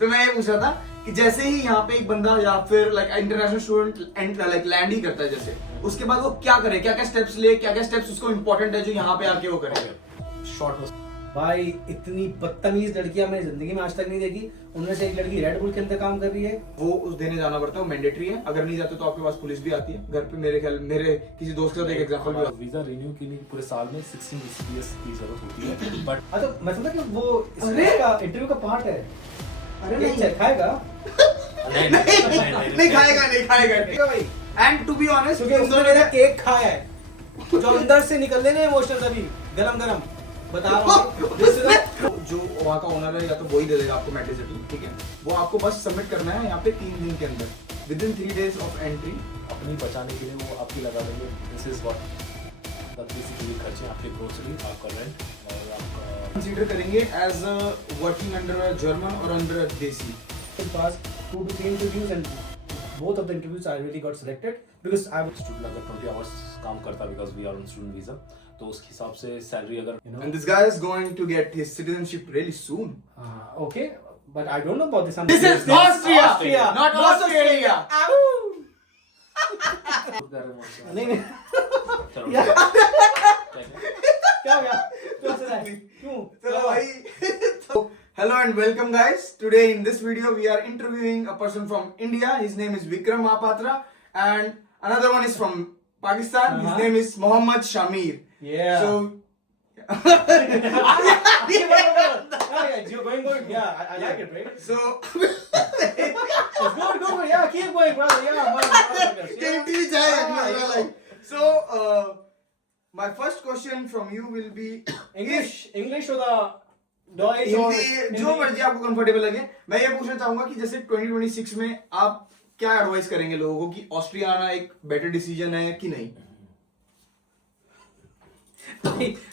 तो मैं ये पूछ रहा था कि जैसे ही यहाँ पे एक बंदा या फिर like international student like land ही करता है, जैसे उसके बाद वो क्या करे, क्या क्या स्टेप्स ले, क्या क्या स्टेप्स उसको इंपॉर्टेंट है जो यहाँ पे आके वो करेगा। शॉर्ट भाई, इतनी बदतमीज लड़कियां मैंने जिंदगी में आज तक नहीं देखी। उनमें से एक लड़की रेड बुल के अंदर काम कर रही है। वो उस देने जाना पड़ता है, वो मैंडेटरी है। अगर नहीं जाते तो आपके पास पुलिस भी आती है घर पे। मेरे ख्याल मेरे किसी दोस्त के साथ एक एग्जांपल भी वीजा रिन्यू के लिए पूरे साल में 16 CPS की जरूरत होती है। बट अच्छा, मैं समझा कि वो इसका इंटरव्यू का पार्ट है। अरे नहीं नहीं खाएगा, नहीं खाएगा भाई। एंड टू बी ऑनेस्ट क्योंकि उसने मेरा केक खाया है जो अंदर से निकल देने इमोशंस अभी गरम गरम बता रहा हूँ। जो वहाँ का ओनर है या तो वही दे देगा आपको मैंडेटरी, ठीक है। वो आपको बस सबमिट करना है यहाँ पे 3 दिन के अंदर, with in 3 days of entry. अपनी बचाने के लिए वो आपकी लगा देंगे। दिस इज व्हाट बेसिकली खर्चे आपके ग्रोसरी, आपका रेंट और आपका कंसीडर करेंगे एज वर्किंग अंडर जर्मन और अंडर देसी। पास 2 to 3 interviews and both of the interviews I really got selected because I was student अगर 20 आवर्स काम करता because we are on student visa, तो उसके हिसाब से सैलरी अगर And this guy is going to get his citizenship really soon. okay, but I don't know about this. This is Austria, not Australia. नहीं नहीं चलो यार, क्या हो गया? क्यों हंस रहा है? क्यों? चलो भाई। Hello and welcome guys. Today in this video we are interviewing a person from India. His name is Vikram Mahapatra and another one is from Pakistan. His name is Mohammad Shamir. Yeah. So Yeah, you're going good. Yeah, I like it, right? so It's good. Yeah, keep going, brother. Yeah, motherfuckers. Yeah. So my first question from you will be English or the Deutsch or Hindi, जो मर्जी आपको comfortable लगे। मैं ये पूछना चाहूंगा कि जैसे 2026 में आप क्या एडवाइस करेंगे लोगों को कि ऑस्ट्रिया आना एक बेटर डिसीजन है कि नहीं?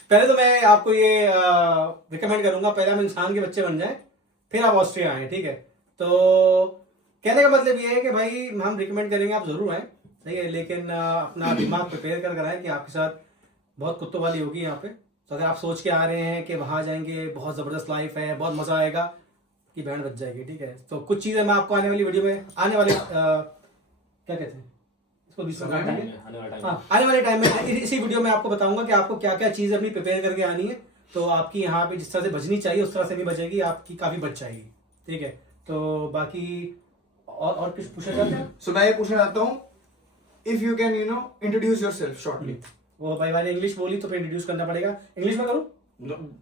पहले तो मैं आपको ये रिकमेंड करूंगा, पहले हम इंसान के बच्चे बन जाएं, फिर आप ऑस्ट्रिया आए, ठीक है। तो कहने का मतलब ये है कि भाई हम रिकमेंड करेंगे आप जरूर आए, सही है, लेकिन अपना दिमाग प्रिपेयर कर आए कि आपके साथ बहुत कुत्तों वाली होगी यहाँ पे। तो अगर आप सोच के आ रहे हैं कि वहाँ जाएंगे बहुत ज़बरदस्त लाइफ है, बहुत मज़ा आएगा, कि बैंड बच जाएगी, ठीक है। तो कुछ चीज़ें मैं आपको आने वाली वीडियो में, आने वाले क्या कहते हैं इसको, आने वाले टाइम में इसी वीडियो में आपको बताऊंगा कि आपको क्या क्या चीज़ें अपनी प्रिपेयर करके आनी है। तो आपकी यहाँ पे जिस तरह से बचनी चाहिए उस तरह से भी बचेगी, आपकी काफ़ी बच जाएगी, ठीक है। तो बाकी और कुछ पूछना चाहते हैं? सो मैं ये पूछना चाहता हूँ, if you can introduce yourself shortly. वो भाई मैंने इंग्लिश बोली तो फिर इंट्रोड्यूस करना पड़ेगा। इंग्लिश में करूँ?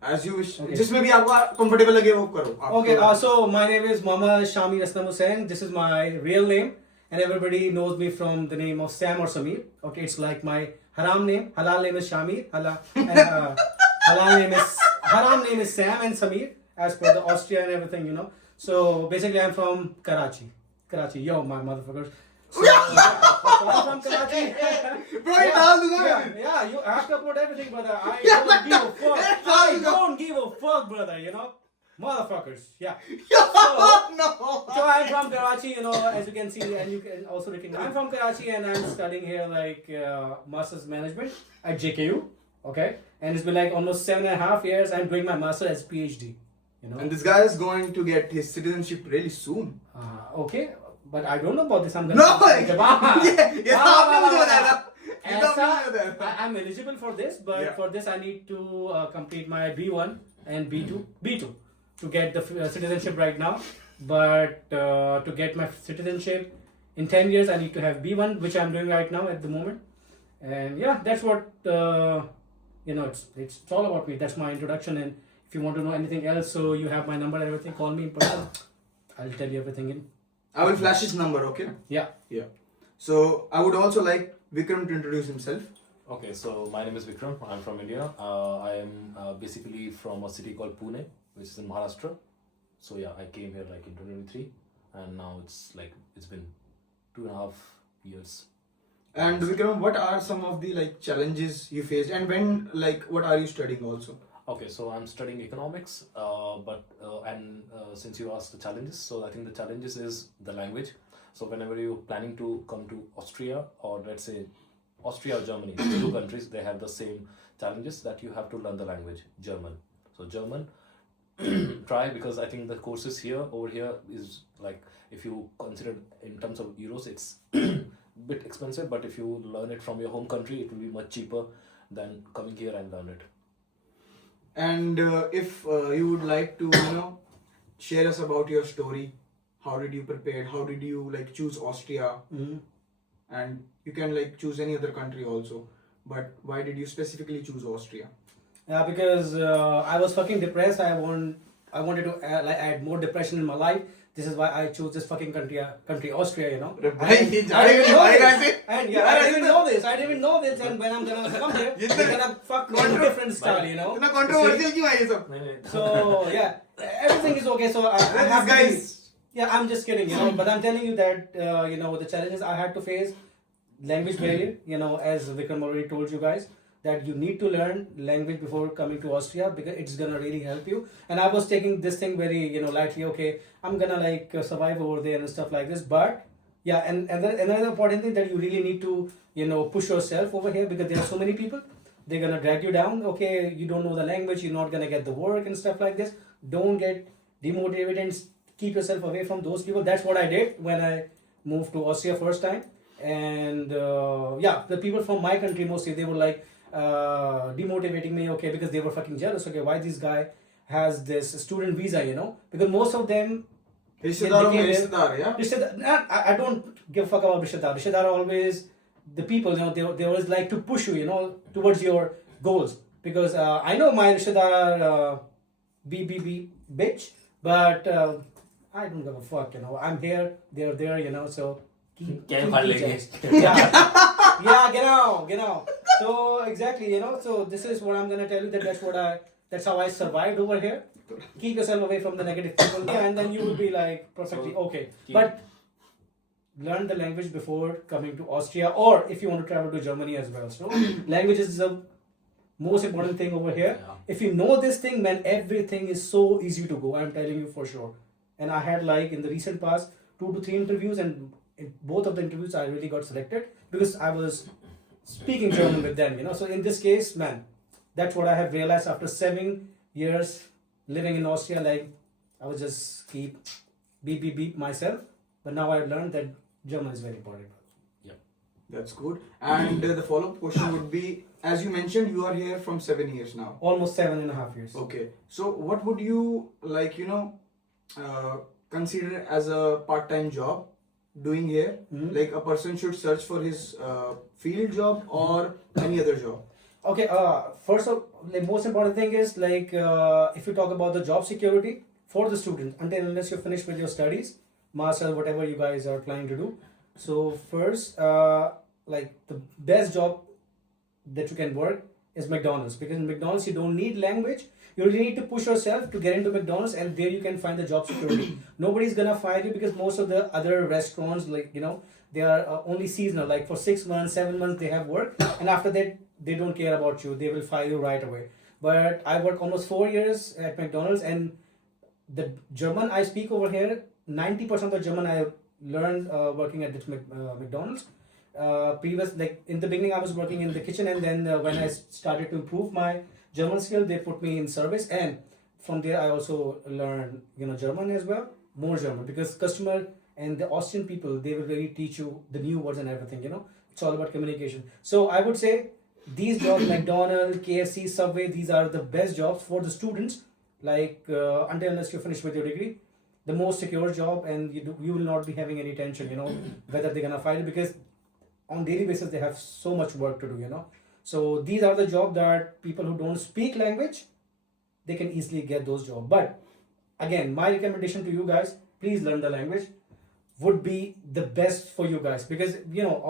As you wish. जिसमें भी आपको कंफर्टेबल लगे वो करो। Okay, so my name is Mohammad Shamir Aslam Hussain. This is my real name, and everybody knows me from the name of Sam or Samir. Okay, it's like my haram name. Halal name is Shamir. Haram name is Sam and Samir, as per the Austria and everything, you know. So basically, I'm from Karachi. Yo, my motherfuckers. So I'm from Karachi. Bro, ये डाल दूंगा। Yeah, you ask about everything, brother. I don't give a fuck. I don't give a fuck, brother, you know. Motherfuckers, yeah. No. So I'm from Karachi, you know, as you can see, and you can also recognize. I'm from Karachi and I'm studying here like Master's Management at JKU, okay? And it's been like almost 7.5 years. I'm doing my Master as PhD, you know. And this guy is going to get his citizenship really soon. Okay, but I don't know about this. I'm No, gonna... आपने मुझे बताया था। I'm eligible for this, but for this I need to complete my B1 and B2 to get the citizenship right now. But to get my citizenship in 10 years, I need to have B1, which I'm doing right now at the moment. And yeah, that's what it's all about me. That's my introduction. And if you want to know anything else, so you have my number and everything, call me in person. I'll tell you everything. I will flash his number, okay? Yeah. So I would also like Vikram to introduce himself. Okay, so my name is Vikram. I'm from India. I am basically from a city called Pune, which is in Maharashtra. So yeah, I came here like in 2023, and now it's been 2.5 years. And Vikram, what are some of the challenges you faced, and what are you studying also? Okay, so I'm studying economics, since you asked the challenges, so I think the challenges is the language. So whenever you're planning to come to Austria, or let's say Austria or Germany, the two countries, they have the same challenges, that you have to learn the language, German. So German, try, because I think the courses here over here is like, if you consider in terms of euros, it's bit expensive, but if you learn it from your home country, it will be much cheaper than coming here and learn it. And if you would like to, share us about your story, how did you prepare? How did you like choose Austria? Mhm. And you can like choose any other country also. But why did you specifically choose Austria? Yeah, because I was fucking depressed. I wanted to add more depression in my life. This is why I chose this fucking country, Austria. You know. अरे भाई, ये And जाने I के लिए didn't know भाई this. कैसे? And yeah, I didn't know this. I didn't know this. And when I'm gonna come here, ये I'm gonna fuck with a different style. You know. इतना controversial क्यों है ये सब? So yeah, everything is okay. So I This have guy to be- is- Yeah, I'm just kidding, but I'm telling you that the challenges I had to face, language barrier, as Vikram already told you guys, that you need to learn language before coming to Austria because it's gonna really help you. And I was taking this thing very lightly. Okay, I'm gonna like survive over there and stuff like this. But yeah, and another important thing that you really need to push yourself over here because there are so many people. They're gonna drag you down. Okay, you don't know the language, you're not gonna get the work and stuff like this. Don't get demotivated and keep yourself away from those people. That's what I did when I moved to Austria first time. And the people from my country mostly, they were like demotivating me, okay, because they were fucking jealous. Okay, why this guy has this student visa, because most of them रिश्तेदारों में they came रिश्तेदार, yeah? Rishtedar, I don't give a fuck about Rishtedar. Rishtedar are always the people, they always like to push you, towards your goals. Because I know my Rishtedar are bitch, but I don't give a fuck, I'm here, they're there, so Can't find keep language. yeah, genau. So exactly, so this is what I'm gonna tell you that's how I survived over here. Keep yourself away from the negative people, and then you will be like perfectly okay. But learn the language before coming to Austria, or if you want to travel to Germany as well. So language is the most important thing over here. Yeah. If you know this thing, man, everything is so easy to go. I'm telling you for sure. And I had like in the recent past 2 to 3 interviews, and in both of the interviews I really got selected because I was speaking German with them. So in this case, man, that's what I have realized after 7 years living in Austria. Like I was just keep beep myself, but now I've learned that German is very important. That's good. And the follow-up question would be, as you mentioned, you are here from 7 years now. Almost 7.5 years. Okay. So what would you like, consider as a part-time job doing here? Mhm. Like a person should search for his field job or any other job? Okay, first of the most important thing is like if you talk about the job security for the student until unless you're finished with your studies, master, whatever you guys are planning to do. So first, like the best job that you can work is McDonald's, because in McDonald's you don't need language. You really need to push yourself to get into McDonald's, and there you can find the job security. Nobody's gonna fire you because most of the other restaurants, like they are only seasonal. Like for 6 months, 7 months they have work, and after that they don't care about you. They will fire you right away. But I worked almost 4 years at McDonald's, and the German I speak over here, 90% of German I learned working at this McDonald's. Previous, like in the beginning I was working in the kitchen, and then when I started to improve my German skill, they put me in service, and from there I also learned German as well, more German, because customer and the Austrian people, they will really teach you the new words and everything. It's all about communication. So I would say these jobs, McDonald's, KFC, Subway, these are the best jobs for the students. Like until unless you finish with your degree, the most secure job, and you will not be having any tension, whether they're gonna fire you, because on daily basis they have so much work to do. So these are the jobs that people who don't speak language, they can easily get those jobs. But again, my recommendation to you guys, please learn the language. Would be the best for you guys, because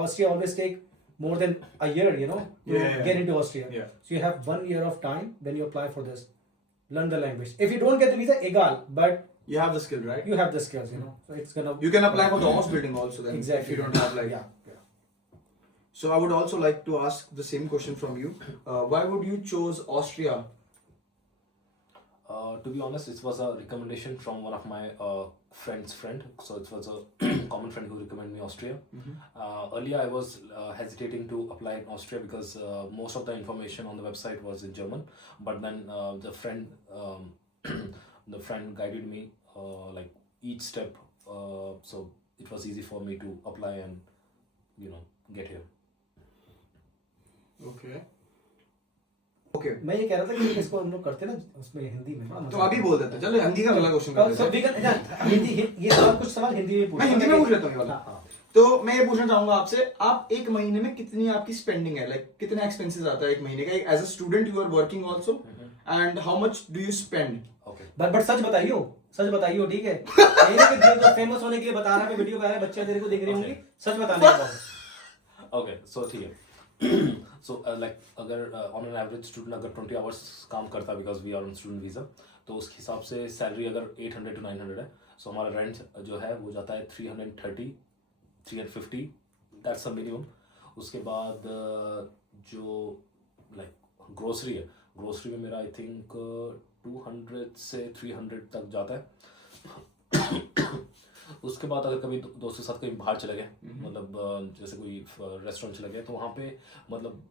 Austria always take more than a year, to get into Austria. Yeah. So you have 1 year of time when you apply for this. Learn the language. If you don't get the visa, egal, but You have the skill, right? you have the skills, So it's gonna You can apply for the house building also then. exactly. If you don't have like. yeah. So I would also like to ask the same question from you. Why would you choose Austria? To be honest, it was a recommendation from one of my friend's friend. So it was a common friend who recommended me Austria. Earlier, I was hesitating to apply in Austria because most of the information on the website was in German. But then the friend the friend guided me like each step, so it was easy for me to apply and get here. Okay okay मैं ये कह रहा था कि इसको हम लोग करते ना उसमें हिंदी में तो अभी बोल देते, चलो हिंदी का अगला क्वेश्चन कर सब लेते हैं। हिंदी ये सवाल कुछ सवाल हिंदी में मैं हिंदी में पूछ लेता हूँ ये वाला। हाँ। तो मैं ये पूछना चाहूंगा आपसे, आप एक महीने में कितनी आपकी स्पेंडिंग है, लाइक कितना एक्सपेंसेस आता है एक महीने का, as a student you are working also, and how much do you spend? Okay. But सच बताइयो ठीक है। ये नहीं कि जो फेमस होने के लिए बता रहा है, वीडियो पे आ रहा है, बच्चे तेरे को देख रही होंगी, सच बताने का बहुत। Okay, so ठीक है। So like अगर on an average student अगर 20 hours काम करता है because we are on student visa, तो उसके हिसाब से सैलरी अगर 800 to 900 है, so हमारा रेंट जो है वो जाता है 330 350, that's the minimum। उसके बाद जो like ग्रोसरी है, ग्रोसरी में मेरा आई थिंक 200 से 300 तक जाता है। उसके बाद अगर कभी दोस्तों के साथ कहीं बाहर चले गए, मतलब जैसे कोई रेस्टोरेंट चले गए, तो वहाँ पे मतलब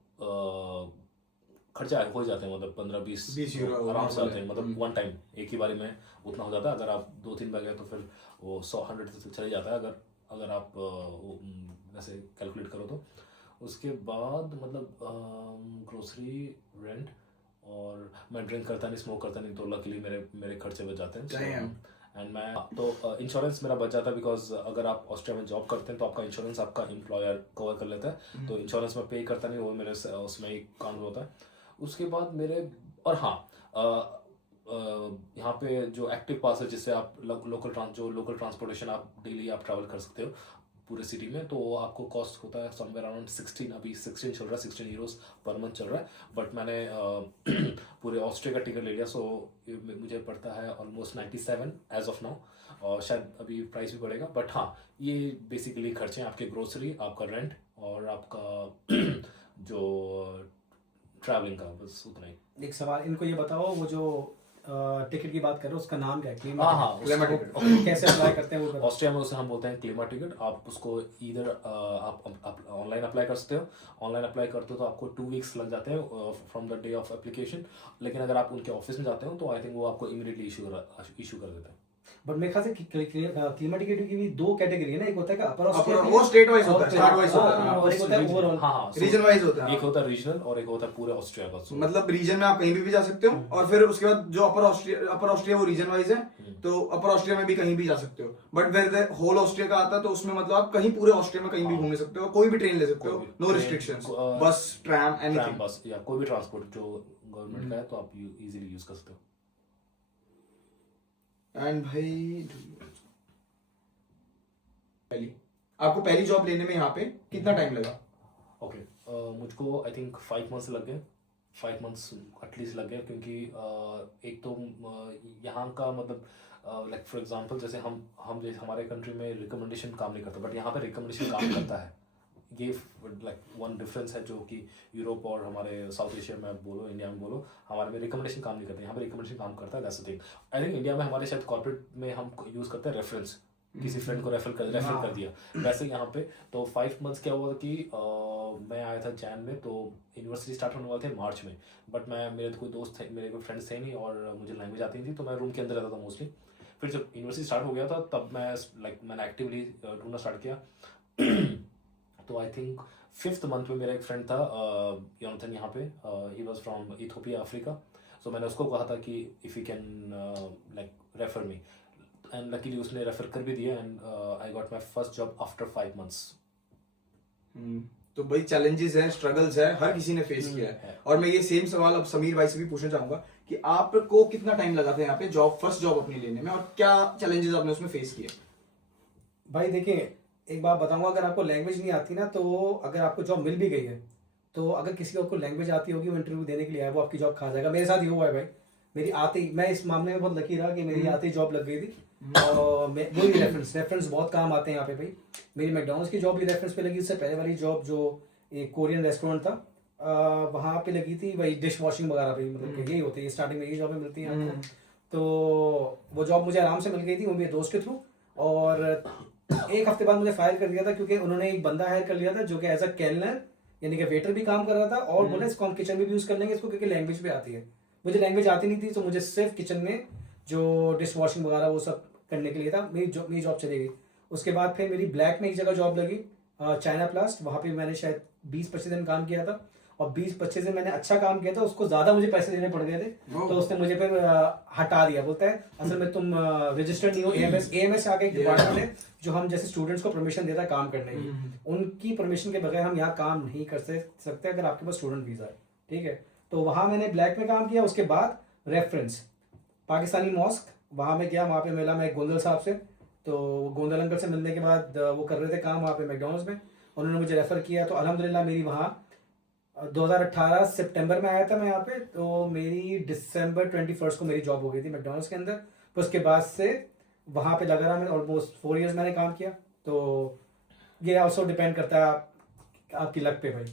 खर्चा हो जाते हैं, मतलब 15-20 यूरो आराम से आते हैं, मतलब वन टाइम एक ही बारी में उतना हो जाता है। अगर आप 2-3 बार गए तो फिर वो 100-100 तक चले जाता है, अगर आप वैसे कैलकुलेट करो तो। उसके बाद मतलब ग्रोसरी, रेंट, और मैं ड्रिंक करता नहीं, स्मोक करता नहीं, तो लकीली मेरे खर्चे बच जाते हैं। एंड मैं तो इंश्योरेंस मेरा बच जाता है, बिकॉज अगर आप ऑस्ट्रिया में जॉब करते हैं तो आपका इंश्योरेंस आपका एम्प्लॉयर कवर कर लेता है, तो इंश्योरेंस में पे करता नहीं, वो मेरे उसमें ही काम होता है। उसके बाद मेरे और हाँ यहाँ पे जो एक्टिव पास है, जिससे आप लोकल ट्रांसपोर्टेशन आप डेली आप ट्रैवल कर सकते हो पूरे सिटी में, तो वो आपको कॉस्ट होता है समवेयर अराउंड 16, अभी 16 चल रहा है, 16 यूरोस पर मंथ चल रहा है। बट मैंने पूरे ऑस्ट्रिया का टिकट ले लिया, सो मुझे पड़ता है ऑलमोस्ट 97 एज ऑफ नाउ, और शायद अभी प्राइस भी बढ़ेगा। बट हाँ, ये बेसिकली खर्चे हैं आपके, ग्रोसरी, आपका रेंट और आपका जो ट्रैवलिंग का, बस उतना ही। एक सवाल इनको ये बताओ, वो जो टिकट की बात कर रहे हो उसका नाम क्या है? हाँ, कैसे अप्लाई करते हैं वो? ऑस्ट्रिया में उसे हम बोलते हैं क्लेमा टिकट। आप उसको इधर आप ऑनलाइन अप्लाई कर सकते हो। ऑनलाइन अप्लाई करते हो तो आपको 2 वीक्स लग जाते हैं from the day of application, लेकिन अगर आप उनके ऑफिस में जाते हो तो आई थिंक वो आपको इमीडिएटली इशू कर देते हैं। बट मेरे ख्याल से क्लीमा टिकट की भी 2 कैटेगरी है ना, एक होता है अपर ऑस्ट्रिया, वो स्टेट वाइज होता है, स्टेट वाइज होता है, और एक होता है ओवरऑल। हाँ, रीजन वाइज होता है। एक होता है रीजनल और एक होता है पूरे ऑस्ट्रिया का। मतलब रीजन में आप कहीं भी जा सकते हो, और फिर उसके बाद जो अपर ऑस्ट्रिया वो रीजन वाइज है, तो अपर ऑस्ट्रिया में भी कहीं भी जा सकते हो। बट वेर होल ऑस्ट्रिया का आता है तो उसमें मतलब आप कहीं पूरे ऑस्ट्रिया में कहीं भी घूम सकते हो, कोई भी ट्रेन ले सकते हो, नो रिस्ट्रिक्शंस, बस, ट्रैम, एनीथिंग, बस या कोई भी ट्रांसपोर्ट जो गवर्नमेंट का है तो आप इजीली यूज कर सकते हो। एंड भाई आपको पहली जॉब लेने में यहाँ पे कितना टाइम लगा? ओके, मुझको आई थिंक 5 मंथ्स लग गए, 5 मंथ्स एटलीस्ट लग गए, क्योंकि एक तो यहाँ का मतलब लाइक फॉर एग्जांपल जैसे हम जैसे हमारे कंट्री में रिकमेंडेशन काम नहीं करता, बट यहाँ पे रिकमेंडेशन काम करता है। ये लाइक वन डिफरेंस है, जो कि यूरोप और हमारे साउथ एशिया में बोलो, इंडिया में बोलो, हमारे में रिकमेंडेशन काम नहीं करता, यहाँ पे रिकमेंडेशन काम करता है। That's the thing. I think India में हमारे शायद कॉर्पोरेट में हम यूज़ करते हैं रेफरेंस, किसी फ्रेंड को रेफर कर दिया, वैसे यहाँ पे। तो 5 मंथ्स क्या हुआ कि मैं आया था जैन में, तो यूनिवर्सिटी स्टार्ट होने वाले थे मार्च में, बट मेरे कोई दोस्त थे, मेरे कोई फ्रेंड्स थे नहीं, और मुझे लैंग्वेज आती नहीं थी, तो मैं रूम के अंदर रहता था मोस्टली। फिर जब यूनिवर्सिटी स्टार्ट हो गया था तब मैंने एक्टिवली ढूंढना स्टार्ट किया। तो आई थिंक 5th मंथ में मेरा एक फ्रेंड था योनाथन, यहाँ पे, he was from Ethiopia, Africa. So मैंने उसको कहा था कि if you can like refer me, and luckily उसने रेफर कर भी दिया, and I got my first job after 5 months. तो भाई चैलेंजेस है, स्ट्रगल्स है, हर किसी ने फेस किया है। और मैं ये सेम सवाल अब समीर भाई से भी पूछना चाहूंगा कि आपको कितना टाइम लगा था यहाँ पे फर्स्ट जॉब अपनी लेने में, और क्या चैलेंजेस आपने उसमें फेस किए? भाई देखिए, एक बात बताऊंगा, अगर आपको लैंग्वेज नहीं आती ना, तो अगर आपको जॉब मिल भी गई है, तो अगर किसी को लैंग्वेज आती होगी, वो इंटरव्यू देने के लिए आया, वो आपकी जॉब खा जाएगा। मेरे साथ ये हुआ है भाई, मेरी आती, मैं इस मामले में बहुत लकी रहा कि मेरी आती जॉब लग गई थी, और वही रेफरेंस बहुत काम आते हैं यहाँ पे भाई। मेरी मैकडॉनल्ड्स की जॉब भी रेफरेंस पे लगी, उससे पहले वाली जॉब जो एक कोरियन रेस्टोरेंट था, वहाँ पे लगी थी भाई, डिश वॉशिंग वगैरह भाई, मतलब यही होती है स्टार्टिंग में, यही जॉबें मिलती हैं आपको। तो वो जॉब मुझे आराम से मिल गई थी, वो मेरे दोस्त के थ्रू, और 1 हफ्ते बाद मुझे फायर कर दिया था, क्योंकि उन्होंने एक बंदा हायर कर लिया था जो कि एज अ कैलनर यानी कि वेटर भी काम कर रहा था, और बोले इसको हम किचन में भी यूज कर लेंगे इसको, क्योंकि लैंग्वेज भी आती है। मुझे लैंग्वेज आती नहीं थी, तो मुझे सिर्फ किचन में जो डिश वॉशिंग वगैरह वो सब करने के लिए था। मेरी जॉब चली गई। उसके बाद फिर मेरी ब्लैक में एक जगह जॉब लगी, चाइना प्लास्ट। वहाँ पे मैंने शायद 20-25 दिन काम किया था, और 20-25 दिन मैंने अच्छा काम किया था, उसको ज़्यादा मुझे पैसे देने पड़ गए थे, तो उसने मुझे फिर हटा दिया। बोलता है असल में तुम रजिस्टर्ड नहीं हो। एएमएस आगे एक डिपार्टमेंट है जो हम जैसे स्टूडेंट्स को परमिशन देता है काम करने की, उनकी परमिशन के बगैर हम यहाँ काम नहीं कर सकते अगर आपके पास स्टूडेंट वीज़ा है, ठीक है। तो वहाँ मैंने ब्लैक में काम किया। उसके बाद रेफरेंस पाकिस्तानी मॉस्क, वहाँ में गया, वहाँ पे मिला मैं गोंदल साहब से। तो गोंदल अंकल से मिलने के बाद वो कर रहे थे काम वहाँ पे मैकडॉनल्ड्स में, उन्होंने मुझे रेफ़र किया। तो अल्हम्दुलिल्लाह मेरी वहाँ 2018 सितंबर में आया था मैं यहाँ पे, तो मेरी दिसंबर 21 को मेरी जॉब हो गई थी मैकडॉनल्ड्स के अंदर। तो उसके बाद से वहाँ पे लगा रहा मैं, ऑलमोस्ट 4 इयर्स मैंने काम किया। तो ये ऑल्सो डिपेंड करता है आपकी लक पे भाई,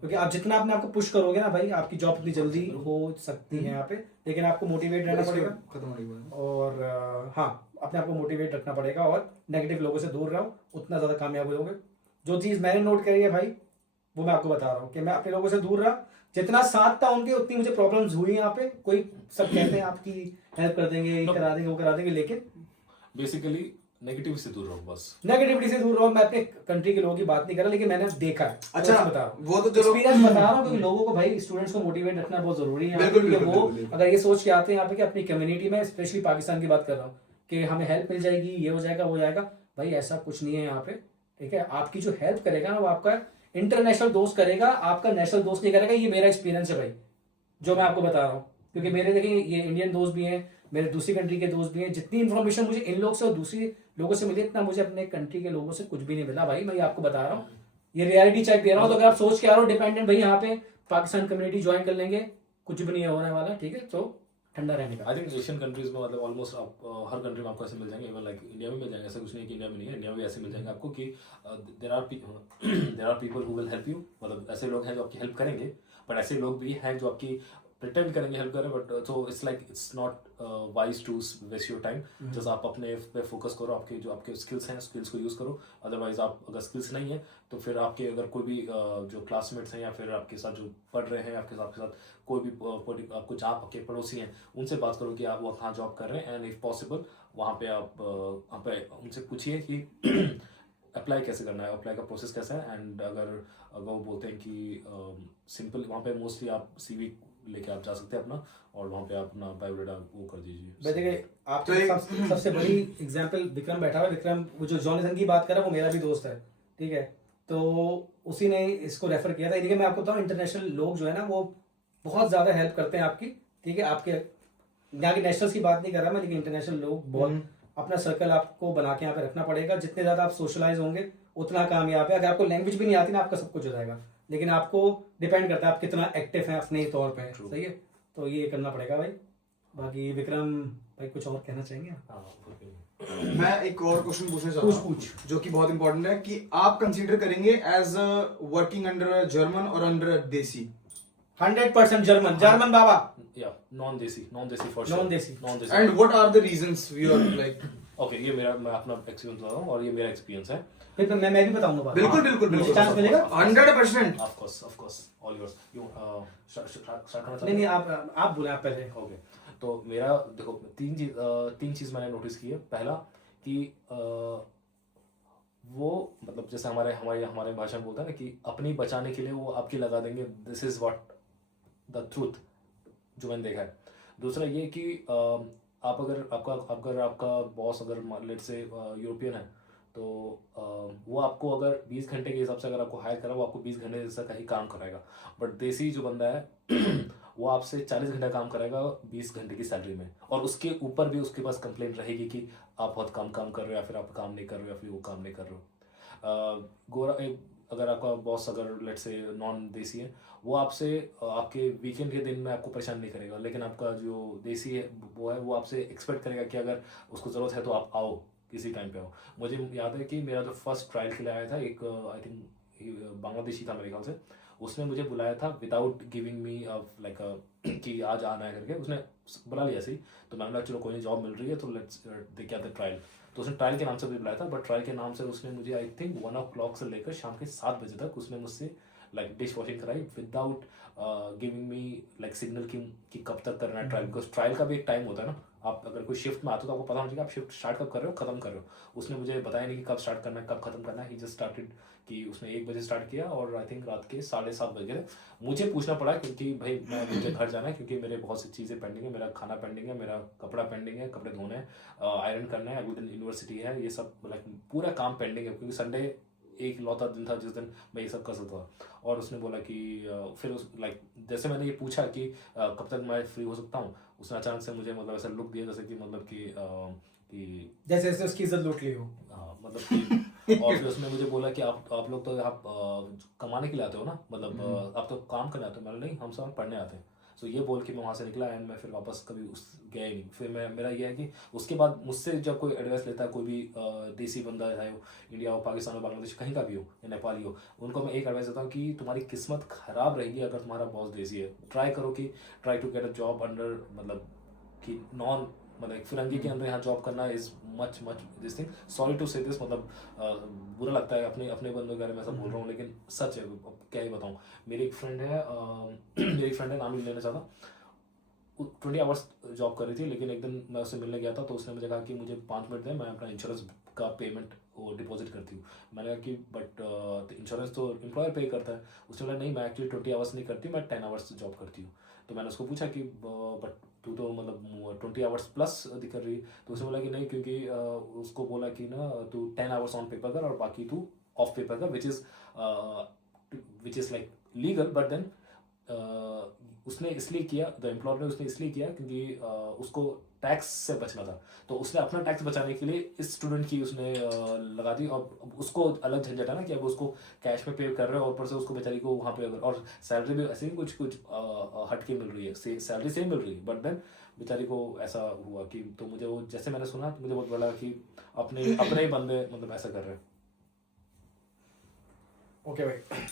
क्योंकि आप जितना अपने आपको पुश करोगे ना भाई, आपकी जॉब इतनी जल्दी हो सकती है यहाँ पे, लेकिन आपको मोटिवेट रहना पड़ेगा। खत्म हो गई। और हाँ, अपने आप को मोटिवेट रखना पड़ेगा, और नेगेटिव लोगों से दूर रहो, उतना ज़्यादा कामयाब होगे। जो चीज़ मैंने नोट करी है भाई, वो मैं आपको बता रहा हूँ कि मैं अपने लोगों से दूर रहा, जितना साथ था उनके उतनी मुझे प्रॉब्लम्स हुई यहाँ पे। कोई सब कहते हैं आपकी हेल्प कर देंगे, ये करा देंगे, वो करा देंगे, लेकिन बेसिकली नेगेटिव से दूर रहो बस। नेगेटिविटी से दूर रहो। मैं अपने कंट्री के लोगों की बात नहीं कर रहा, लेकिन मैंने देखा है। अच्छा, तो बता रहा हूँ, वो तो चलो एक्सपीरियंस बता रहा हूँ, क्योंकि लोगों को भाई, स्टूडेंट्स को मोटिवेट रखना बहुत जरूरी है। बिल्कुल, क्योंकि बिल्कुल, वो बिल्कुल। अगर ये सोच के आते हैं यहाँ पे कि अपनी कम्युनिटी में, स्पेशली पाकिस्तान की बात कर रहा हूँ, कि हमें हेल्प मिल जाएगी, ये हो जाएगा, वो हो जाएगा, भाई ऐसा कुछ नहीं है यहाँ पे, ठीक है। आपकी जो हेल्प करेगा ना, वो आपका इंटरनेशनल दोस्त करेगा, आपका नेशनल दोस्त नहीं करेगा। ये मेरा एक्सपीरियंस है भाई, जो मैं आपको बता रहा हूँ। क्योंकि मेरे देखिए ये इंडियन दोस्त भी हैं, मेरे दूसरी कंट्री के दोस्त भी हैं। जितनी इन्फॉर्मेशन मुझे इन लोगों से और दूसरी लोगों से मिली, इतना मुझे अपने कंट्री के लोगों से कुछ भी नहीं मिला भाई। मैं आपको बता रहा हूँ, ये रियलिटी चेक दे रहा हूँ। तो अगर आप सोच के आ रहे हो डिपेंडेंट भाई यहाँ पे पाकिस्तान कम्युनिटी ज्वाइन कर लेंगे, कुछ भी नहीं होने वाला, ठीक है। तो ठंडा रहने का। आई थिंक एशियन कंट्रीज में मतलब ऑलमोस्ट आप हर कंट्री में आपको ऐसे मिल जाएंगे, इवन लाइक इंडिया में मिल जाएंगे। ऐसा कुछ नहीं कि इंडिया में नहीं है, इंडिया में भी ऐसे मिल जाएंगे आपको कि there are people who will help you. मतलब ऐसे लोग हैं जो आपकी हेल्प करेंगे, बट ऐसे लोग भी हैं जो आपकी प्रिटेंड करेंगे हेल्प करें, but so it's like it's not wise to waste your time. Just आप अपने पे फोकस करो, आपके जो आपके स्किल्स हैं, स्किल्स को यूज़ करो। अदरवाइज आप अगर स्किल्स नहीं है तो फिर आपके अगर कोई भी जो क्लासमेट्स हैं या फिर आपके साथ जो पढ़ रहे हैं, आपके साथ कोई भी आपको जहाँ आपके पड़ोसी हैं, उनसे बात करो कि आप वो कहाँ जॉब कर रहे हैं, एंड इफ पॉसिबल वहाँ पे आप वहाँ पे उनसे पूछिए कि अप्लाई कैसे करना है, अप्लाई का प्रोसेस कैसा है। एंड अगर वो बोलते हैं कि सिंपल, वहाँ पे मोस्टली आप CV लेके आप जा सकते हैं अपना, और वहाँ पे आप अपना बायोडाटा वो कर दीजिए। देखिए आप तो एक- सबसे बड़ी एग्जांपल विक्रम बैठा हुआ है। विक्रम, वो जो जॉनसन की बात कर रहा है, वो मेरा भी दोस्त है, ठीक है। तो उसी ने इसको रेफर किया था। देखिए मैं आपको बताऊँ, इंटरनेशनल लोग जो है ना, वो बहुत ज़्यादा हेल्प करते हैं आपकी, ठीक है। आपके यहाँ के नेशनल्स की बात नहीं कर रहा मैं, लेकिन इंटरनेशनल लोग बहुत, अपना सर्कल आपको बना के यहाँ पे रखना पड़ेगा। जितने ज़्यादा आप सोशलाइज होंगे उतना कामयाब है। अगर आपको लैंग्वेज भी नहीं आती ना, आपका सब कुछ हो जाएगा, लेकिन आपको डिपेंड करता है आप कितना एक्टिव हैं अपने तौर पे, सही है। तो ये करना पड़ेगा भाई। बाकी विक्रम भाई कुछ और कहना चाहेंगे? मैं एक और क्वेश्चन पूछना चाहता हूँ, पूछ। जो कि बहुत इंपॉर्टेंट है, कि आप कंसीडर करेंगे एज वर्किंग अंडर जर्मन और अंडर देसी? 100% जर्मन बाबा। या non desi for Non-desi. And what are the reasons we are like? Okay, ये मैं अपना एक्सपीरियंस बता रहा हूँ, और ये मेरा एक्सपीरियंस है। फिर मैं भी बताऊंगा बात। बिल्कुल बिल्कुल मुझे बिल्कुल, चांस मिलेगा? 100%। Of course all yours. You start करना नहीं नहीं, आप बोले, आप पहले। ओके, तो मेरा देखो तीन चीज़ मैंने नोटिस की है। पहला कि वो मतलब जैसे हमारे भाषा में बोलता है ना कि अपनी बचाने के लिए वो आपकी लगा देंगे। This is what the truth जो मैंने देखा है। दूसरा ये कि आप अगर आपका बॉस अगर लेट से यूरोपियन है, तो वो आपको अगर 20 घंटे के हिसाब से अगर आपको हायर करा, वो आपको 20 घंटे जैसा कहीं काम कराएगा। बट देसी जो बंदा है वो आपसे 40 घंटा काम कराएगा 20 घंटे की सैलरी में, और उसके ऊपर भी उसके पास कंप्लेंट रहेगी कि आप बहुत कम काम कर रहे हो, या फिर आप काम नहीं कर रहे हो, या फिर वो काम नहीं कर रहे हो। अगर आपका बॉस अगर लेट से नॉन देसी है, वो आपसे आपके वीकेंड के दिन में आपको परेशान नहीं करेगा, लेकिन आपका जो देसी है वो आपसे एक्सपेक्ट करेगा कि अगर उसको ज़रूरत है तो आप आओ, किसी टाइम पे आओ। मुझे याद है कि मेरा जो फर्स्ट ट्रायल के लिए आया था एक आई थिंक बांग्लादेशी था मेरे ख्याल से, उसने मुझे बुलाया था विदाउट गिविंग मी लाइक कि आज आना है करके। उसने बुला लिया ऐसे ही, तो मैंने बोला चलो कोई नहीं, जॉब मिल रही है तो लेट्स दे क्या ट्रायल। तो उसने ट्रायल के नाम से मुझे बुलाया था, बट ट्रायल के नाम से उसने मुझे आई थिंक 1 o'clock से लेकर शाम के 7 बजे तक उसने मुझसे लाइक डिश वॉशिंग कराई without giving me like signal कि कब तक करना है ट्रायल। बिकॉज ट्रायल का भी एक टाइम होता है ना, आप अगर कोई शिफ्ट में आते हो तो आपको पता होना चाहिए आप शिफ्ट स्टार्ट कब कर रहे हो, खत्म कर रहे हो। उसने मुझे बताया नहीं कि कब स्टार्ट करना है, कब खत्म करना है। ही जस्ट स्टार्टेड कि उसने 1 बजे स्टार्ट किया और आई थिंक रात के 7:30 बज गए थे। मुझे पूछना पड़ा क्योंकि भाई मुझे घर जाना है, क्योंकि मेरे बहुत सी चीज़ें पेंडिंग है, मेरा खाना पेंडिंग है, मेरा कपड़ा पेंडिंग है, कपड़े धोने हैं, आयरन करना है, अगले दिन यूनिवर्सिटी है, ये सब लाइक पूरा काम पेंडिंग है, क्योंकि संडे एक लौता दिन था जिस दिन मैं ये सब कर सकता था। और उसने बोला कि फिर उस लाइक जैसे मैंने ये पूछा कि कब तक मैं फ्री हो सकता हूँ, उसने अचानक से मुझे मतलब ऐसा लुक दिया जैसे कि मतलब कि जैसे जैसे उसकी इज्जत लूट ली हो। हाँ मतलब कि और फिर उसने मुझे बोला कि आप लोग तो आप कमाने के लिए आते हो ना, मतलब आप तो काम करने आते हो। मैंने नहीं, हम सब पढ़ने आते हैं। सो ये बोल के मैं वहाँ से निकला एंड मैं फिर वापस कभी उस गया ही नहीं। फिर मेरा ये है कि उसके बाद मुझसे जब कोई एडवाइस लेता है, कोई भी देसी बंदा है, वो इंडिया हो, पाकिस्तान हो, बांग्लादेश कहीं का भी हो या नेपाली हो, उनको मैं एक एडवाइस देता हूँ कि तुम्हारी किस्मत खराब रहेगी अगर तुम्हारा बॉस देसी है। ट्राई करो कि try to get a job under, मतलब कि नॉन, मतलब एक फिरंगी के अंदर यहाँ जॉब करना is much this thing. Sorry to say this, मतलब बुरा लगता है अपने अपने बंदों के बारे में ऐसा बोल रहा हूँ, लेकिन सच है। अब क्या ही बताऊँ। मेरी एक फ्रेंड है मेरी फ्रेंड है, नाम नहीं लेना चाहता, 20 आवर्स जॉब कर रही थी, लेकिन एक दिन मैं उससे मिलने गया था तो उसने मुझे कहा कि मुझे 5 मिनट दें, मैं अपना इंश्योरेंस का पेमेंट वो डिपॉजिट करती हूँ। मैंने कहा कि बट इंश्योरेंस तो एम्प्लॉयर पे करता है। उसने बोला नहीं, मैं एक्चुअली 20 आवर्स नहीं करती, मैं 10 आवर्स जॉब करती हूँ। तो मैंने उसको पूछा कि बट तू तो मतलब 20 आवर्स प्लस कर रही है। तो उसने बोला कि नहीं, क्योंकि उसको बोला कि ना तू 10 आवर्स ऑन पेपर कर और बाकी तू ऑफ पेपर कर, which is like legal, but then उसने इसलिए किया, द एम्प्लॉयर ने उसने इसलिए किया क्योंकि उसको टैक्स से बचना था। तो उसने अपना टैक्स बचाने के लिए इस स्टूडेंट की उसने लगा दी। और अब उसको अलग झंझट है ना कि अब उसको कैश में पे कर रहे हो और ऊपर से उसको बेचारी को वहाँ पे और सैलरी भी ऐसे ही कुछ हटके मिल रही है, सैलरी सेम मिल रही है, बट देन बेचारी को ऐसा हुआ कि, तो मुझे वो जैसे मैंने सुना तो मुझे बहुत बड़ा कि अपने अपने ही बंदे मतलब ऐसा कर रहे हैं। ओके भाई,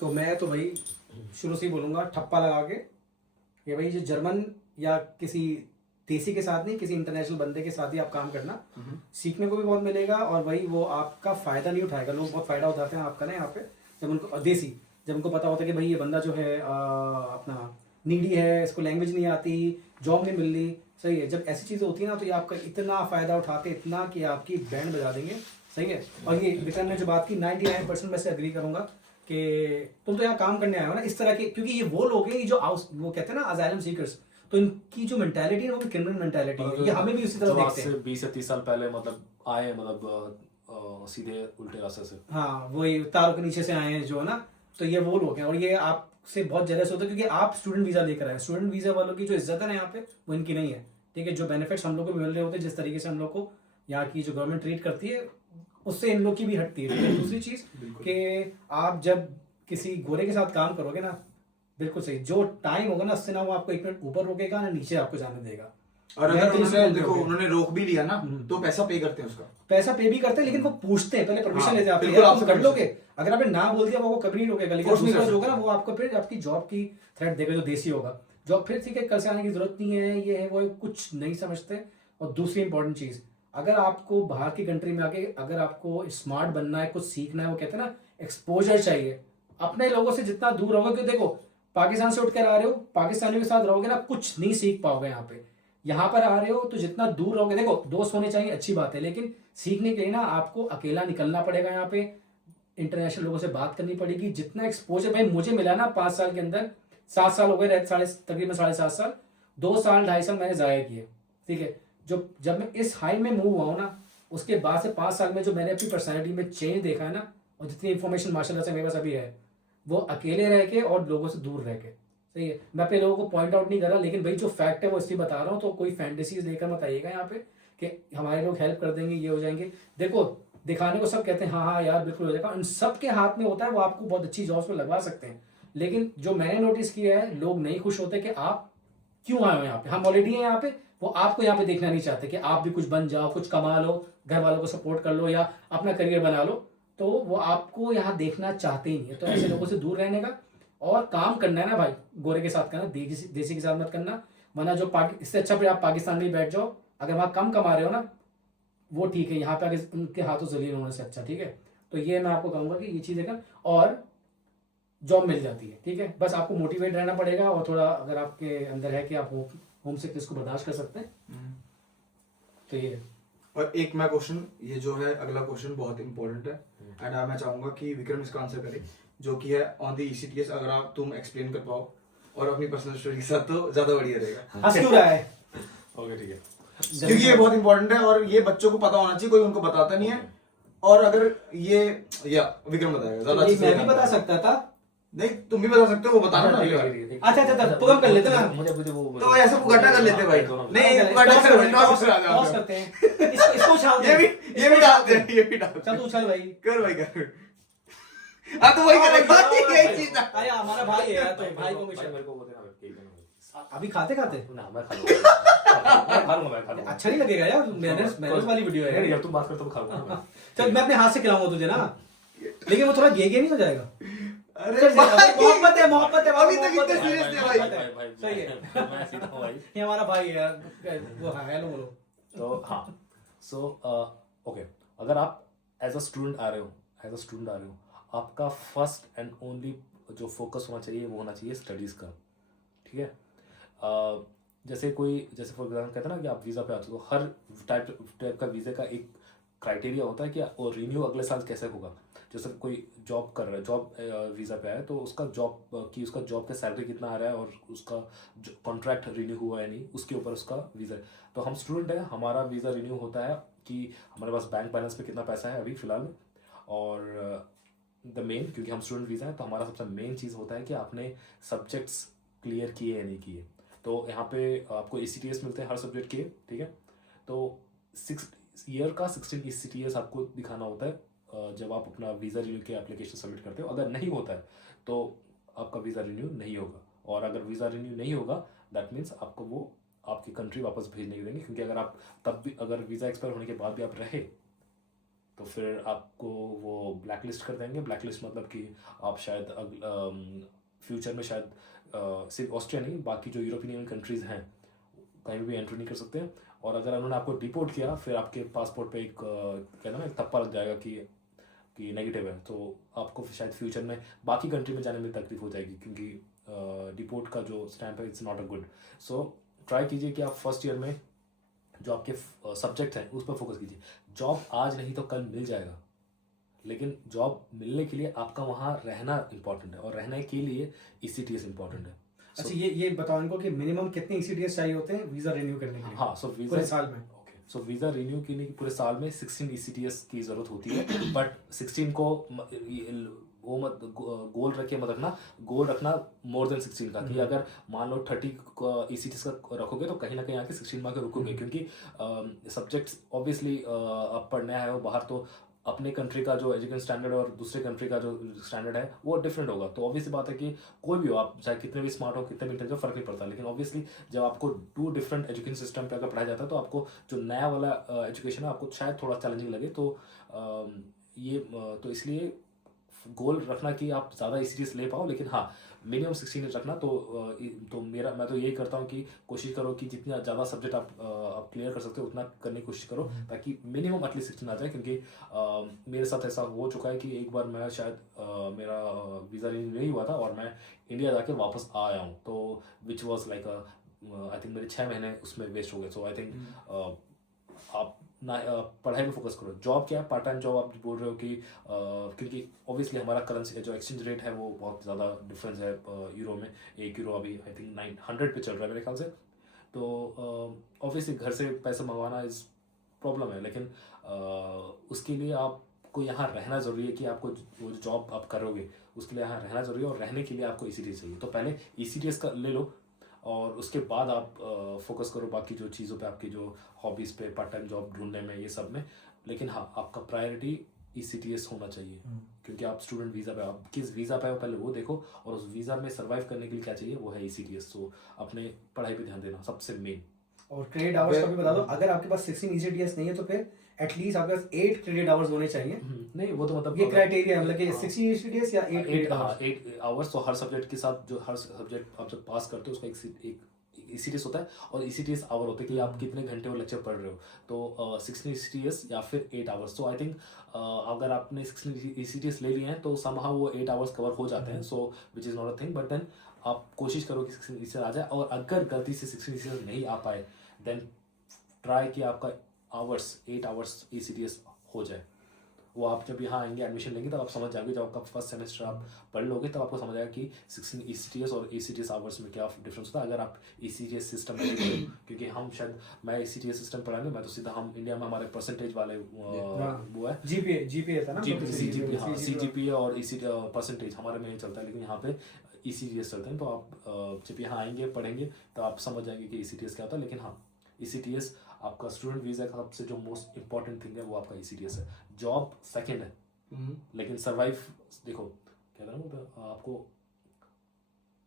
तो मैं तो भाई शुरू से ही बोलूँगा ठप्पा लगा के, ये भाई जो जर्मन या किसी देसी के साथ नहीं, किसी इंटरनेशनल बंदे के साथ ही आप काम करना, सीखने को भी बहुत मिलेगा और भाई वो आपका फ़ायदा नहीं उठाएगा। लोग बहुत फ़ायदा उठाते हैं आपका ना यहाँ पे, जब उनको देसी, जब उनको पता होता है कि भाई ये बंदा जो है अपना नीडी है, इसको लैंग्वेज नहीं आती, जॉब नहीं मिल रही, सही है। जब ऐसी चीज़ें होती हैं ना तो ये आपका इतना फ़ायदा उठाते, इतना कि आपकी बैंड बजा देंगे, सही है। और ये विक्रम ने जो बात की 99% मैं से अग्री करूँगा कि तुम तो यहाँ काम करने आए हो ना इस तरह के, क्योंकि ये वो लोग हैं जो वो कहते हैं ना असाइलम सीकर्स, तो इनकी जो मेंटालिटी है वो क्रिमिनल मेंटालिटी है। ये हमें भी उसी तरह देखते हैं। 20 या 30 साल पहले मतलब आए, मतलब सीधे उल्टे रास्ते से, हाँ वही तारों के नीचे से आए हैं जो है ना, तो ये वो लोग हैं। और ये आपसे बहुत जेलस होते हैं क्योंकि आप स्टूडेंट वीजा लेकर आए। स्टूडेंट वीजा वालों की जो इज्जत है ना यहाँ पे, वो इनकी नहीं है, ठीक है। जो बेनिफिट्स हम लोग को मिल रहे होते हैं, जिस तरीके से हम लोग को यहाँ की जो गवर्नमेंट ट्रीट करती है, उससे इन लोग की भी हटती है। दूसरी चीज़ कि आप जब किसी गोरे के साथ काम करोगे ना, बिल्कुल सही, जो टाइम होगा ना उससे ना वो आपको 1 मिनट ऊपर रोकेगा ना नीचे आपको जाने देगा। और अगर उन्होंने देखो उन्होंने रोक भी लिया ना तो पैसा पे करते हैं उसका, पैसा पे भी करते हैं, लेकिन वो पूछते हैं, पहले परमिशन हाँ, लेते हैं आपसे, बिल्कुल, यार आपसे तुम कर permission। लोगे। अगर आपने ना बोल दिया वो कभी नहीं रोकेगा, लेकिन Force नहीं दूसरा कर जो होगा ना वो आपको फिर आपकी जॉब की थ्रेट देगा, जो देसी होगा। जॉब फिर ठीक है, कल से आने की जरूरत नहीं है, ये है वो है, कुछ नहीं समझते। और दूसरी इंपॉर्टेंट चीज, अगर आपको बाहर की कंट्री में आके अगर आपको स्मार्ट बनना है, कुछ सीखना है, वो कहते हैं ना एक्सपोजर चाहिए, अपने लोगों से जितना दूर रहोगे, क्योंकि देखो पाकिस्तान से उठकर आ रहे हो, पाकिस्तानियों के साथ रहोगे ना, कुछ नहीं सीख पाओगे यहाँ पे। यहाँ पर आ रहे हो तो जितना दूर रहोगे, देखो दोस्त होने चाहिए, अच्छी बात है, लेकिन सीखने के लिए ना आपको अकेला निकलना पड़ेगा। यहाँ पे इंटरनेशनल लोगों से बात करनी पड़ेगी। जितना एक्सपोजर भाई मुझे मिला ना 5 साल के अंदर, 7 साल हो गए, तकरीबन 7.5 साल, 2 साल 2.5 साल मैंने ज़ाया किए, ठीक है। जब मैं इस हाई में मूव हुआ हूँ ना, उसके बाद से 5 साल में जो मैंने अपनी पर्सनैलिटी में चेंज देखा है ना, और जितनी इन्फॉर्मेशन माशाल्लाह से मेरे पास अभी है, वो अकेले रह के और लोगों से दूर रह के, सही है। मैं अपने लोगों को पॉइंट आउट नहीं कर रहा, लेकिन भाई जो फैक्ट है वो इसलिए बता रहा हूँ, तो कोई फैंटेसीज लेकर मत आइएगा यहाँ पे कि हमारे लोग हेल्प कर देंगे, ये हो जाएंगे। देखो दिखाने को सब कहते हैं, हाँ हाँ यार बिल्कुल हो जाएगा, उन सब के हाथ में होता है, वो आपको बहुत अच्छी जॉब्स में लगवा सकते हैं। लेकिन जो मैंने नोटिस किया है, लोग नहीं खुश होते कि आप क्यों आए हो यहाँ पे, हम ऑलरेडी हैं यहाँ पे, वो आपको यहाँ पे देखना नहीं चाहते कि आप भी कुछ बन जाओ, कुछ कमा लो, घर वालों को सपोर्ट कर लो या अपना करियर बना लो, तो वो आपको यहाँ देखना चाहते ही नहीं है। तो ऐसे लोगों से दूर रहने का और काम करना है ना भाई, गोरे के साथ करना, देसी के साथ मत करना, वरना जो इससे अच्छा फिर आप पाकिस्तान में ही बैठ जाओ। अगर वहाँ कम कमा रहे हो ना, वो ठीक है, यहाँ पे आगे उनके हाथों जलील होने से अच्छा, ठीक है। तो ये मैं आपको कहूँगा कि ये चीज़ है, और जॉब मिल जाती है, ठीक है। बस आपको मोटिवेट रहना पड़ेगा और थोड़ा अगर आपके अंदर है कि आप वो होम सिकनेस को बर्दाश्त कर सकते हैं। तो ये और एक मैं क्वेश्चन, ये जो है अगला क्वेश्चन बहुत इंपॉर्टेंट है एंड मैं चाहूंगा कि विक्रम इसका आंसर करे, जो कि है ऑन द ईसीटीएस। अगर आप तुम एक्सप्लेन कर पाओ और अपनी पर्सनल स्टोरी के साथ तो ज्यादा बढ़िया रहेगा। हंस क्यों रहा है? ओके ठीक है। क्योंकि ये बहुत इंपॉर्टेंट है और ये बच्चों को पता होना चाहिए, कोई उनको बताता नहीं है। और अगर ये या विक्रम बताएगा ज्यादा ये अच्छे से मैं भी बताएगा। बता सकता था। नहीं तुम भी बता सकते हो, वो बताना ना ठीक है, अगली ठीक है, ठीक है। अच्छा, अच्छा, अच्छा, तो हम कर लेते हैं ना। मुझे वो तो ऐसे पुगाटा कर लेते हैं भाई। दोनों- नहीं चल, पुगाटा pause कर भाई, pause- टॉस आ pause जाओ। करते हैं। इसको उछाल दे। ये भी डालते हैं, ये भी डालते चल हैं। तू उछाल भाई। कर भाई कर। हाँ तो वही करेगा, यही चीज था। अरे हमारा भाई है यार, तो भाई को भाई मिशन। मेरे को वो देना, केक देना। अभी खाते खाते ना मैं खा लूंगा। मैं खा लूंगा। अच्छा नहीं लगेगा यार, मैनर्स वाली वीडियो है। नहीं, जब तुम बात करते हो तो खाऊंगा मैं। चल मैं अपने हाथ से खिलाऊंगा तुझे ना, लेकिन वो थोड़ा गे नहीं हो जाएगा। अरे भाई, मोहब्बत है, मोहब्बत है, अभी तक मोहब्बत इतने है। serious थे भाई। भाई सही है। मैं सीधा हूँ भाई। ये हमारा भाई है यार, वो हाँ हेलो बोलो। तो हाँ, सो ओके, अगर आप एज अ स्टूडेंट आ रहे हो, आपका फर्स्ट एंड ओनली जो फोकस होना चाहिए वो होना चाहिए स्टडीज का, ठीक है। जैसे फॉर एग्जाम्पल कहते हैं ना कि आप वीज़ा पे आते हो, तो हर टाइप का वीज़े का एक क्राइटेरिया होता है कि वो रिन्यू अगले साल कैसे होगा। जैसे कोई जॉब कर रहा है, जॉब वीज़ा पे आया तो उसका जॉब का सैलरी कितना आ रहा है और उसका कॉन्ट्रैक्ट रिन्यू हुआ है नहीं, उसके ऊपर उसका वीज़ा। तो हम स्टूडेंट हैं, हमारा वीज़ा रिन्यू होता है कि हमारे पास बैंक बैलेंस पे कितना पैसा है अभी फ़िलहाल में, और द मेन, क्योंकि हम स्टूडेंट वीज़ा है तो हमारा सबसे मेन चीज़ होता है कि आपने सब्जेक्ट्स क्लियर किए या नहीं किए। तो यहाँ पे आपको ECTS मिलते हैं हर सब्जेक्ट के, ठीक है। तो 6 ईयर का 16 ECTS आपको दिखाना होता है जब आप अपना वीज़ा रिन्यू के एप्लीकेशन सबमिट करते हो। अगर नहीं होता है तो आपका वीज़ा रिन्यू नहीं होगा, और अगर वीज़ा रिन्यू नहीं होगा दैट मीन्स आपको वो आपकी कंट्री वापस भेज नहीं देंगे, क्योंकि अगर आप तब भी अगर वीज़ा एक्सपायर होने के बाद भी आप रहे तो फिर आपको वो ब्लैक लिस्ट कर देंगे। ब्लैक लिस्ट मतलब कि आप शायद फ्यूचर में शायद सिर्फ ऑस्ट्रिया नहीं, बाकी जो यूरोपियन यूनियन कंट्रीज़ हैं कहीं भी एंट्री नहीं कर सकते हैं। और अगर उन्होंने आपको डिपोर्ट किया फिर आपके पासपोर्ट पे एक कहते हैं ना एक थप्पा लग जाएगा कि नेगेटिव है, तो आपको शायद फ्यूचर में बाकी कंट्री में जाने में तकलीफ हो जाएगी, क्योंकि डिपोर्ट का जो स्टैम्प है it's not a good. So try कीजिए कि आप फर्स्ट ईयर में जो आपके सब्जेक्ट हैं उस पर फोकस कीजिए। जॉब आज नहीं तो कल मिल जाएगा, लेकिन जॉब मिलने के लिए आपका वहाँ रहना इंपॉर्टेंट है, और रहने के लिए ECTS इंपॉर्टेंट है। अच्छा ये बताओ इनको कि मिनिमम कितने ECTS चाहिए होते हैं वीजा रिन्यू करने के लिए? हाँ, सो पूरे वीज़ा साल में। सो वीज़ा रिन्यू के लिए पूरे साल में 16 ECTS की ज़रूरत होती है, बट 16 को वो मत गोल रख के मत रखना, गोल रखना मोर देन 16 का, कि अगर मान लो 30 ECTS का रखोगे तो कहीं ना कहीं आके 16 में रुकोगे, क्योंकि सब्जेक्ट्स ऑब्वियसली आप पढ़ने आए हो बाहर, तो अपने कंट्री का जो एजुकेशन स्टैंडर्ड और दूसरे कंट्री का जो स्टैंडर्ड है वो डिफरेंट होगा। तो ऑब्वियसली बात है कि कोई भी हो, आप चाहे कितने भी स्मार्ट हो, कितने भी इंटेलिजेंट, फर्क नहीं पड़ता। लेकिन ऑब्वियसली जब आपको 2 डिफरेंट एजुकेशन सिस्टम पे अगर पढ़ाया जाता है तो आपको जो नया वाला एजुकेशन है आपको शायद थोड़ा चैलेंजिंग लगे। तो इसलिए गोल रखना कि आप ज़्यादा ECTS ले पाओ, लेकिन हाँ मिनिमम 16 रखना। तो मैं तो यही करता हूँ कि कोशिश करो कि जितना ज़्यादा सब्जेक्ट आप क्लियर कर सकते हो उतना करने की कोशिश करो, ताकि मिनिमम एटलीस्ट 16 आ जाए। क्योंकि मेरे साथ ऐसा हो चुका है कि एक बार मैं शायद मेरा वीज़ा रिन्यू नहीं हुआ था और मैं इंडिया जाके वापस आया हूँ, तो which was like I think मेरे 6 महीने उसमें वेस्ट हो गए। सो आई थिंक आप ना पढ़ाई में फोकस करो। जॉब क्या है, पार्ट टाइम जॉब आप बोल रहे हो कि क्योंकि ऑब्वियसली हमारा करेंसी जो एक्सचेंज रेट है वो बहुत ज़्यादा डिफरेंस है यूरो में। 1 यूरो अभी आई थिंक 900 पे चल रहा है मेरे ख्याल से। तो ऑब्वियसली घर से पैसे मंगवाना इज़ प्रॉब्लम है, लेकिन उसके लिए आपको यहाँ रहना ज़रूरी है कि आपको वो जो जॉब आप करोगे उसके लिए यहाँ रहना ज़रूरी है, और रहने के लिए आपको ECTS चाहिए। तो पहले ECTS का ले लो और उसके बाद आप फोकस करो बाकी जो चीज़ों पे, आपकी जो हॉबीज़ पे, पार्ट टाइम जॉब ढूंढने में, ये सब में। लेकिन हाँ आपका प्रायोरिटी ECTS होना चाहिए, क्योंकि आप स्टूडेंट वीज़ा पे, आप किस वीज़ा पे हो पहले वो देखो, और उस वीज़ा में सर्वाइव करने के लिए क्या चाहिए वो है ECTS। तो अपने पढ़ाई पे ध्यान देना सबसे मेन। और क्रेडिट आवर्स का भी बता दो, अगर आपके पास 16 ECTS नहीं है तो फिर एटलीस्ट आपके पास 8 क्रेडिट आवर्स होने चाहिए। नहीं वो तो मतलब ये क्राइटेरिया मतलब कि 16 ECTS या 8 क्रेडिट 8 आवर्स। तो हर सब्जेक्ट के साथ जो हर सब्जेक्ट आप जब पास करते हो उसका एक ECTS होता है और ECTS आवर होते हैं कि आप कितने घंटे वो लेक्चर पढ़ रहे हो। तो 16 ECTS या फिर 8 आवर्स। तो आई थिंक अगर आपने 16 ECTS ले लिए हैं तो समहाउ वो 8 आवर्स कवर हो जाते हैं, so which is not a thing. But then आप कोशिश करो कि 16 ECTS आ जाए, और अगर गलती से 16 ECTS नहीं आ पाए देन ट्राई कि आपका आवर्स 8 आवर्स ECTS हो जाए। वो आप जब यहाँ आएंगे एडमिशन लेंगे तब आप समझ जाओगे, जब आपका फर्स्ट सेमेस्टर आप पढ़ लोगे तब आपको समझ आएगा कि 16 ECTS और ECTS आवर्स में क्या डिफरेंस होता है अगर आप ECTS सिस्टम में पढ़े। क्योंकि हम शायद मैं ECTS सिस्टम पढ़ाएंगे, मैं तो सीधा हम इंडिया में हमारे परसेंटेज वाले वो है जीपीए था ना, CGPA और ECTS परसेंटेज हमारे में चलता है, लेकिन यहाँ पे ECTS चलते हैं। तो आप जब यहाँ आएंगे पढ़ेंगे तो आप समझ जाएंगे कि ECTS क्या होता है। लेकिन हाँ, ECTS आपका स्टूडेंट वीज़ा का सबसे जो मोस्ट इंपॉर्टेंट थिंग है वो आपका ECTS है। जॉब सेकंड है, लेकिन सर्वाइव देखो क्या कहना है, आपको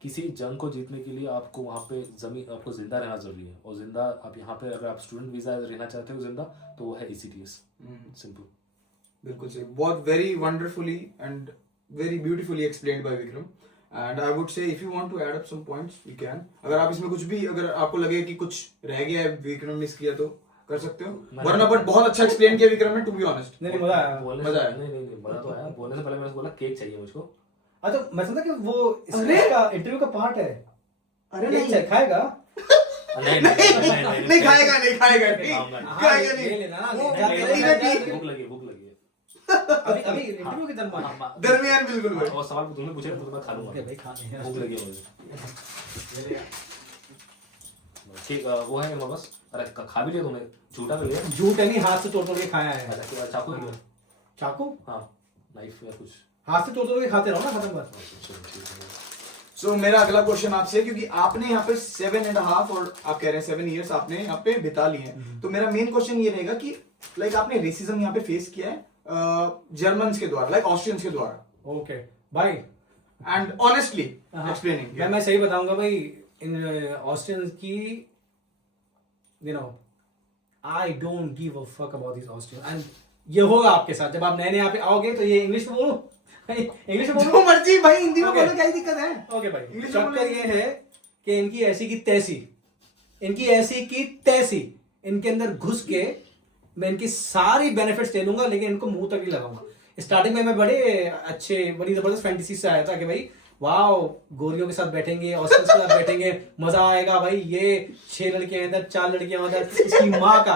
किसी जंग को जीतने के लिए आपको वहाँ पे आपको जिंदा रहना जरूरी है, और जिंदा आप यहाँ पे अगर आप स्टूडेंट वीज़ा रहना चाहते हो जिंदा तो वो है ECTS। सिंपल। बिल्कुल सही, बहुत very wonderfully and very beautifully explained by Vikram. And I would say if you want to add up some points we can. अगर आप इसमें कुछ भी, अगर आपको लगे कि कुछ रह गया है विक्रम मिस किया तो कर सकते हो, वरना बट बहुत अच्छा एक्सप्लेन किया विक्रम ने, टू बी ऑनेस्ट। नहीं मजा आया, मजा आया। नहीं मजा तो आया। बोलने से पहले मैंने बोला केक चाहिए मुझको। तो मैं समझा कि वो इसका इंटरव्यू का पार्ट है। अरे केक चाहिए, खाएगा? नहीं खाएगा, नहीं खाएगा, खाएगा नहीं। ले लेना ना, वो भूख लगी है। अभी इंटरव्यू के दरमियान बिल्कुल भाई। और सवाल तुमने पूछे तो मैं खा लूंगा। भाई खा लेंगे। भूख लगी है मुझे। ठीक वो है मेरे पास। अरे खा भी लिया तुमने, झूठा भी लिया। झूठ नहीं, हाथ से तोड़ तोड़ के खाया है। अच्छा चाकू भी लिया? चाकू? हाँ, नाइफ या कुछ हाथ से तोड़ तोड़ के खाते रहो ना, खत्म कर। सो मेरा अगला क्वेश्चन आपसे, क्योंकि आपने यहाँ पे 7.5 और आप कह रहे हैं 7 इयर्स आपने यहाँ पे बिता लिए हैं, तो मेरा मेन क्वेश्चन ये रहेगा कि लाइक आपने रेसिज्म यहाँ पे फेस किया है जर्मन्स के द्वारा, लाइक ऑस्ट्रियंस के द्वारा। ओके भाई, एंड ऑनेस्टली एक्सप्लेनिंग, मैं सही बताऊंगा भाई, इन ऑस्ट्रियंस की you know I don't give a fuck about this Austrians. And ये होगा आपके साथ जब आप नए नए यहाँ पे आओगे, तो ये इंग्लिश में बोलो, इंग्लिश में जो बोलो, मर्जी भाई, हिंदी में Okay. बोलो, क्या ही दिक्कत है। ओके भाई। इंग्लिश में चक्कर बोलो। ये है कि इनकी ऐसी की तैसी, इनकी ऐसी की तैसी, इनके अंदर घुस के मैं इनकी सारी बेनिफिट्स ले लूंगा, लेकिन इनको मुंह तक नहीं लगाऊंगा। स्टार्टिंग में मैं बड़ी जबरदस्त फैंटेसी से आया था कि भाई वाओ, गोरियों के साथ बैठेंगे, ऑस्ट्रियंस के साथ बैठेंगे, मजा आएगा भाई, ये 6 लड़कियां इधर, 4 लड़कियां उधर, इसकी माँ का।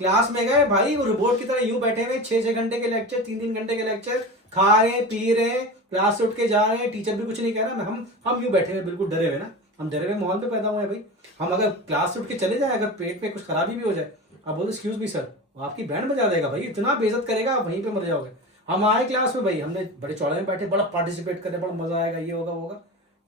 क्लास में गए भाई, वो रोबोट की तरह यूं बैठे हुए, 6 घंटे के लेक्चर, 3 घंटे के लेक्चर, खा रहे पी रहे, क्लास से उठ के जा रहे हैं, टीचर भी कुछ नहीं कह रहा, हम यूं बैठे हुए बिल्कुल डरे हुए ना। हम डरे हुए माहौल पे पैदा हुए हैं भाई। हम अगर क्लास से उठ के चले जाए, अगर पेट में कुछ खराबी भी हो जाए, आप बोलो एक्सक्यूज मी सर, वो आपकी बैंड बजा देगा भाई, इतना बेइज्जत करेगा, आप वहीं पे मर जाओगे। हम आए क्लास में भाई, हमने बड़े चौड़े में बैठे, बड़ा पार्टिसिपेट करने, बड़ा मजा आएगा, ये होगा वो होगा।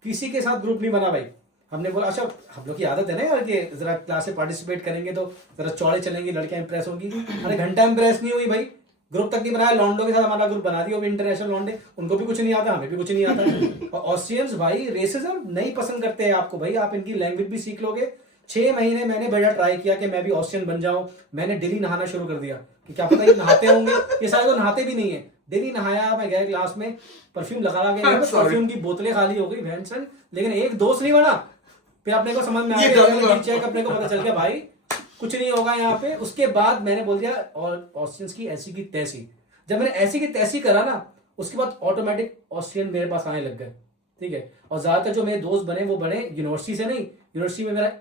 किसी के साथ ग्रुप नहीं बना भाई। हमने बोला अच्छा, हम लोग की आदत है ना यार कि जरा क्लास में पार्टिसिपेट करेंगे तो जरा चौड़े चलेंगे, लड़कियां इंप्रेस होंगी। अरे घंटा इंप्रेस नहीं हुई भाई, ग्रुप तक नहीं बनाया, लॉन्डो के साथ हमारा ग्रुप बना दिया, वो भी इंटरनेशनल लॉन्डे, उनको भी कुछ नहीं आता, हमें भी कुछ नहीं आता। और ऑस्ट्रियंस भाई रेसिज्म नहीं पसंद करते हैं आपको भाई, आप इनकी लैंग्वेज भी सीख लोगे। 6 महीने मैंने बड़ा ट्राई किया कि मैं भी ऑस्ट्रियन बन जाऊं। मैंने डेली नहाना शुरू कर दिया कि क्या पता ये नहाते होंगे, ये शायद वो नहाते भी नहीं है। डेली नहाया, मैं गया क्लास में, परफ्यूम लगा गया, परफ्यूम की बोतलें खाली हो गई भैंसन, लेकिन एक दोस्त नहीं बना। फिर अपने को समझ में आ गया, चेक अपने को पता चल गया भाई कुछ नहीं होगा यहाँ पे। उसके बाद मैंने बोल दिया और ऑस्ट्रियंस की ऐसी की तैसी। जब मैंने ऐसी की तैसी करा ना, उसके बाद ऑटोमेटिक ऑस्ट्रियन मेरे पास आने लग गए, ठीक है। और ज्यादातर जो मेरे दोस्त बने वो बने यूनिवर्सिटी से नहीं, यूनिवर्सिटी में मेरा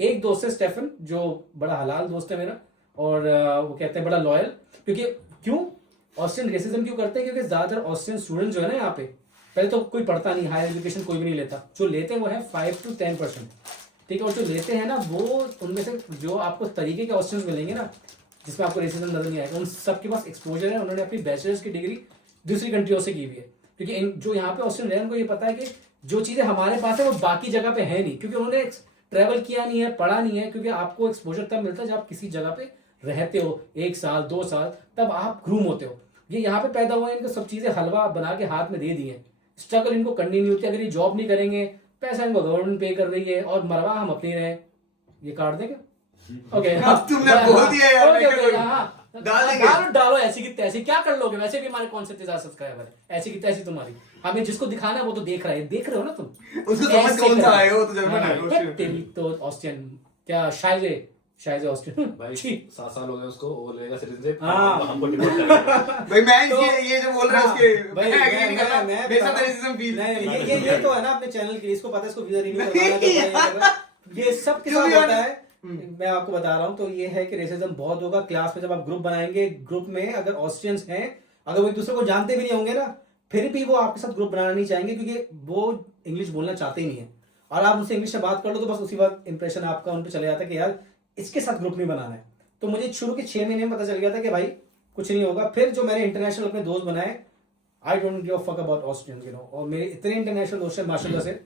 एक दोस्त है स्टेफन, जो बड़ा हलाल दोस्त है मेरा, और वो कहते हैं बड़ा लॉयल। क्योंकि क्यों ऑस्ट्रियन रेसिज्म क्यों करते हैं? क्योंकि ज्यादातर ऑस्ट्रियन स्टूडेंट जो है ना यहाँ पे, पहले तो कोई पढ़ता नहीं, हायर एजुकेशन कोई भी नहीं लेता, जो लेते हैं वो है 5 to 10%, ठीक है। और जो लेते हैं ना, वो उनमें से जो आपको तरीके के ऑस्ट्रियंस मिलेंगे ना, जिसमें आपको रेसिज्म नजर नहीं आएगा, उन सबके पास एक्सपोजर है, उन्होंने अपनी बैचलर्स की डिग्री दूसरी कंट्रियों से की हुई है। क्योंकि जो यहाँ पे ऑस्ट्रियन रहे हैं, उनको ये पता है कि जो चीजें हमारे पास है वो बाकी जगह पे है नहीं, क्योंकि उन्होंने ट्रेवल किया नहीं है, पढ़ा नहीं है। क्योंकि आपको एक्सपोजर तब मिलता है जब आप किसी जगह पे रहते हो 1 साल 2 साल, तब आप ग्रूम होते हो। ये यहाँ पे पैदा हुए, इनको सब चीजें हलवा बना के हाथ में दे दी है, स्ट्रगल इनको करनी नहीं होती। अगर ये जॉब नहीं करेंगे, पैसा इनको गवर्नमेंट पे कर रही है, और मरवा हम अपनी रहे। ये काट देंगे, ओके अब तुमने बोल दिया यार। ओके, हाँ, डाल देंगे। डालो ऐसी की तैसी, क्या कर लोगे? वैसे भी हमारे कौन से 1000 सब्सक्राइबर है, ऐसी की तैसी तुम्हारी। हमें जिसको दिखाना है वो तो देख रहा है, देख रहे हो ना तुम। उसको समझ ऐसे कौन सा कर- आएगा, वो तो जर्मन हाँ, आएगा। तेरी तो ऑस्ट्रियन क्या शायद ऑस्ट्रियन भाई छी। 7 साल हो गए उसको, वो लेगा सिटीजनशिप, हाँ। हमको डिपोर्ट करेगा। भाई मैं तो- ये जो बोल रहा है उसके भाई, मैं agree नहीं करता। मैं मेरे साथ बता- racism feel- नहीं, ये तो है ना अपने चैनल के लिए, इसको पता है, इसको वीजा रिन्यू करवाना तो ये कर रहा है। ये सब के क्यों साथ भी होता यार? है। मैं आपको बता रहा हूँ, तो ये है कि रेसिज्म बहुत होगा क्लास में। जब आप ग्रुप बनाएंगे, ग्रुप में अगर ऑस्ट्रियंस हैं, अगर वो एक दूसरे को जानते भी नहीं होंगे ना, फिर भी वो आपके साथ ग्रुप बनाना नहीं चाहेंगे, क्योंकि वो इंग्लिश बोलना चाहते ही नहीं है। और आप उनसे इंग्लिश में बात कर लो तो बस उसी वक्त इंप्रेशन आपका उन पर चले जाता है कि यार इसके साथ ग्रुप नहीं बनाना है। तो मुझे शुरू के 6 महीने में पता चल गया था कि भाई कुछ नहीं होगा। फिर जो मैंने इंटरनेशनल अपने दोस्त बनाए, I don't give a fuck about Austrians, you know. और मेरे इतने इंटरनेशनल दोस्त हैं माशाल्लाह से,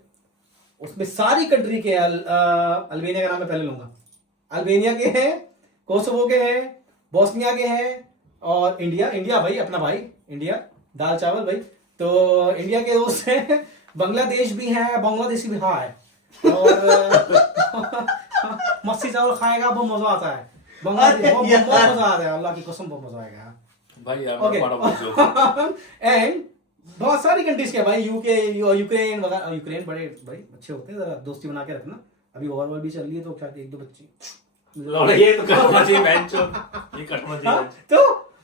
उसमें सारी कंट्री के अल्बानिया का नाम मैं पहले लूंगा, अल्बानिया के हैं, कोसोवो के हैं, बोस्निया के हैं, और इंडिया भाई, अपना भाई इंडिया, दाल चावल भाई। तो इंडिया के दोस्त हैं, बांग्लादेश भी हैं, बांग्लादेशी भी हाँ है, और मस्सी चावल खाएगा बहुत मजा आता है, बांग्लादेश बहुत मजा आता है, अल्लाह की कसम बहुत मजा आएगा भाई यार Okay. Part of joke. And बहुत सारी कंट्रीज के भाई, यूके, यूक्रेन वगैरह। यूक्रेन बड़े भाई अच्छे होते हैं, जरा दोस्ती बना के रखना। अभी वॉर भी चल रही है तो क्या 1-2 बच्चे ये तो करना चाहिए बेंच, ये करना चाहिए। हाँ, तो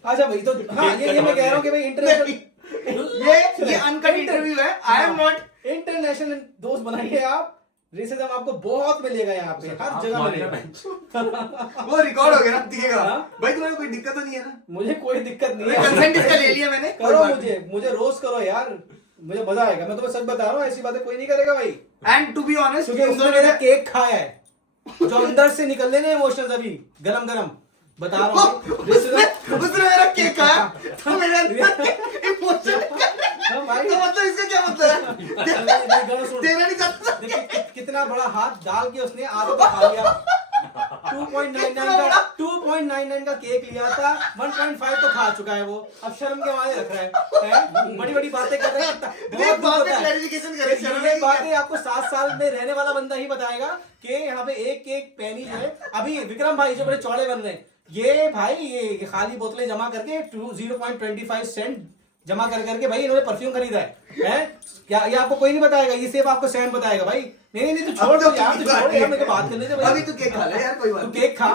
अच्छा भाई, तो हाँ ये मैं कह रहा हूँ कि भाई इंटरनेशनल ये अनकट इंटरव्यू है। आई एम नॉट इंटरनेशनल दोस्त बनाइए आप, रेसिज्म आपको बहुत मिलेगा यहाँ पे, हर जगह मिलेगा। वो रिकॉर्ड हो गया ना, दिखेगा। हाँ? भाई तुम्हें कोई दिक्कत तो नहीं है ना? मुझे कोई दिक्कत नहीं है, कंसेंट इसका ले लिया मैंने। कोई करो, बात मुझे रोज करो यार, मुझे मजा आएगा। मैं तुम्हें सच बता रहा हूँ, ऐसी बातें कोई नहीं करेगा भाई, नहीं। एंड टू बी ऑनेस्ट, क्योंकि उसने मेरा केक खाया है जो अंदर से निकल लेने इमोशंस अभी गरम गरम बता रहा हूँ। उसने मेरा केक खाया तो मेरा इमोशन। हाँ भाई, तो मतलब इसका क्या मतलब है? गाना सुन। देना नहीं चाहता। देखिए कितना बड़ा हाथ डाल के उसने आधा तो खा लिया। 2.99 का केक लिया था, 1.5 तो खा चुका है वो, अब शर्म के मारे रख रहा है? बड़ी बड़ी बातें कर रहे हैं, बहुत दुख होता है। क्लैरिफिकेशन करे, शर्म ये नहीं बातें आपको 7 साल में रहने वाला बंदा ही बताएगा कि यहाँ पे एक केक पैनी जो है, अभी विक्रम भाई जो बड़े चौड़े बन रहे हैं, ये भाई ये खाली बोतलें जमा करके 0.25 सेंट जमा कर करके भाई इन्होंने परफ्यूम खरीदा है? क्या ये आपको कोई नहीं बताएगा, ये सिर्फ आपको सैम बताएगा भाई। नहीं तो छोड़ दो यार, तो छोड़ यार, मेरे को बात करने दे भाई। अभी तू केक खा ले यार, कोई बात तू नहीं। केक खा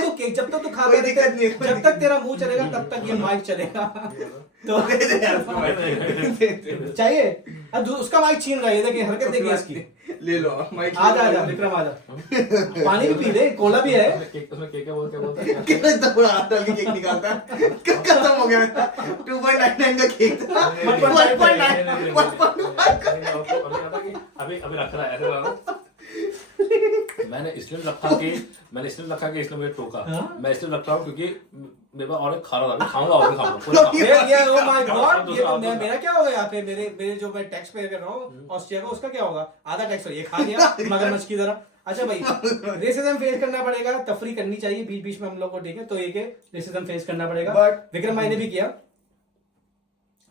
तू केक, जब तक तू खाता कोई दिक्कत नहीं है। जब तक तेरा मुंह चलेगा तब तक ये माइक चलेगा। तो दे दे यार उसको माइक। चाहिए अब उसका माइक छीन रहा है, ये देखिए हरकत देखिए इसकी। ले लो माइक। आजा विक्रम आजा, पानी भी पी ले, कोला भी है। केक उसमें केक क्या बोलते हैं? कितना इतना बड़ा हाथ डाल के केक निकालता है। खत्म हो गया मेरा 2.99 का केक था 1.9 अभी रख रहा है ऐसे वाला। मैंने इसलिए रखा कि इसने मुझे टोका। हाँ? मैं इसलिए रख रहा हूँ क्योंकि मेरे पास और खा रहा था, खाऊंगा और खाऊंगा पूरा खाऊंगा। ये oh my God, ये तो दूसरा- मेरा क्या होगा यहाँ पे? मेरे जो मैं टैक्स पे कर रहा हूँ ऑस्ट्रिया का, उसका क्या होगा? आधा टैक्स ये खा लिया मगरमच्छ की तरह। अच्छा भाई, रेसिज्म फेस करना पड़ेगा, तफरी करनी चाहिए बीच बीच में हम लोग को, ठीक है? तो एक रेसिज्म फेस करना पड़ेगा, But- विक्रम भाई ने भी किया।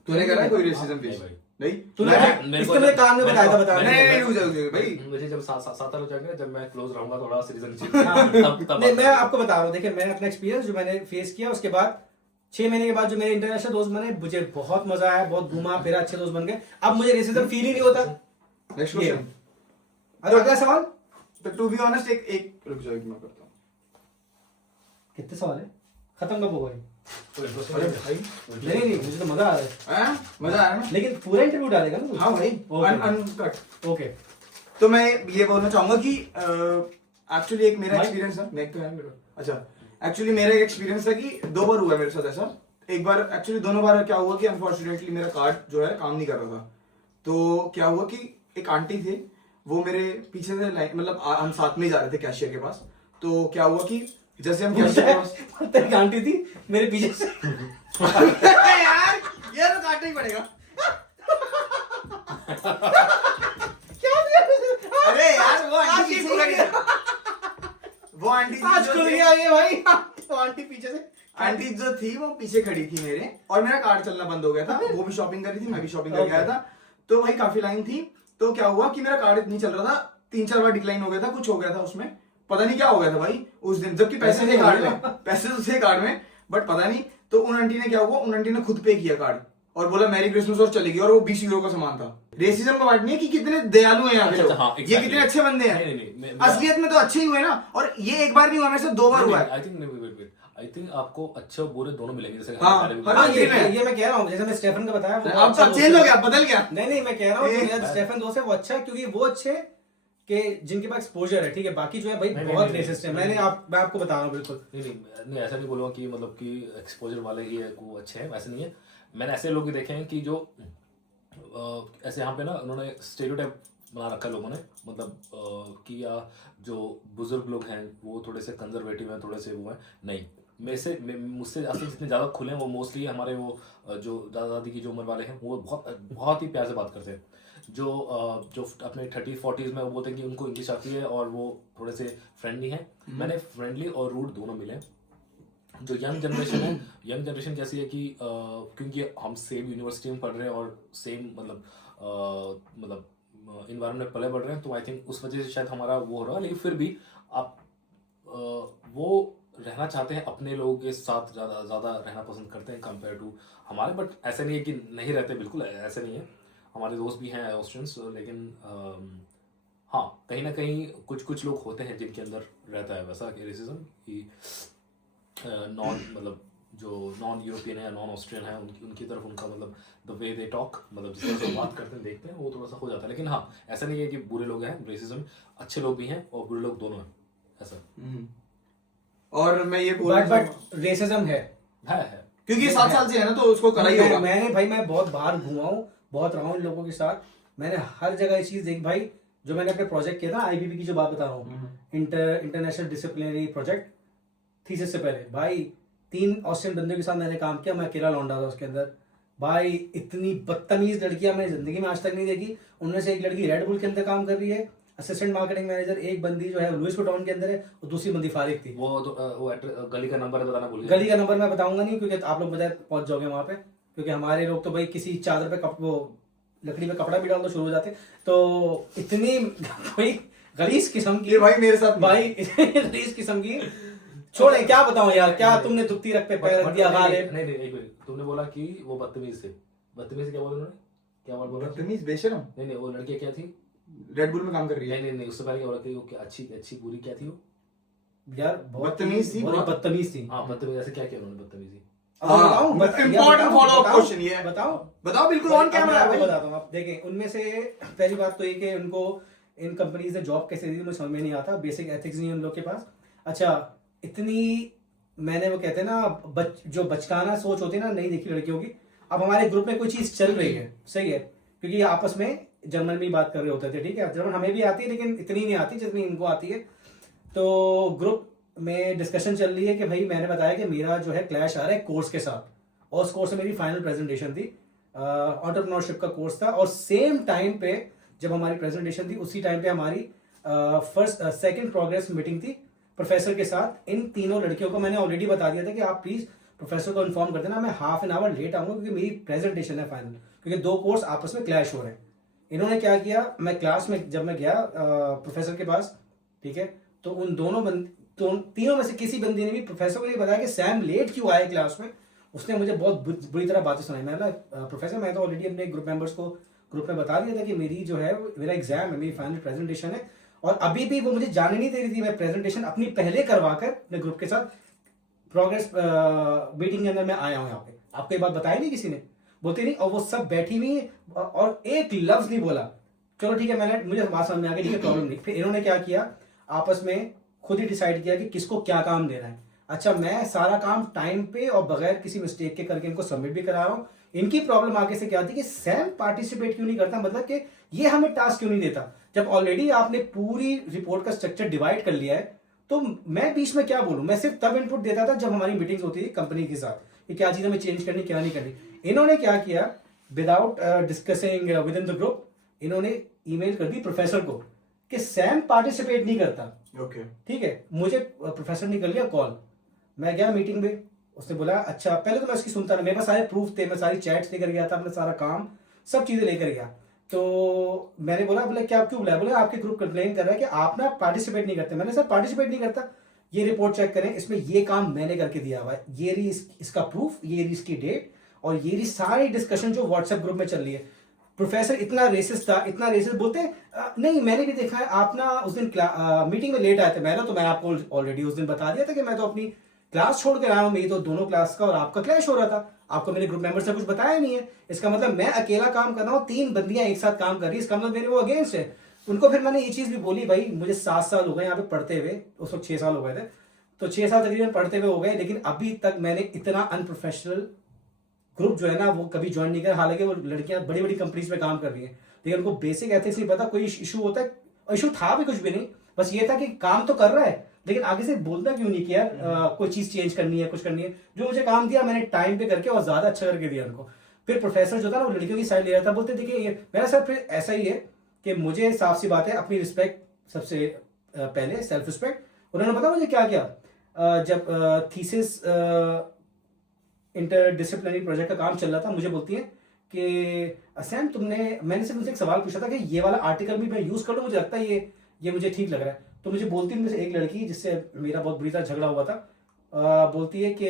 तूने करा है कोई रेसिज्म नहीं फेस? भाई। नहीं तूने मेरे इसको को- मेरे कान में मेरे बताया था, को- बता मेरे- नहीं रुक जाओ भाई। मुझे जब 7 साल हो जाएंगे, जब मैं क्लोज रहूंगा थोड़ा सिटीजनशिप, हाँ। तब नहीं, मैं आपको बता रहा हूँ, देखिए मैं अपना एक्सपीरियंस जो मैंने फेस किया, उसके बाद 6 महीने के बाद जो मेरे इंटरनेशनल दोस्त बने, मुझे बहुत मजा आया, बहुत घूमा फिरा, अच्छे दोस्त बन गए। अब मुझे रेसिज्म फील ही नहीं होता। नेक्स्ट ये। क्वेश्चन। अगला सवाल, तो टू बी ऑनेस्ट एक रुक जाओ, एक मैं करता हूँ। कितने सवाल है? खत्म कब होगा ये? अरे भाई नहीं मुझे तो मजा आ रहा है, हैं? मजा आया ना? लेकिन पूरा इंटरव्यू डालेगा ना तू? हाँ भाई Okay. अनकट। ओके। तो मैं ये बोलना चाहूंगा कि एक्चुअली एक मेरा भाई? एक्सपीरियंस था। मैं तो है मेरा। अच्छा एक्चुअली मेरा एक एक्सपीरियंस था कि 2 बार हुआ मेरे साथ ऐसा। एक बार एक्चुअली दोनों बार क्या हुआ कि अनफॉर्चुनेटली मेरा कार्ड जो है काम नहीं कर रहा था। तो क्या हुआ कि एक आंटी थे, वो मेरे पीछे से मतलब हम साथ में ही जा रहे थे कैशियर के पास। तो क्या हुआ कि जैसे हम कैशियर के पास तेरी आंटी थी मेरे पीछे से। यार ये तो काटना ही पड़ेगा। अरे यार वो आंटी पीछे खड़ी है। वो आंटी आज जो खुल थी- गया ये भाई, तो आंटी पीछे से। आंटी जो थी वो पीछे खड़ी थी मेरे, और मेरा कार्ड चलना बंद हो गया था। वो भी शॉपिंग कर रही थी, मैं भी शॉपिंग करके आया था। तो भाई काफी लाइन थी। तो क्या हुआ कि मेरा कार्ड नहीं चल रहा था, 3-4 बार डिक्लाइन हो गया था, कुछ हो गया था उसमें, पता नहीं क्या हो गया था भाई उस दिन, जबकि पैसे थे कार्ड में, पैसे तो थे कार्ड में, बट पता नहीं, तो उन आंटी ने क्या हुआ, उन आंटी ने खुद पे किया कार्ड और बोला मैरी क्रिसमस और चली गई, और वो 20 यूरो का सामान था। रेसिज्म का बात नहीं है कि कितने दयालु हैं यहाँ के लोग, हाँ, ये exactly. कितने अच्छे बंदे नहीं, हैं, नहीं, मैं- असलियत में तो अच्छे ही हुए ना। और ये एक बार नहीं हुआ, मेरे से 2 बार हुआ है। आई थिंक आई थिंक आपको अच्छे और बुरे दोनों मिलेंगे, जैसे हाँ, पहले भी हाँ, बोला। हाँ, ये मैं कह रहा हूँ, जैसे मैं स्टेफन का बताया, वो अब अच्छा तो दोस्त चेंज है। हो गया, बदल गया। नहीं मैं कह रहा हूँ ए, मेरा स्टेफन दोस्त है, वो अच्छा है क्योंकि वो अच्छे कि जिनके पास एक्सपोजर है, ठीक है। बाकी जो है भाई नहीं, बहुत नहीं, रेसिस्ट है। नहीं, मैं आपको बता रहा हूँ बिल्कुल। नहीं ऐसा नहीं बोलूँगा कि मतलब कि एक्सपोजर वाले ही है वो अच्छे हैं, वैसे नहीं है। मैंने ऐसे लोग भी देखे हैं कि जो ऐसे यहाँ पे ना उन्होंने स्टेरियोटाइप बना रखा है लोगों ने, मतलब कि जो बुजुर्ग लोग हैं वो थोड़े से कंजर्वेटिव हैं, थोड़े से वो हैं। नहीं, मुझसे असल जितने ज़्यादा खुले हैं वो मोस्टली हमारे वो जो दादा दादी की जो उम्र वाले हैं, वो बहुत ही प्यार से बात करते हैं। जो अपने 30-40s में वो बोलते हैं कि उनको इंग्लिश आती है और वो थोड़े से फ्रेंडली हैं। मैंने फ्रेंडली और रूड दोनों मिले हैं। जो यंग जनरेशन है, यंग जनरेशन कैसी है कि क्योंकि हम सेम यूनिवर्सिटी में पढ़ रहे हैं और सेम मतलब इन्वायरमेंट में पले बढ़ रहे हैं, तो आई थिंक उस वजह से शायद हमारा वो हो रहा है। लेकिन फिर भी आप वो रहना चाहते हैं अपने लोगों के साथ, ज़्यादा रहना पसंद करते हैं कंपेयर टू हमारे। बट ऐसा नहीं है कि नहीं रहते, बिल्कुल ऐसे नहीं है। हमारे दोस्त भी हैं ऑस्ट्रियंस, लेकिन हाँ, कहीं ना कहीं कुछ लोग होते हैं जिनके अंदर रहता है वैसा रेसिज्म कि जो नॉन यूरोपियन है या नॉन ऑस्ट्रियन है, उनकी तरफ उनका मतलब द वे दे टॉक, मतलब जिस तरह से बात करते हैं, देखते हैं, वो थोड़ा सा हो जाता है। लेकिन हाँ, ऐसा नहीं है कि बुरे लोग हैं, रेसिज्म अच्छे लोग भी हैं और बुरे लोग दोनों हैं, ऐसा। और मैं ये बोल रहा हूँ रेसिज्म है क्योंकि 7 साल से है ना, तो उसको करा ही होगा। मैं बहुत बाहर घुमा हूँ, बहुत रहा हूँ इन लोगों के साथ, मैंने हर जगह ये चीज देखी भाई। जो मैंने अपने प्रोजेक्ट किया था आईबीपी की जो बात बता रहा हूँ, इंटरनेशनल डिसिप्लिनरी प्रोजेक्ट, थीसिस से पहले भाई 3 ऑस्ट्रियन बंदों के साथ मैंने काम किया, मैं अकेला लौंडा था उसके अंदर। भाई इतनी बदतमीज लड़कियां मैंने जिंदगी में आज तक नहीं देखी। उनमें से एक लड़की रेड बुल के अंदर काम कर रही है, असिस्टेंट मार्केटिंग मैनेजर। एक बंदी जो है लुइस टाउन के अंदर है, और दूसरी बंदी फारिग थी। वो गली का नंबर बताना भूल गए। गली का नंबर मैं बताऊंगा नहीं, क्योंकि आप लोग बताए पहुंच जाओगे वहां पे, क्योंकि हमारे लोग तो भाई किसी चादर पे वो लकड़ी में कपड़ा भी डाल दो शुरू हो जाते। तो इतनी कोई गलीज किस्म की भाई मेरे साथ भाई गलीज किस्म की, छोड़े क्या बताऊं यार, क्या तुमने दुखती रख पे पैर रख दिया गालिब। नहीं एक मिनट, तुमने बोला कि वो बदतमीज थे। बदतमीज से क्या बोला उन्होंने, क्या वर्ड बोला? बदतमीज बेशरम। नहीं वो लड़की क्या थी? रेड बुल में काम कर रही है। नहीं उससे पहले क्या बोला कि वो क्या अच्छी बुरी क्या थी वो? यार बदतमीज थी, बहुत बदतमीज थी। हाँ, बदतमीज। ऐसे क्या किया उन्होंने बदतमीजी? इम्पोर्टेंट फॉलो अप क्वेश्चन ये है। बताओ बिल्कुल ऑन कैमरा है भाई। बताता हूँ। आप देखें, उनमें से पहली बात तो ये कि उनको इन कंपनीज ने जॉब कैसे दी मुझे समझ में नहीं आता। बेसिक एथिक्स नहीं है उन लोग के पास। अच्छा, इतनी मैंने वो कहते हैं ना जो बचकाना सोच होती है ना नई देखी लड़कियों की। अब हमारे ग्रुप में कोई चीज चल रही है, सही है, क्योंकि आपस में जर्मन में बात कर रहे होते थे, ठीक है। जर्मन हमें भी आती है लेकिन इतनी नहीं आती जितनी इनको आती है। तो ग्रुप में डिस्कशन चल रही है कि भाई मैंने बताया कि मेरा जो है क्लैश आ रहा है कोर्स के साथ, और उस कोर्स में मेरी फाइनल प्रेजेंटेशन थी, एंटरप्रेन्योरशिप का कोर्स था। और सेम टाइम पे जब हमारी प्रेजेंटेशन थी, उसी टाइम पे हमारी सेकंड प्रोग्रेस मीटिंग थी प्रोफेसर के साथ। इन तीनों लड़कियों को मैंने ऑलरेडी बता दिया था कि आप प्लीज प्रोफेसर को इन्फॉर्म कर देना, मैं हाफ एन आवर लेट आऊंगा क्योंकि मेरी प्रेजेंटेशन है फाइनल, क्योंकि 2 कोर्स आपस में क्लैश हो रहे हैं। इन्होंने क्या किया, मैं क्लास में जब मैं गया प्रोफेसर के पास, ठीक है, तो उन तीनों में से किसी बंदी ने भी प्रोफेसर को ये बताया कि सैम लेट क्यों आए क्लास में। उसने मुझे बहुत बुरी तरह बातें सुनाई। मैंने प्रोफेसर, मैं तो ऑलरेडी अपने ग्रुप मेंबर्स को ग्रुप में बता दिया था कि मेरी जो है मेरा एग्जाम है, मेरी फाइनल प्रेजेंटेशन है, और अभी भी वो मुझे जाने नहीं दे रही थी। मैं प्रेजेंटेशन अपनी पहले करवा कर अपने ग्रुप के साथ प्रोग्रेस मीटिंग के अंदर मैं आया हूँ यहाँ पे। आपको ये बात बताई नहीं किसी ने, बोलते नहीं, और वो सब बैठी हुई और एक लफ्ज नहीं बोला। चलो ठीक है, मुझे बात समझ में आ गई, ठीक है, प्रॉब्लम नहीं। फिर इन्होंने क्या किया, आपस में खुद ही डिसाइड किया कि किसको क्या काम देना है। अच्छा, मैं सारा काम टाइम पे और बगैर किसी मिस्टेक के करके इनको सबमिट भी करा रहा हूँ। इनकी प्रॉब्लम आगे से क्या थी कि सैम पार्टिसिपेट क्यों नहीं करता, मतलब कि ये हमें टास्क क्यों नहीं देता। जब ऑलरेडी आपने पूरी रिपोर्ट का स्ट्रक्चर डिवाइड कर लिया है, तो मैं बीच में क्या बोलूं। मैं सिर्फ तब इनपुट देता था जब हमारी मीटिंग्स होती थी कंपनी के साथ कि क्या चीज हमें चेंज करनी, क्या नहीं करनी। इन्होंने क्या किया, without discussing with in the group, इन्होंने ईमेल कर दी प्रोफेसर को कि सैम पार्टिसिपेट नहीं करता। ओके, ठीक है, मुझे प्रोफेसर ने कर लिया कॉल। मैं गया मीटिंग में, उसने बोला अच्छा, पहले तो मैं उसकी सुनता रहा, मेरे पास सारे प्रूफ थे, मैं सारी चैट्स लेकर गया था, अपना सारा काम सब चीजें लेकर गया। तो मैंने बोला क्या, क्यों बुलाया? बोले आपके ग्रुप कंप्लेन कर रहा है कि आप ना पार्टिसिपेट नहीं करते। मैंने सर पार्टिसिपेट नहीं करता, ये रिपोर्ट चेक करें, इसमें ये काम मैंने करके दिया हुआ है, ये रही इसका प्रूफ, ये रही इसकी डेट, और ये रही सारी डिस्कशन जो व्हाट्सएप ग्रुप में चल रही है। प्रोफेसर इतना रेसिस्ट था, इतना रेसिस्ट, बोलते नहीं मैंने भी देखा है, आप ना उस दिन मीटिंग में लेट आए थे। मैं आपको ऑलरेडी उस दिन बता दिया था कि मैं तो अपनी क्लास छोड़ कर आया हूँ, मेरी तो दोनों क्लास का और आपका क्लैश हो रहा था, आपको मेरे ग्रुप मेंबर से कुछ बताया नहीं है। इसका मतलब मैं अकेला काम कर रहा हूँ, 3 बंदियां एक साथ काम कर रही है, इसका मतलब मेरे वो अगेंस्ट है। उनको फिर मैंने ये चीज भी बोली, भाई मुझे 7 साल हो गए यहाँ पे पढ़ते हुए, उस वक्त 6 साल हो गए थे, तो 6 साल तकरीबन पढ़ते हुए हो गए, लेकिन अभी तक मैंने इतना अनप्रोफेशनल ग्रुप जो है ना वो कभी ज्वाइन नहीं किया। हालांकि वो लड़कियां बड़ी बड़ी कंपनीज में काम कर रही हैं, लेकिन उनको बेसिक एथिक्स नहीं पता, कोई इशू होता है, इशू था भी कुछ भी नहीं, बस ये था कि काम तो कर रहा है लेकिन आगे से बोलता क्यों नहीं किया, कोई चीज चेंज करनी है, कुछ करनी है। जो मुझे काम दिया मैंने टाइम पे करके और ज्यादा अच्छा करके दिया उनको। फिर प्रोफेसर जो था ना वो लड़कियों की साइड ले रहा था, बोलते देखिए ये मेरा सर फिर ऐसा ही है कि मुझे साफ सी बात है अपनी रिस्पेक्ट सबसे पहले, सेल्फ रिस्पेक्ट। उन्होंने पता मुझे क्या किया, जब थीसिस इंटरडिसिप्लिनरी प्रोजेक्ट का काम चल रहा था, मुझे बोलती है कि सैम मैंने सिर्फ मुझे एक सवाल पूछा था कि ये वाला आर्टिकल भी मैं यूज कर लूं, मुझे लगता है ये मुझे ठीक लग रहा है। तो मुझे बोलती है, मुझे एक लड़की जिससे मेरा बहुत बुरी तरह झगड़ा हुआ था, बोलती है कि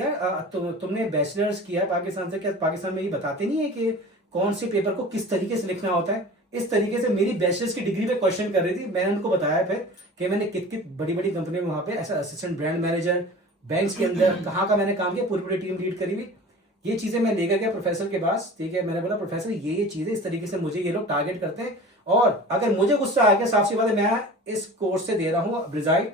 यार तुमने बैचलर्स किया है पाकिस्तान से, क्या पाकिस्तान में ये बताते नहीं है कि कौन से पेपर को किस तरीके से लिखना होता है। इस तरीके से मेरी बैचलर्स की डिग्री पे क्वेश्चन कर रही थी। मैंने उनको बताया फिर कि मैंने कित बड़ी बड़ी कंपनी में वहां पे ऐसा असिस्टेंट ब्रांड मैनेजर, बैंक्स के अंदर कहाँ का मैंने काम किया, पूरी पूरी टीम लीड करी हुई। ये चीजें मैं लेकर गया प्रोफेसर के पास, ठीक है। मैंने बोला प्रोफेसर ये चीजें इस तरीके से मुझे ये लोग टारगेट करते हैं, और अगर मुझे गुस्सा आ गया, साफ सी बात है, मैं इस कोर्स से दे रहा हूँ रिजाइन,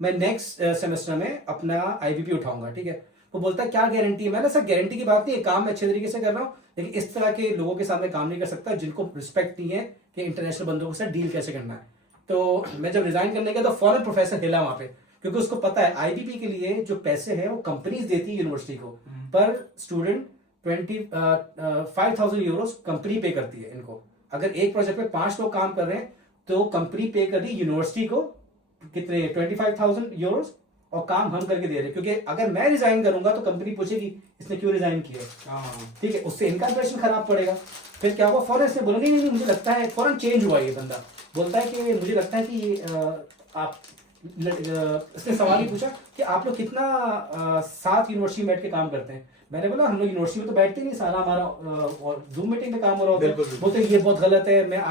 मैं नेक्स्ट सेमेस्टर में अपना आईबीपी उठाऊंगा, ठीक है। वो बोलता है क्या गारंटी है? मैंने सर गारंटी की बात नहीं है, काम मैं अच्छे तरीके से कर रहा हूँ, लेकिन इस तरह के लोगों के सामने काम नहीं कर सकता जिनको रिस्पेक्ट नहीं है कि इंटरनेशनल बंदों के साथ डील कैसे करना है। तो मैं जब रिजाइन करने गया तो फौरन प्रोफेसर हिला वहां पे, क्योंकि उसको पता है आईबीपी के लिए जो पैसे हैं वो कंपनीज देती है यूनिवर्सिटी को, पर स्टूडेंट 25,000 यूरोस कंपनी पे करती है इनको। अगर एक प्रोजेक्ट पे 5 लोग काम कर रहे हैं तो कंपनी पे कर रही यूनिवर्सिटी को कितने 25,000 यूरोस, और काम हम करके दे रहे हैं। क्योंकि अगर मैं रिजाइन करूंगा तो कंपनी पूछेगी इसने क्यों रिजाइन किया, ठीक है, उससे इनका इंप्रेशन खराब पड़ेगा। फिर क्या हुआ, फौरन इसने बोला नहीं मुझे लगता है, फौरन चेंज हुआ ये बंदा, बोलता है कि मुझे लगता है कि आप इसने सवाल ही पूछा कि आप लोग कितना साथ यूनिवर्सिटी में बैठ के काम करते हैं। मैंने बोला हम लोग यूनिवर्सिटी में तो बैठते नहीं, सारा हमारा जूम मीटिंग में काम हो रहा होता है। बोलते ये बहुत गलत है, मैं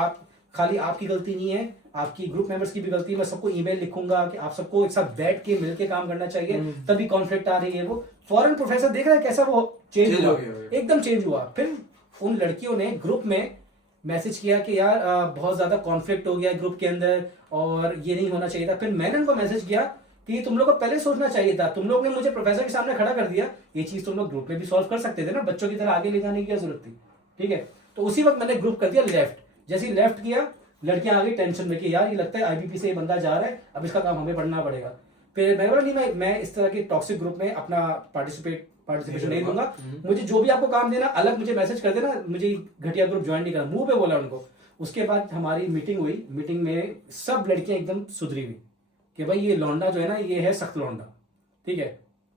खाली आपकी गलती नहीं है, आपकी ग्रुप मेंबर्स की भी गलती है, मैं सबको ईमेल लिखूंगा कि आप सबको एक साथ बैठ के मिलके काम करना चाहिए, तभी कॉन्फ्लिक्ट आ रही है। वो फॉरेन प्रोफेसर देख रहा है कैसा वो चेंज हुआ, एकदम चेंज हुआ। फिर उन लड़कियों ने ग्रुप में मैसेज किया कि यार बहुत ज्यादा कॉन्फ्लिक्ट हो गया ग्रुप के अंदर और ये नहीं होना चाहिए था। फिर मैंने उनको मैसेज किया कि तुम लोग को पहले सोचना चाहिए था, तुम लोग ने मुझे प्रोफेसर के सामने खड़ा कर दिया, ये चीज तुम लोग ग्रुप में भी सॉल्व कर सकते थे ना, बच्चों की तरह आगे ले जाने की क्या जरूरत थी, ठीक है। तो उसी वक्त मैंने ग्रुप कर दिया लेफ्ट। जैसे ही लेफ्ट किया लड़कियां आ गई टेंशन में कि यार ये लगता है आईबीपी से ये बंदा जा रहा है, अब इसका काम हमें पढ़ना पड़ेगा। फिर मैंने बोला नहीं मैं इस तरह के टॉक्सिक ग्रुप में अपना पार्टिसिपेशन नहीं दूंगा, मुझे जो भी आपको काम देना अलग मुझे मैसेज कर देना, मुझे घटिया ग्रुप ज्वाइन नहीं करना, मुंह पे बोला उनको। उसके बाद हमारी मीटिंग हुई, मीटिंग में सब लड़कियां एकदम सुधरी हुई कि भाई ये लौंडा जो है ना ये है सख्त लौंडा, ठीक है।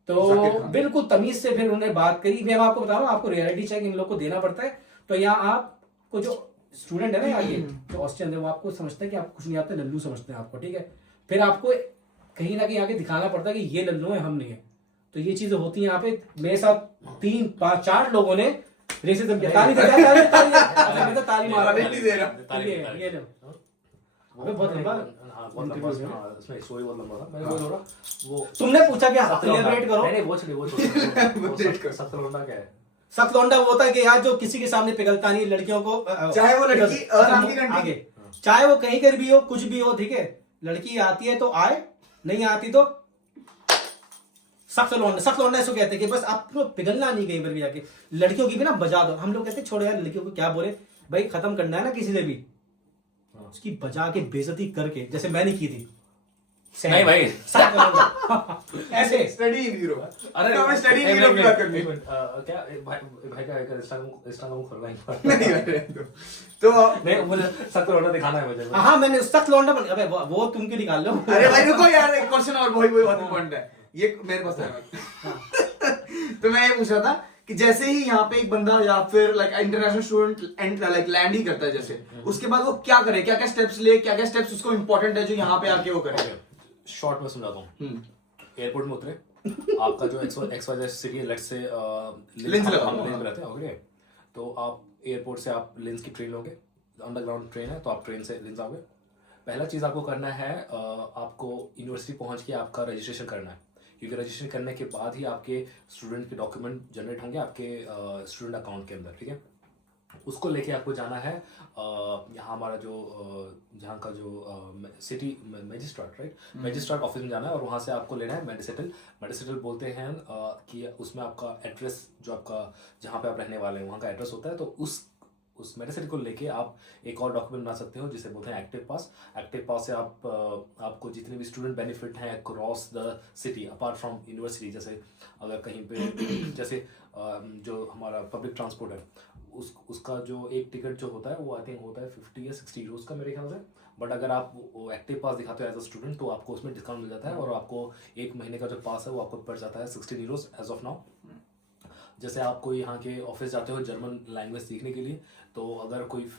तो बिल्कुल तमीज से फिर उन्होंने बात करी। मैं आपको बता रहा हूँ, आपको रियलिटी चेक इन लोग को देना पड़ता है। तो यहाँ आपको जो स्टूडेंट है ना आगे जो ऑस्ट्रियन है वो आपको समझता है कि आपको कुछ नहीं आता, लल्लू समझते हैं आपको, ठीक है। फिर आपको कहीं ना कहीं आगे दिखाना पड़ता है कि ये लल्लू है, हम नहीं है। तो ये चीजें होती हैं यहाँ पे। मेरे साथ 3, 5, 4 लोगों ने रेसिज्म किया। ताली मार ये लो बहुत लंबा, इसमें स्टोरी बहुत लंबा था। मैं बोल रहा वो तुमने पूछा क्या एलिबरेट करो, नहीं वो छोड़िए सख्त लौंडा क्या है? सख्त लौंडा वो होता है कि यार जो किसी के सामने पिघलता नहीं, लड़कियों को चाहे वो लड़की आगे चाहे वो कहीं कर भी हो, कुछ भी हो, ठीक है। लड़की आती है तो आए, नहीं आती तो सख्त लौंडा इसको कहते हैं कि बस आपको पिघलना नहीं कहीं पर भी आके। लड़कियों की भी ना बजा दो, हम लोग कहते हैं छोड़ो यार लड़कियों को क्या बोले भाई, खत्म करना है ना किसी से भी, उसकी बजा के बेइज्जती करके, जैसे मैंने की थी। नहीं भाई ऐसे स्टडी इन यूरो, अरे मैं स्टडी इन यूरो क्या करनी क्या भाई का इंस्टाग्राम खोल रहा नहीं तो नहीं मुझे सख्त लौंडा दिखाना है मुझे। हाँ मैंने सख्त लौंडा अबे वो तुम क्यों निकाल लो। अरे भाई रुको यार, एक क्वेश्चन और वही बहुत इंपॉर्टेंट है ये मेरे पास है। तो मैं ये पूछ रहा था कि जैसे ही यहाँ पे एक बंदा या फिर like international student like land ही करता है, जैसे उसके बाद वो क्या करे, क्या क्या स्टेप्स ले, क्या क्या स्टेप्स उसको इंपॉर्टेंट है जो यहाँ पे आके वो करे। शॉर्ट में समझाता हूँ। हम्म, एयरपोर्ट में उतरे, आपका जो XYZ सिटी है, लेट्स से लेंस लगा हम लो, लेंस हाँ। में रहते हैं, ओके। तो आप एयरपोर्ट से आप लेंस की ट्रेन लोगे, अंडरग्राउंड ट्रेन है, तो आप ट्रेन से लेंस आओगे। पहला चीज़ आपको करना है, आपको यूनिवर्सिटी पहुंच के आपका रजिस्ट्रेशन करना है, क्योंकि रजिस्ट्रेशन करने के बाद ही आपके स्टूडेंट के डॉक्यूमेंट जनरेट होंगे आपके स्टूडेंट अकाउंट के अंदर, ठीक है। उसको लेके आपको जाना है यहाँ हमारा जो जहाँ का जो city magistrate, right, magistrate office में जाना है, और वहाँ से आपको लेना है मेडिसिटल। मेडिसिटल बोलते हैं कि उसमें आपका एड्रेस, जो आपका जहाँ पे आप रहने वाले हैं वहाँ का एड्रेस होता है। तो उस मेडिसिन को लेके आप एक और डॉक्यूमेंट बना सकते हो जिसे बोलते हैं एक्टिव पास। एक्टिव पास से आप आपको जितने भी स्टूडेंट बेनिफिट हैं across the city apart from university, जैसे अगर कहीं पे जैसे जो हमारा पब्लिक ट्रांसपोर्ट है, उसका जो एक टिकट जो होता है वो आई थिंक होता है 50 या 60 यूरोज का मेरे ख्याल से। बट अगर आप वो एक्टिव पास दिखाते हो एज अ स्टूडेंट तो आपको उसमें डिस्काउंट मिल जाता है, और आपको एक महीने का जो पास है वो आपको पड़ जाता है 16 यूरोज एज ऑफ नाउ। जैसे आप कोई यहाँ के ऑफिस जाते हो जर्मन लैंग्वेज सीखने के लिए, तो अगर कोई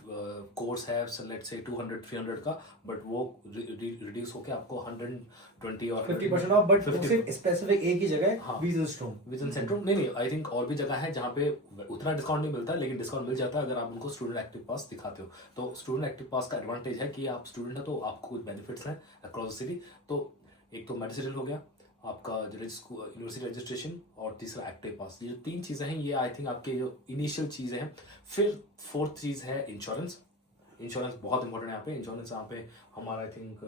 कोर्स है लेट्स से 200-300 का, बट वो रिड्यूस होके आपको 120 और 50% ऑफ, बट 50 सिर्फ स्पेसिफिक एक ही जगह, हाँ। विजनस्टोम। विजन सेंट्रो नहीं, आई थिंक और भी जगह है जहाँ पे उतना डिस्काउंट नहीं मिलता, लेकिन डिस्काउंट मिल जाता है अगर आप उनको स्टूडेंट एक्टिव पास दिखाते हो। तो स्टूडेंट एक्टिव पास का एडवांटेज है कि आप स्टूडेंट है तो आपको कुछ बेनिफिट्स हैं अक्रॉस सिटी। तो एक तो मेडिसिटल हो गया आपका, जो यूनिवर्सिटी रजिस्ट्रेशन, और तीसरा एक्टिव पास। ये जो 3 चीज़ें हैं ये आई थिंक आपके जो इनिशियल चीज़ें हैं। फिर 4th चीज़ है इंश्योरेंस। इंश्योरेंस बहुत इंपॉर्टेंट है यहाँ पे। इंश्योरेंस यहाँ पे हमारा आई थिंक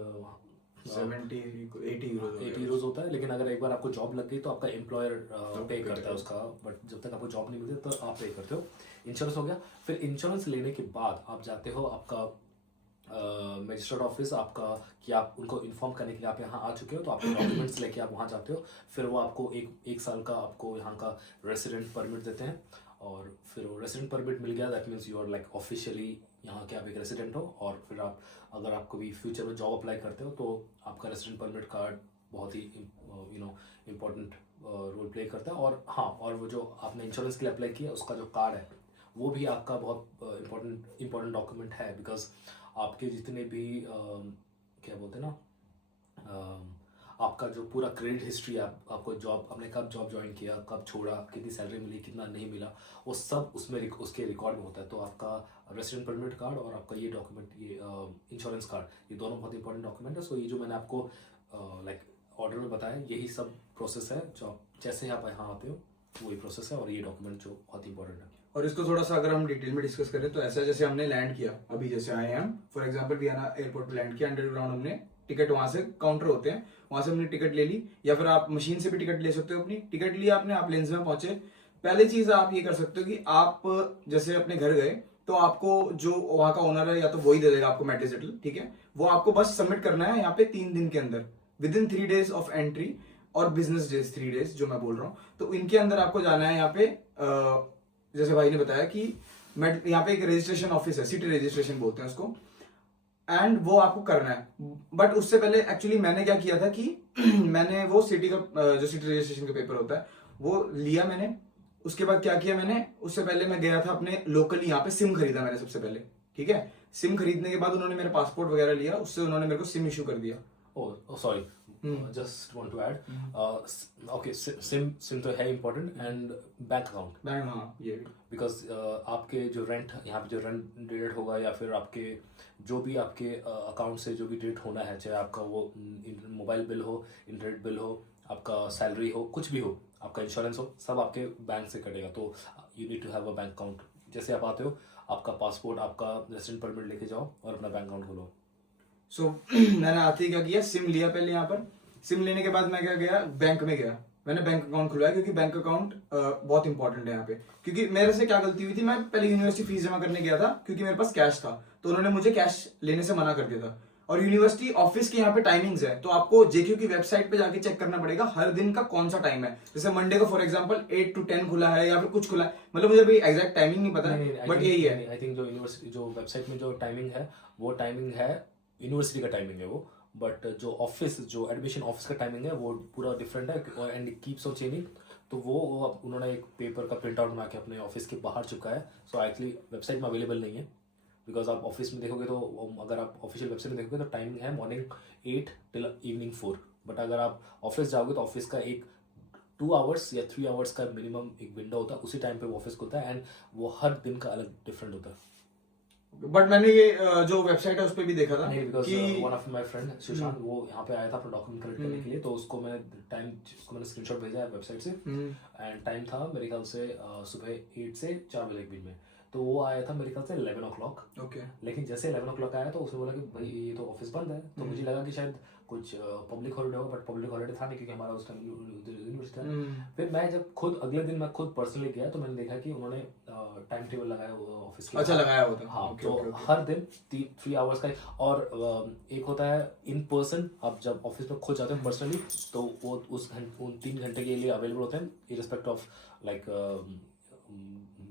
70-80 यूरो 80 यूरोज होता है, लेकिन अगर एक बार आपको जॉब लग गई तो आपका एम्प्लॉयर पे करता है उसका, बट जब तक आपको जॉब नहीं मिलती तो आप पे करते हो। इंश्योरेंस हो गया। फिर इंश्योरेंस लेने के बाद आप जाते हो आपका मजिस्ट्रेट ऑफिस आपका, कि आप उनको इन्फॉर्म करने के लिए आप यहाँ आ चुके हो, तो आपके डॉक्यूमेंट्स लेके आप वहाँ जाते हो। फिर वो आपको एक साल का आपको यहाँ का रेसिडेंट परमिट देते हैं, और फिर वो रेसिडेंट परमिट मिल गया, that means you are like officially यहाँ के आप एक रेसिडेंट हो। और फिर आप अगर आप कभी फ्यूचर में जॉब अप्लाई करते हो तो आपका रेसिडेंट परमिट कार्ड बहुत ही इम्पोर्टेंट रोल प्ले करता है। और हाँ, और वो जो आपने इंश्योरेंस के लिए अप्लाई किया उसका जो कार्ड है वो भी आपका बहुत इम्पोर्टेंट डॉक्यूमेंट है, बिकॉज आपके जितने भी क्या बोलते हैं ना, आपका जो पूरा क्रेडिट हिस्ट्री है, आपको जॉब, आपने कब जॉब ज्वाइन किया, कब छोड़ा, कितनी सैलरी मिली, कितना नहीं मिला, वो सब उसमें उसके रिकॉर्ड में होता है। तो आपका रेसिडेंट परमिट कार्ड और आपका ये डॉक्यूमेंट, ये इंश्योरेंस कार्ड, ये दोनों बहुत इंपॉर्टेंट डॉक्यूमेंट है। सो ये जो मैंने आपको लाइक ऑर्डर में बताया, यही सब प्रोसेस है जो जैसे आप यहाँ आते हो वही प्रोसेस है, और ये डॉक्यूमेंट जो बहुत इंपॉर्टेंट है। और इसको थोड़ा सा अगर हम डिटेल में डिस्कस करें तो ऐसा, जैसे हमने लैंड किया, अभी जैसे आए हैं हम, फॉर एग्जांपल वियना एयरपोर्ट पे लैंड किया, अंडरग्राउंड हमने टिकट, वहां से काउंटर होते हैं, वहां से हमने टिकट ले ली, या फिर आप मशीन से भी टिकट ले सकते हो। अपनी टिकट ली आपने, आप लेंस में पहुंचे, पहली चीज आप ये कर सकते हो कि आप जैसे अपने घर गए तो आपको जो वहां का ओनर है या तो वही दे देगा आपको मेडिसिटल, ठीक है, वो आपको बस सबमिट करना है यहाँ पे 3 दिन के अंदर, with in 3 days of entry, और बिजनेस डेज 3 days जो मैं बोल रहा हूँ। तो इनके अंदर आपको जाना है यहाँ पे, जैसे भाई ने बताया कि यहाँ पे एक रजिस्ट्रेशन ऑफिस है, सिटी रजिस्ट्रेशन बोलते हैं उसको, एंड वो आपको करना है। बट उससे पहले एक्चुअली मैंने क्या किया था कि मैंने वो सिटी का जो सिटी रजिस्ट्रेशन का पेपर होता है वो लिया मैंने। उसके बाद क्या किया मैंने, उससे पहले मैं गया था अपने लोकली, यहाँ पे सिम खरीदा मैंने सबसे पहले, ठीक है। सिम खरीदने के बाद उन्होंने मेरा पासपोर्ट वगैरह लिया, उससे उन्होंने मेरे को सिम इशू कर दिया। Oh, sorry. Just want to add. Okay, SIM तो है important, and bank account. Bank, हाँ ये भी। Because आपके जो रेंट, यहाँ पे जो रेंट डिडक्ट होगा, या फिर आपके जो भी आपके अकाउंट से जो भी डिडक्ट होना है, चाहे आपका वो मोबाइल बिल हो, इंटरनेट बिल हो, आपका सैलरी हो, कुछ भी हो, आपका इंश्योरेंस हो, सब आपके बैंक से कटेगा। तो you need to have a bank account. जैसे आप आते हो, आपका पासपोर्ट, आपका रेसिडेंट परमिट लेके जाओ और अपना बैंक अकाउंट खोलो। सो मैंने आते ही क्या किया, सिम लिया पहले यहाँ पर। सिम लेने के बाद मैं क्या गया, बैंक में गया, मैंने बैंक अकाउंट खुलवाया, क्योंकि बैंक अकाउंट बहुत इंपॉर्टेंट है यहाँ पे। क्योंकि मेरे से क्या गलती हुई थी, मैं पहले यूनिवर्सिटी फीस जमा करने गया था, क्योंकि मेरे पास कैश था, तो उन्होंने मुझे कैश लेने से मना कर दिया था। और यूनिवर्सिटी ऑफिस के यहाँ पे टाइमिंग्स है, तो आपको जेक्यू की वेबसाइट पे जाके चेक करना पड़ेगा हर दिन का कौन सा टाइम है। जैसे मंडे को फॉर एग्जांपल 8 to 10 खुला है, या फिर कुछ खुला है, मतलब मुझे अभी एग्जैक्ट टाइमिंग नहीं पता है, बट यही है। आई थिंक जो यूनिवर्सिटी जो वेबसाइट में जो टाइमिंग है, वो टाइमिंग है यूनिवर्सिटी का टाइमिंग है वो, बट जो ऑफिस, जो एडमिशन ऑफिस का टाइमिंग है वो पूरा डिफरेंट है, एंड कीप्स ऑन चेंजिंग। तो वो उन्होंने एक पेपर का प्रिंट आउट बना के अपने ऑफिस के बाहर चुका है। सो एक्चुअली वेबसाइट में अवेलेबल नहीं है, बिकॉज आप ऑफिस में देखोगे तो अगर आप ऑफिशियल वेबसाइट में देखोगे तो टाइमिंग है मॉर्निंग 8 टिल इवनिंग 4, बट अगर आप ऑफिस जाओगे तो ऑफिस का एक 2 आवर्स या 3 आवर्स का मिनिमम एक विंडो होता है, उसी टाइम पे वो ऑफिस होता है, एंड वो हर दिन का अलग डिफरेंट होता है। बट मैंने ये जो वेबसाइट है उस पे भी देखा था नहीं, बिकॉज कि one of my friend Sushant वो यहाँ पे आया था अपना डॉक्यूमेंट कलेक्ट करने के लिए, तो उसको मैंने स्क्रीनशॉट भेजा है वेबसाइट से, एंड टाइम था मेरे ख्याल से सुबह 8 से 4 बजे के बीच में, तो वो आया था मेरे ख्याल से 11 o'clock। ओके। लेकिन जैसे 11 o'clock आया तो उसने बोला कि भाई ये तो ऑफिस बंद है, तो मुझे लगा कि शायद कुछ पब्लिक हॉलीडे होगा, बट पब्लिक हॉलीडे था नहीं क्योंकि हमारा उस टाइम यूनिवर्सिटी था। फिर मैं जब खुद अगले दिन मैं खुद पर्सनली गया तो मैंने देखा कि उन्होंने टाइम टेबल लगाया ऑफिस के। अच्छा, लगाया होता। हाँ, ओके, तो ओके, ओके। हर दिन 3 आवर्स का, और एक होता है इन पर्सन, आप जब ऑफिस में खुद जाते हैं पर्सनली तो वो उन 3 घंटे के लिए अवेलेबल होते हैं इररिस्पेक्ट ऑफ लाइक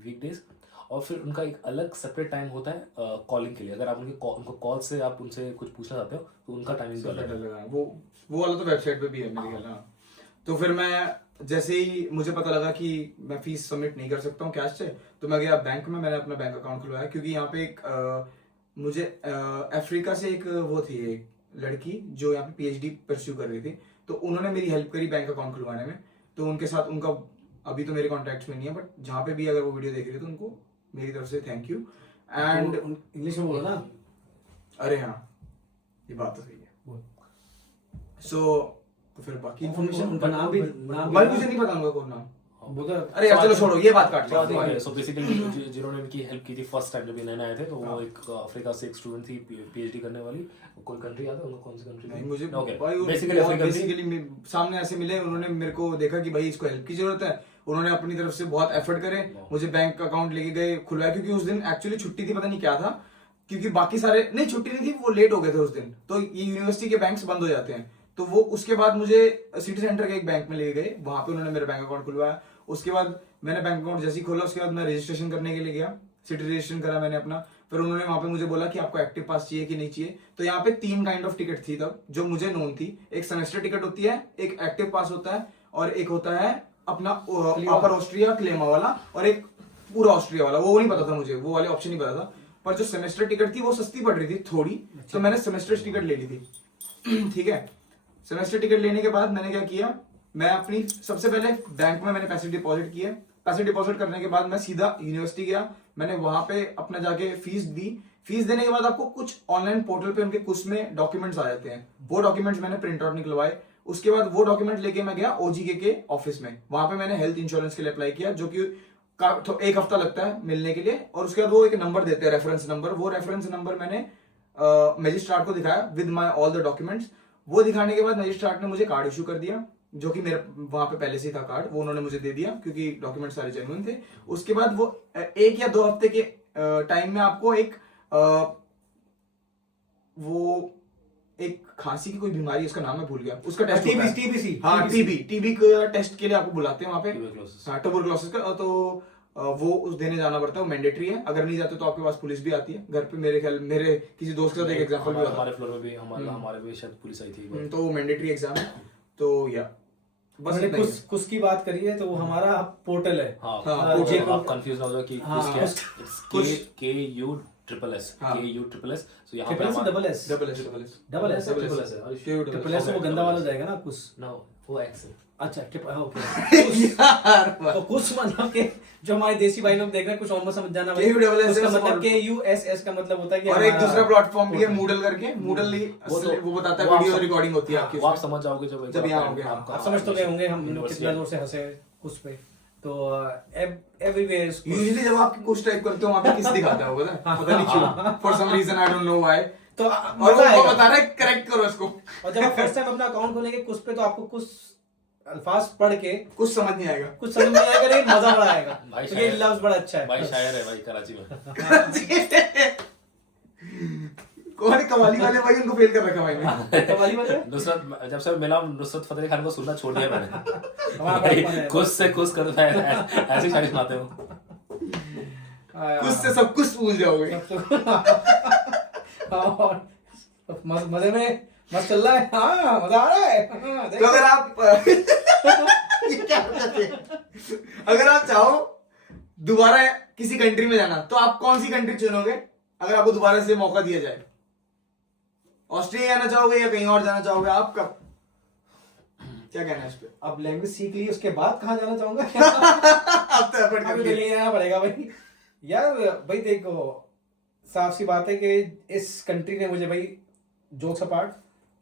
वीकडेज, और फिर उनका एक अलग सेपरेट टाइम होता है कॉलिंग के लिए। अगर आप उनको कॉल से आप उनसे कुछ पूछना चाहते हो तो उनका टाइमिंग भी अलग है। वो वाला तो वेबसाइट पे भी है मेरे ख्याल। हाँ, तो फिर मैं जैसे ही मुझे पता लगा कि मैं फीस सबमिट नहीं कर सकता हूँ कैश से, तो मैं गया बैंक में, मैंने अपना बैंक अकाउंट खुलवाया, क्योंकि यहाँ पे एक मुझे अफ्रीका से एक वो थी एक लड़की जो यहाँ पे पीएचडी परस्यू कर रही थी, तो उन्होंने मेरी हेल्प करी बैंक अकाउंट खुलवाने में। तो उनके साथ उनका अभी तो मेरे कॉन्टैक्ट्स में नहीं है, बट जहाँ पे भी अगर वो वीडियो देख रही है तो उनको मेरी तरफ से थैंक यू। एंड इंग्लिश में बोलो ना। अरे हाँ, ये बात तो सही है। सो तो फिर बाकी इन्फॉर्मेशन उनका नाम भी भाई मुझे नहीं पता उनका कौन नाम। वो तो अरे यार चलो छोड़ो, ये बात काट लो। सो बेसिकली जिन्होंने इनकी हेल्प की थी फर्स्ट टाइम जब ये नए आए थे, तो वो एक अफ्रीका से एक स्टूडेंट थी पीएचडी करने वाली। कोई कंट्री याद है उनको, कौन सी कंट्री? नहीं मुझे ओके, भाई बेसिकली सामने ऐसे मिले, उन्होंने मेरे को देखा कि भाई इसको हेल्प की जरूरत है, उन्होंने अपनी तरफ से बहुत एफर्ट करे, मुझे बैंक अकाउंट लेके गए, खुलवाया, क्योंकि उस दिन एक्चुअली छुट्टी थी, पता नहीं क्या था, क्योंकि बाकी सारे नहीं छुट्टी नहीं थी, वो लेट हो गए थे उस दिन, तो ये यूनिवर्सिटी के बैंक्स बंद हो जाते हैं। तो वो उसके बाद मुझे सिटी सेंटर के एक बैंक में ले गए, वहां पे उन्होंने मेरा बैंक अकाउंट खुलवाया। उसके बाद मैंने बैंक अकाउंट जैसे ही खोला, उसके बाद मैं रजिस्ट्रेशन करने के लिए गया, सिटी रजिस्ट्रेशन करा मैंने अपना। फिर उन्होंने वहां पे मुझे बोला कि आपको एक्टिव पास चाहिए कि नहीं चाहिए। तो यहाँ पे 3 काइंड ऑफ टिकट थी तब जो मुझे नोन थी। एक सेमेस्टर टिकट होती है, एक एक्टिव पास होता है, और एक होता है अपना अपर ऑस्ट्रिया क्लेमा वाला, और एक पूरा ऑस्ट्रिया वाला। वो नहीं पता था मुझे, वो वाले ऑप्शन नहीं पता था। पर जो सेमेस्टर टिकट थी वो सस्ती पड़ रही थी थोड़ी, तो मैंने सेमेस्टर टिकट ले ली थी। ठीक है, सेमेस्टर टिकट लेने के बाद मैंने क्या किया, मैं अपनी सबसे पहले बैंक में मैंने पैसे डिपॉजिट किए। पैसे डिपॉजिट करने के बाद मैं सीधा यूनिवर्सिटी गया, मैंने वहां पे अपना जाके फीस दी। फीस देने के बाद आपको कुछ ऑनलाइन पोर्टल पे उनके कुछ में डॉक्यूमेंट्स आ जाते हैं, वो डॉक्यूमेंट्स मैंने प्रिंट आउट निकलवाए। उसके बाद वो डॉक्यूमेंट लेके मैं गया ओजीके के ऑफिस में, वहां पे मैंने हेल्थ इंश्योरेंस के लिए अप्लाई किया, जो कि तो 1 हफ्ता लगता है मिलने के लिए। और उसके बाद वो एक नंबर देते हैं, रेफरेंस नंबर। वो रेफरेंस नंबर मैंने मजिस्ट्रेट को दिखाया with my all the documents. वो दिखाने के बाद मजिस्ट्रेट ने मुझे कार्ड इशू कर दिया, जो कि मेरे वहां पे पहले से था कार्ड, वो उन्होंने मुझे दे दिया क्योंकि डॉक्यूमेंट सारे जेन्युइन थे। उसके बाद वो 1 या 2 हफ्ते के टाइम में आपको एक खांसी की कोई बीमारी, उसका नाम मैं भूल गया, उसका टेस्ट टीबी हाँ टीबी का टेस्ट के लिए आपको बुलाते हैं वहां पे, ट्यूबरक्लोसिस का। तो वो उस देने जाना पड़ता है, वो मैंडेटरी है। अगर नहीं जाते तो आपके पास पुलिस भी आती है घर पे। मेरे ख्याल मेरे किसी दोस्त के साथ एक एग्जांपल भी हमारे फ्लोर में भी हमारे भी शायद पुलिस आई थी, तो वो मैंडेटरी एग्जाम है। तो या बस मैंने कुछ की बात करी है, तो वो हमारा पोर्टल है। हाँ, पोर्टल आप कंफ्यूज ना हो जाओ कि कुछ क्या है। KUSSS KUSSS। सो यहाँ पे डबल एस डबल एस है, ट्रिपल एस वो गंदा वाला जाएगा ना कुछ। ना वो एक्स है। अच्छा ओके। तो कुछ मतलब के जो हमारे देसी भाई लोग देख रहे हैं, कुछ और समझ जाना भाई, उसका मतलब KUSS का मतलब होता है कि और एक दूसरा प्लेटफॉर्म भी है मूडल करके, मूडल वो बताता है वीडियो रिकॉर्डिंग होती है आपकी, आप समझ जाओगे जब यहाँ होंगे। आप समझ तो गए होंगे हम लोग कितना जोर से हंसे उस पे। तो एवरीवेयर यूजुअली जब आप कुछ टाइप करते हो वहां पे किस दिखाता है, पता नहीं क्यों, for some reason I don't know why. तो और वो बता रहा है करेक्ट करो इसको। और जब आप फर्स्ट टाइम अपना अकाउंट खोलेंगे कुछ पे, तो आपको कुछ अल्फाज पढ़ के कुछ समझ नहीं आएगा, लेकिन मजा बड़ा आएगा। तो ये लफ्ज बड़ा अच्छा है भाई, शायर है भाई कराची में। कौन कवाली वाले भाई, उनको फेल कर रखा भाई ने। कवाली वाले नुसरत, जब से मिला नुसरत फतेह अली खान को सुनना छोड़ दिया मैंने। खुश से खुश कर ऐसी शायरी सुनाते हो, कुछ से सब कुछ भूल जाओगे। मजे में मस्त चल रहा है, हाँ मजा आ रहा है। तो अगर आप ये क्या करते हैं? अगर आप चाहो दोबारा किसी कंट्री में जाना, तो आप कौन सी कंट्री चुनोगे? अगर आपको दोबारा से मौका दिया जाए, ऑस्ट्रिया आना चाहोगे या कहीं और जाना चाहोगे? आप कब, क्या कहना है इस पे? अब लैंग्वेज सीख ली उसके बाद कहाँ जाना चाहूंगा? आप तो एफर्ट अभी तो करिए। ले जाना पड़ेगा भाई। यार भाई देखो, साफ सी बात है कि इस कंट्री ने मुझे भाई जोक्स अपार्ट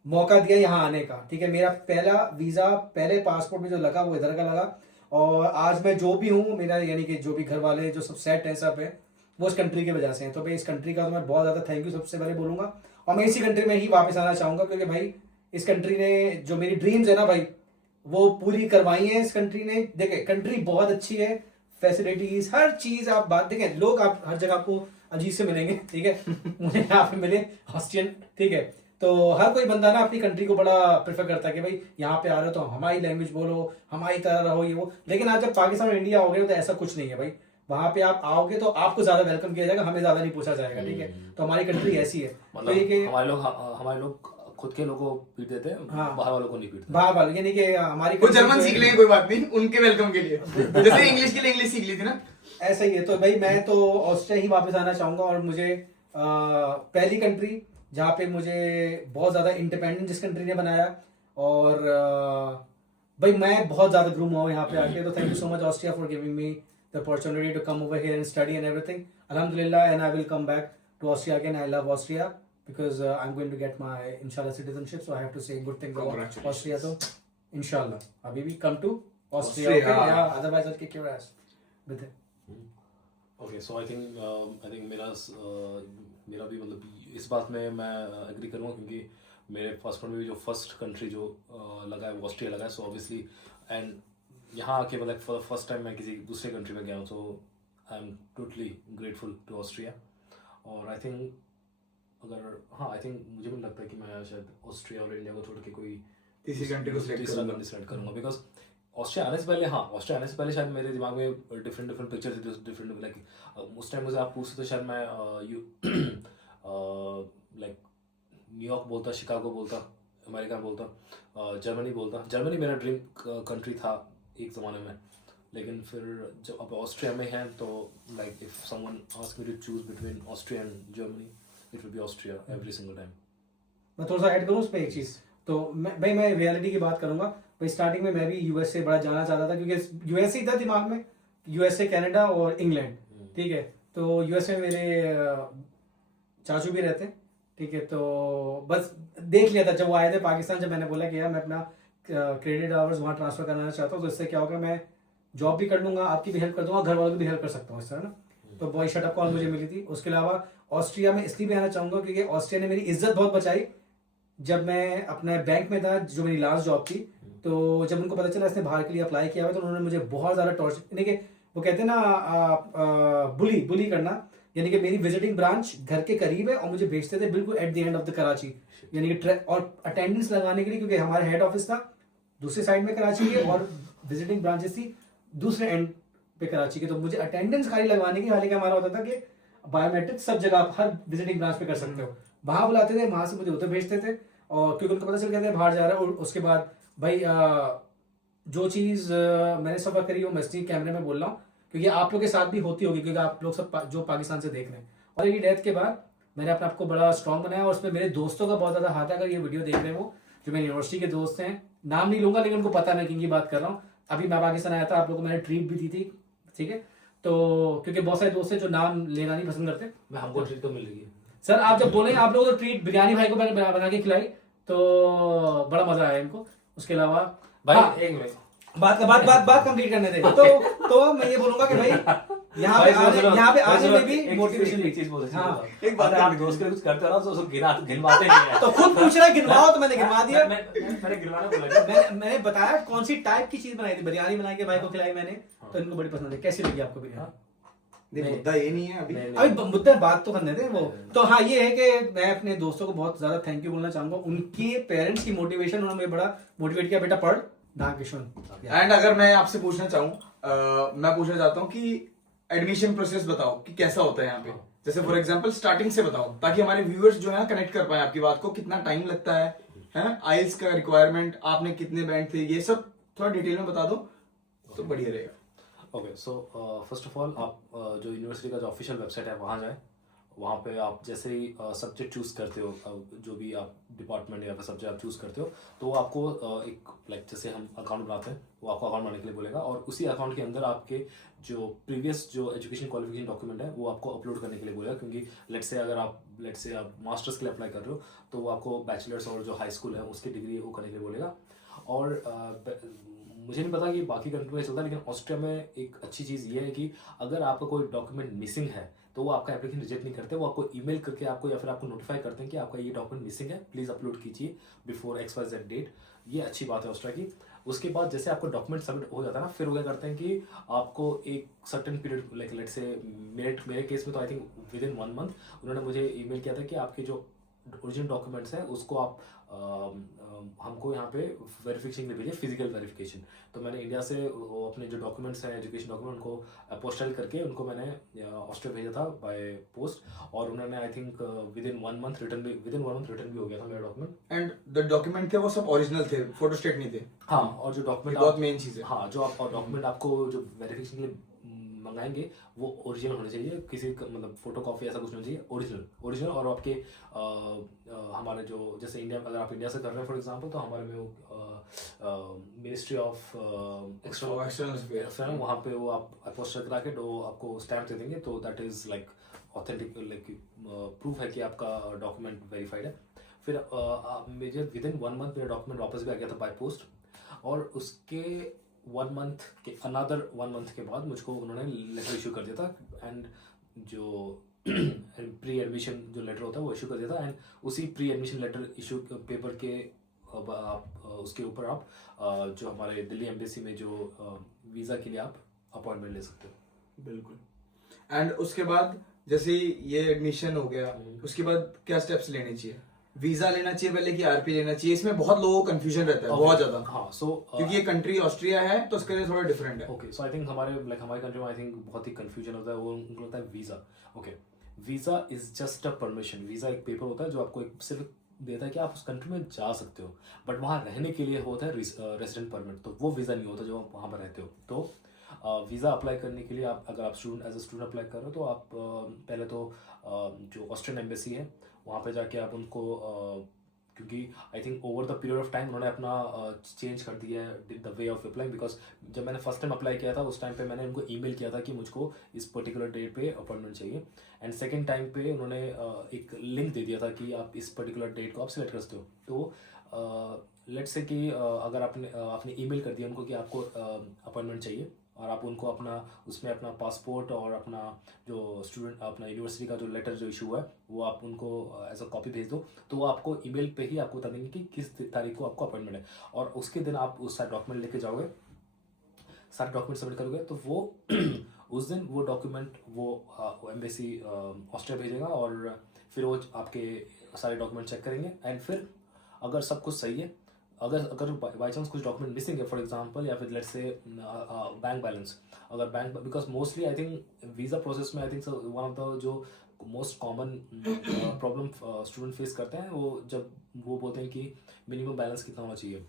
मौका दिया यहाँ आने का, ठीक है। मेरा पहला वीजा, पहले पासपोर्ट में जो लगा वो इधर का लगा, और आज मैं जो भी हूँ, मेरा यानी कि जो भी घर वाले जो सब सेट हैं सब है, वो इस कंट्री की वजह से हैं। तो भाई इस कंट्री का तो मैं बहुत ज़्यादा थैंक यू सबसे पहले बोलूँगा, और मैं इसी कंट्री में ही वापस आना चाहूँगा, क्योंकि भाई इस कंट्री ने जो मेरी ड्रीम्स है ना भाई, वो पूरी करवाई है इस कंट्री ने। देखे कंट्री बहुत अच्छी है, फैसिलिटीज हर चीज, आप बात देखें, लोग आप हर जगह आपको अजीब से मिलेंगे, ठीक है। मुझे यहाँ पे मिले ऑस्ट्रियन, ठीक है। तो हर कोई बंदा ना अपनी कंट्री को बड़ा प्रेफर करता है कि भाई यहाँ पे आ रहे हो तो हमारी लैंग्वेज बोलो, हमारी तरह रहो, ये वो। लेकिन आप जब पाकिस्तान और इंडिया आओगे तो ऐसा कुछ नहीं है भाई। वहां पे आप आओगे तो आपको ज्यादा वेलकम किया जाएगा, हमें ज्यादा नहीं पूछा जाएगा, ठीक है। तो हमारी कंट्री ऐसी है। तो ये कि मतलब हमारे लोग खुद के लोगों को पीट देते हैं, हाँ। बाहर वालों को नहीं पीटते। बाहर वाले यानी कि हमारी वो country जर्मन पे- सीख लेंगे, कोई बात नहीं, उनके वेलकम के लिए। जैसे इंग्लिश के लिए इंग्लिश सीख ली थी ना। ऐसा ही है। तो भाई मैं तो ऑस्ट्रिया ही वापस आना चाहूंगा, और मुझे पहली कंट्री जहाँ पे मुझे बहुत ज़्यादा इंडिपेंडेंट जिस कंट्री ने बनाया, और भाई मैं बहुत ज़्यादा ग्रूम हुआ हूँ यहाँ पे आके। तो thank you so much Austria for giving me the opportunity to come over here and study and everything. अल्हम्दुलिल्लाह, and I will come back to Austria again. I love Austria because I'm going to get my inshallah citizenship, so I have to say good things about Congratulations. Austria. So inshallah, Habibi, come to Austria. Austria. Okay? Yeah, otherwise I'll kick your ass with it. Okay, so I think मेरा भी मतलब इस बात में मैं agree करूँगा, क्योंकि मेरे पासपोर्ट में भी जो फर्स्ट कंट्री जो लगा है वो ऑस्ट्रिया लगा है। सो ऑब्वियसली एंड यहाँ आके मतलब फॉर द फर्स्ट टाइम मैं किसी दूसरे कंट्री में गया हूँ, so I am totally grateful to Austria. और आई थिंक आई थिंक मुझे भी लगता है कि मैं शायद ऑस्ट्रिया और इंडिया को छोड़ के कोई तीसरी कंट्री को select तीसरा करूंगा। कंट्री सेलेक्ट करूँगा, बिकॉज ऑस्ट्रिया आने से पहले ऑस्ट्रिया आने से पहले शायद मेरे दिमाग में डिफरेंट पिक्चर थे, डिफरेंट लाइक उस टाइम मुझे आप पूछते तो शायद मैं लाइक न्यूयॉर्क बोलता, शिकागो बोलता, अमेरिका बोलता, जर्मनी बोलता। जर्मनी मेरा ड्रीम कंट्री था एक ज़माने में, लेकिन फिर जब अब ऑस्ट्रिया में है तो like if someone ask me to choose between Austria and Germany, it will be Austria every single time. मैं थोड़ा सा ऐड करूँ उसमें एक चीज़। तो मैं रियलिटी की बात करूंगा। भाई स्टार्टिंग में मैं भी यूएसए बड़ा जाना चाहता था, क्योंकि यूएसए ही था दिमाग में, यूएसए, कनाडा और इंग्लैंड, ठीक है। तो यूएसए में मेरे चाचू भी रहते, ठीक है। तो बस देख लिया था जब वो आए थे पाकिस्तान, जब मैंने बोला कि यार मैं अपना क्रेडिट आवर्स वहाँ ट्रांसफर करना चाहता हूँ, तो इससे क्या होगा, मैं जॉब भी कर लूंगा, आपकी भी हेल्प कर दूंगा, घर वालों की भी हेल्प कर सकता हूँ इस तरह ना। तो बॉय शटअप कॉल मुझे मिली थी। उसके अलावा ऑस्ट्रिया में इसलिए भी आना चाहूंगा क्योंकि ऑस्ट्रिया ने मेरी इज्जत बहुत बचाई। जब मैं अपने बैंक में था, जो मेरी लास्ट जॉब थी, तो जब उनको पता चला इसने बाहर के लिए अप्लाई किया हुआ, तो उन्होंने मुझे बहुत ज़्यादा टॉर्चर, यानी कि वो कहते हैं ना बुली करना, यानी कि मेरी विजिटिंग ब्रांच घर के करीब है और मुझे भेजते थे बिल्कुल at the end of the Karachi, यानी कि और अटेंडेंस लगाने के लिए, क्योंकि हमारा हेड ऑफिस था दूसरे साइड में कराची के और विजिटिंग ब्रांचेस थी दूसरे एंड पे कराची के। तो मुझे अटेंडेंस खाली लगवाने की, हालांकि हमारा होता था कि बायोमेट्रिक सब जगह आप हर विजिटिंग ब्रांच पे कर सकते हो, वहां बुलाते थे, वहां से मुझे उधर भेजते थे, और क्योंकि उनको पता चल गया था बाहर जा रहा है। और उसके बाद भाई जो चीज़ मैंने सफ़र करी वो मस्ती कैमरे में बोल रहा हूँ, क्योंकि आप लोग के साथ भी होती होगी, क्योंकि आप लोग सब जो पाकिस्तान से देख रहे हैं। और ये डेथ के बाद मैंने अपने आप को बड़ा स्ट्रॉन्ग बनाया, और उसमें मेरे दोस्तों का बहुत ज़्यादा हाथ है। अगर ये वीडियो देख रहे हैं वो जो मेरे यूनिवर्सिटी के दोस्त हैं, नाम नहीं लूंगा लेकिन उनको पता है मैं किन की बात कर रहा हूँ। अभी मैं पाकिस्तान आया था, आप लोगों को मैंने ट्रीट भी दी थी, ठीक है। तो क्योंकि बहुत सारे दोस्त हैं जो नाम लेना नहीं पसंद करते, मैं हमको ट्रीट तो मिल रही है सर आप जब बोले आप लोगों को तो ट्रीट बिरयानी भाई को मैंने बना के खिलाई, तो बड़ा मजा आया इनको। उसके अलावा भाई। हाँ, एक मिनट, बात कंप्लीट करने दे। तो मैं ये बोलूंगा कि भाई यहाँ पे आने में भी मोटिवेशन। एक चीज बोल हाँ, एक बात अगर आप दोस्त के लिए कुछ करते हो ना तो उसको गिनवाते नहीं है। तो खुद पूछ रहा है गिनवाओ, तो मैंने गिनवा दिया। मैंने गिनवाना बोला। मैंने बताया कौन सी टाइप की चीज बनाई थी, बिरयानी बना के भाई को खिलाई मैंने, तो इनको बड़ी पसंद है। कैसी लगी आपको बिरयानी? नहीं, मुद्दा ये नहीं है अभी। अभी मुद्दा बात तो करने थे वो। तो हाँ, ये है कि मैं अपने दोस्तों को बहुत ज्यादा थैंक यू बोलना चाहूंगा। उनके पेरेंट्स की मोटिवेशन, उन्होंने मुझे बड़ा मोटिवेट किया, बेटा पढ़ दाग किशन। एंड अगर मैं आपसे पूछना चाहूँ, मैं पूछना चाहता हूँ कि एडमिशन प्रोसेस बताओ कि कैसा होता है यहाँ पे। जैसे फॉर एग्जांपल स्टार्टिंग से बताओ, ताकि हमारे व्यूअर्स जो है कनेक्ट कर पाए आपकी बात को। कितना टाइम लगता है ना, आइल्स का रिक्वायरमेंट, आपने कितने बैंड थे, ये सब थोड़ा डिटेल में बता दो तो बढ़िया रहेगा। Okay, so first of all आप जो यूनिवर्सिटी का जो ऑफिशियल वेबसाइट है वहाँ जाएं, वहाँ पे आप जैसे ही सब्जेक्ट चूज करते हो, जो भी आप डिपार्टमेंट या फिर सब्जेक्ट आप चूज करते हो, तो वो आपको एक लाइक जैसे हम अकाउंट बनाते हैं, वो आपको अकाउंट बनाने के लिए बोलेगा, और उसी अकाउंट के अंदर आपके जो प्रीवियस जो एजुकेशन क्वालिफिकेशन डॉक्यूमेंट है वो आपको अपलोड करने के लिए बोलेगा। क्योंकि लेट्स से आप मास्टर्स के लिए अप्लाई कर रहे हो, तो वो आपको बैचलर्स और जो हाई स्कूल है उसकी डिग्री वो करने के लिए बोलेगा। और मुझे नहीं पता कि बाकी कंट्री में चलता है, लेकिन ऑस्ट्रिया में एक अच्छी चीज़ ये है कि अगर आपका कोई डॉक्यूमेंट मिसिंग है तो वो आपका एप्लीकेशन रिजेक्ट नहीं करते, वो आपको ईमेल करके आपको या फिर आपको नोटिफाई करते हैं कि आपका ये डॉक्यूमेंट मिसिंग है, प्लीज़ अपलोड कीजिए बिफोर XYZ डेट। ये अच्छी बात है ऑस्ट्रिया की। उसके बाद जैसे आपको डॉक्यूमेंट सबमिट हो जाता है ना, फिर वो क्या करते हैं कि आपको एक certain period like let's say मेरे केस में तो I think with in 1 month उन्होंने मुझे ईमेल किया था कि आपके जो ओरिजिनल डॉक्यूमेंट्स हैं उसको आप हमको यहाँ पे वेरिफिकेशन के लिए भेजिए, फिजिकल वेरिफिकेशन। तो मैंने इंडिया से वो अपने जो डॉक्यूमेंट्स हैं एजुकेशन डॉक्यूमेंट उनको पोस्टल करके उनको मैंने ऑस्ट्रिया भेजा था बाय पोस्ट, और उन्होंने I think with in 1 month return भी हो गया था मेरा डॉक्यूमेंट। एंड द डॉक्यूमेंट थे वो सब ओरिजिनल थे, फोटोस्टेट नहीं थे। हाँ, और जो डॉक्यूमेंट बहुत मेन चीज़ है। हाँ, जो आप डॉक्यूमेंट आपको जो वेरिफिकेशन के लिए मंगाएंगे वो ओरिजिनल होने चाहिए, किसी का मतलब फोटो कॉपी ऐसा कुछ नहीं चाहिए, ओरिजिनल। और आपके हमारे जो जैसे इंडिया, अगर आप इंडिया से कर रहे हैं फॉर एग्जांपल, तो हमारे में वो मिनिस्ट्री ऑफ एक्सटर्नल वहाँ पे वो आप अपोस्टल करा के वो आपको स्टैम्प दे देंगे, तो that is like authentic, like proof है कि आपका डॉक्यूमेंट वेरीफाइड है। फिर मुझे विद इन 1 मंथ मेरा डॉक्यूमेंट वापस भी आ गया था बाय पोस्ट, और उसके 1 मंथ के अनदर 1 मंथ के बाद मुझको उन्होंने लेटर इशू कर दिया था, एंड जो प्री एडमिशन जो लेटर होता है वो इशू कर दिया था। एंड उसी pre admission letter issue paper के अब आप उसके ऊपर आप जो हमारे दिल्ली एम्बेसी में जो वीज़ा के लिए आप अपॉइंटमेंट ले सकते हो। बिल्कुल। एंड उसके बाद जैसे ये एडमिशन हो गया, उसके बाद क्या स्टेप्स लेने चाहिए? वीजा लेना चाहिए पहले कि आरपी लेना चाहिए? इसमें बहुत लोगों को कंफ्यूजन रहता है, बहुत ज्यादा। हाँ, सो क्योंकि ये कंट्री ऑस्ट्रिया है तो उसके लिए थोड़ा डिफरेंट है। ओके, सो आई थिंक हमारे कंट्री में आई थिंक बहुत ही कंफ्यूजन होता है, वो उनको लगता है visa. Okay, visa is just a permission. Visa एक पेपर होता है जो आपको एक सिर्फ देता है कि आप उस कंट्री में जा सकते हो, बट वहाँ रहने के लिए होता है रेजिडेंट परमिट, तो वो वीज़ा नहीं होता जो आप वहाँ पर रहते हो। तो वीज़ा अप्लाई करने के लिए आप, अगर आप student as a student apply कर रहे हो, तो आप पहले तो जो ऑस्ट्रियन एम्बेसी है वहाँ पे जाके आप उनको क्योंकि I think over the period of time उन्होंने अपना चेंज कर दिया है the way of apply. Because जब मैंने फर्स्ट टाइम अप्लाई किया था उस टाइम पे मैंने उनको ईमेल किया था कि मुझको इस पर्टिकुलर डेट पे अपॉइंटमेंट चाहिए, एंड सेकंड टाइम पे उन्होंने एक लिंक दे दिया था कि आप इस पर्टिकुलर डेट को आप सिलेक्ट कर सकते हो। तो लेट्स से कि अगर आपने ईमेल कर दिया उनको कि आपको अपॉइंटमेंट चाहिए, और आप उनको उसमें अपना पासपोर्ट और अपना जो स्टूडेंट अपना यूनिवर्सिटी का जो लेटर जो इशू है वो आप उनको एज अ कॉपी भेज दो, तो वो आपको ईमेल पे ही आपको बता देंगे कि किस तारीख को आपको अपॉइंटमेंट है, और उसके दिन आप उस सारे डॉक्यूमेंट लेके जाओगे, सारे डॉक्यूमेंट सबमिट करोगे, तो वो उस दिन वो डॉक्यूमेंट वो एम्बेसी ऑस्ट्रिया भेजेगा, और फिर वो आपके सारे डॉक्यूमेंट चेक करेंगे, एंड फिर अगर सब कुछ सही है, अगर बाई चांस कुछ डॉक्यूमेंट मिसिंग है फॉर एग्जांपल, या फिर लेट्स से बैंक बैलेंस, अगर bank, because mostly I think visa process में I think one of the जो most common problem student face करते हैं, वो जब वो बोलते हैं कि मिनिमम बैलेंस कितना होना चाहिए,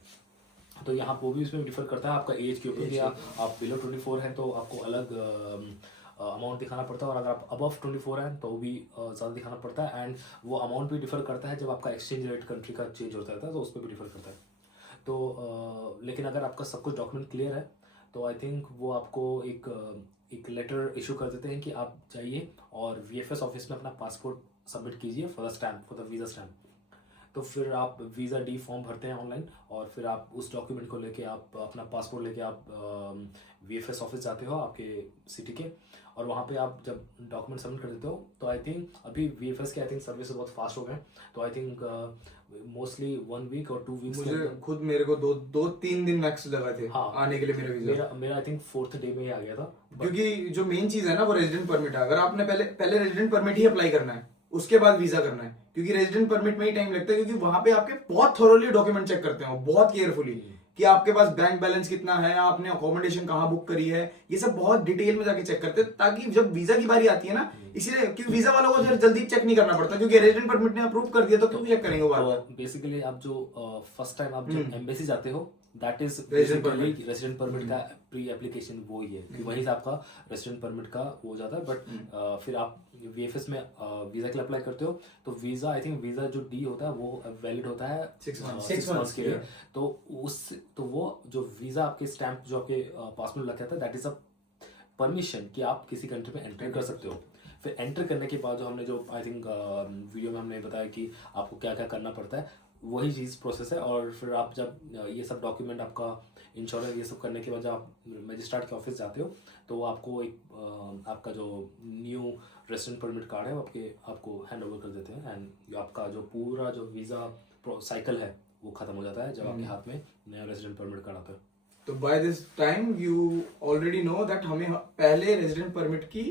तो यहाँ वो भी इसमें डिफर करता है आपका एज के ऊपर, कि आप बिलो 24 हैं तो आपको अलग अमाउंट दिखाना पड़ता है, और अगर आप अबव 24 हैं तो भी ज़्यादा दिखाना पड़ता है, एंड वो अमाउंट भी डिफर करता है जब आपका एक्सचेंज रेट कंट्री का चेंज होता है तो उस पर भी डिफर करता है। तो लेकिन अगर आपका सब कुछ डॉक्यूमेंट क्लियर है तो आई थिंक वो आपको एक लेटर इशू कर देते हैं कि आप जाइए और VFS ऑफिस में अपना पासपोर्ट सबमिट कीजिए फॉर द वीज़ा स्टैम्प। तो फिर आप वीज़ा डी फॉर्म भरते हैं ऑनलाइन, और फिर आप उस डॉक्यूमेंट को लेके आप अपना पासपोर्ट लेके आप VFS ऑफिस जाते हो आपके सिटी के, और वहाँ पे आप जब डॉक्यूमेंट सबमिट कर देते हो तो आई थिंक अभी VFS के आई थिंक सर्विस बहुत फास्ट हो गए, तो आई थिंक मोस्टली 1 वीक और 2 वीक्स मुझे खुद मेरे को 2-3 दिन मैक्स लगा थे आने के लिए मेरा वीजा। मेरा आई थिंक 4th डे में ही आ गया था, क्योंकि जो मेन चीज है ना वो रेजिडेंट परमिट है। अगर आपने पहले रेजिडेंट परमिट ही अप्लाई करना है, उसके बाद वीजा करना है, क्योंकि रेजिडेंट परमिट में ही टाइम लगता है, क्योंकि वहां पे आपके बहुत थोरोली डॉक्यूमेंट चेक करते हैं, बहुत केयरफुली, कि आपके पास बैंक बैलेंस कितना है, आपने अकोमोडेशन कहाँ बुक करी है, ये सब बहुत डिटेल में जाके चेक करते हैं, ताकि जब वीजा की बारी आती है ना, इसीलिए क्योंकि वीजा वालों को फिर जल्दी चेक नहीं करना पड़ता, क्योंकि रेजिडेंट परमिट ने अप्रूव कर दिया तो क्यों चेक करेंगे वो बार बार। बेसिकली आप जो फर्स्ट टाइम आप जब एम्बेसी जाते हो that is Resident permit. Resident permit का प्री एप्लीकेशन वो ही है कि वहीं से आपका रेसिडेंट परमिट का हो जाता है। बट फिर आप वीएफएस में वीजा के लिए अप्लाई करते हो तो वीजा आई थिंक वीजा जो डी होता है वो वैलिड होता है 6 months. 6 months के लिए। Yeah. तो वो जो वीजा आपके स्टैंप जो आपके पास में लग जाता है दैट इज अ परमिशन कि आप किसी कंट्री में एंटर कर सकते हो। फिर एंटर करने के बाद जो हमने जो आई थिंक वीडियो में हमने बताया कि आपको क्या क्या करना पड़ता है वही चीज़ प्रोसेस है। और फिर आप जब ये सब डॉक्यूमेंट आपका इंश्योरेंस ये सब करने के बाद जब आप मजिस्ट्रेट के ऑफिस जाते हो तो वो आपको एक आपका जो न्यू रेसिडेंट परमिट कार्ड है वो आपको हैंड ओवर कर देते हैं एंड आपका जो पूरा जो वीज़ा साइकिल है वो ख़त्म हो जाता है जब आपके हाथ में नया रेसिडेंट परमिट कार्ड आता है। तो by this time you already know that हमें पहले रेजिडेंट परमिट की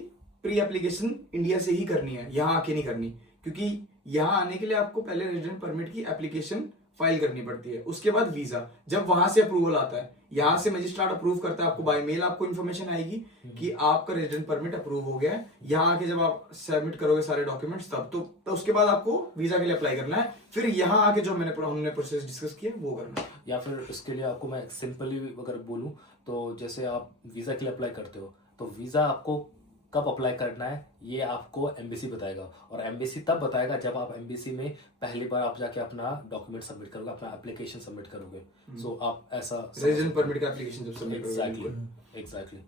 प्री एप्लीकेशन इंडिया से ही करनी है, यहाँ आके नहीं करनी, क्योंकि यहाँ आने के लिए आपको पहले रेजिडेंट परमिट की एप्लीकेशन फाइल करनी पड़ती है। उसके बाद वीजा, जब वहां से अप्रूवल आता है, यहाँ से मजिस्ट्रेट अप्रूव करता है, आपको बाय मेल आपको इन्फॉर्मेशन आएगी कि आपका रेजिडेंट परमिट अप्रूव हो गया है। यहाँ आके जब आप सबमिट करोगे सारे डॉक्यूमेंट्स तब तो उसके बाद आपको वीजा के लिए अप्लाई करना है। फिर यहाँ आके जो हमने प्रोसेस डिस्कस किया वो करना है। या फिर उसके लिए आपको मैं सिंपली अगर बोलूँ तो जैसे आप वीज़ा के लिए अप्लाई करते हो तो वीज़ा आपको कब अप्लाई करना है ये आपको एम्बेसी बताएगा और एम्बेसी तब बताएगा जब आप एम्बेसी में पहली बार आप जाके अपना डॉक्यूमेंट सबमिट करोगे, अपना एप्लीकेशन सबमिट करोगे। सो आप ऐसा रेजिडेंट परमिट का एप्लीकेशन जब सबमिट एग्जैक्टली एग्जैक्टली।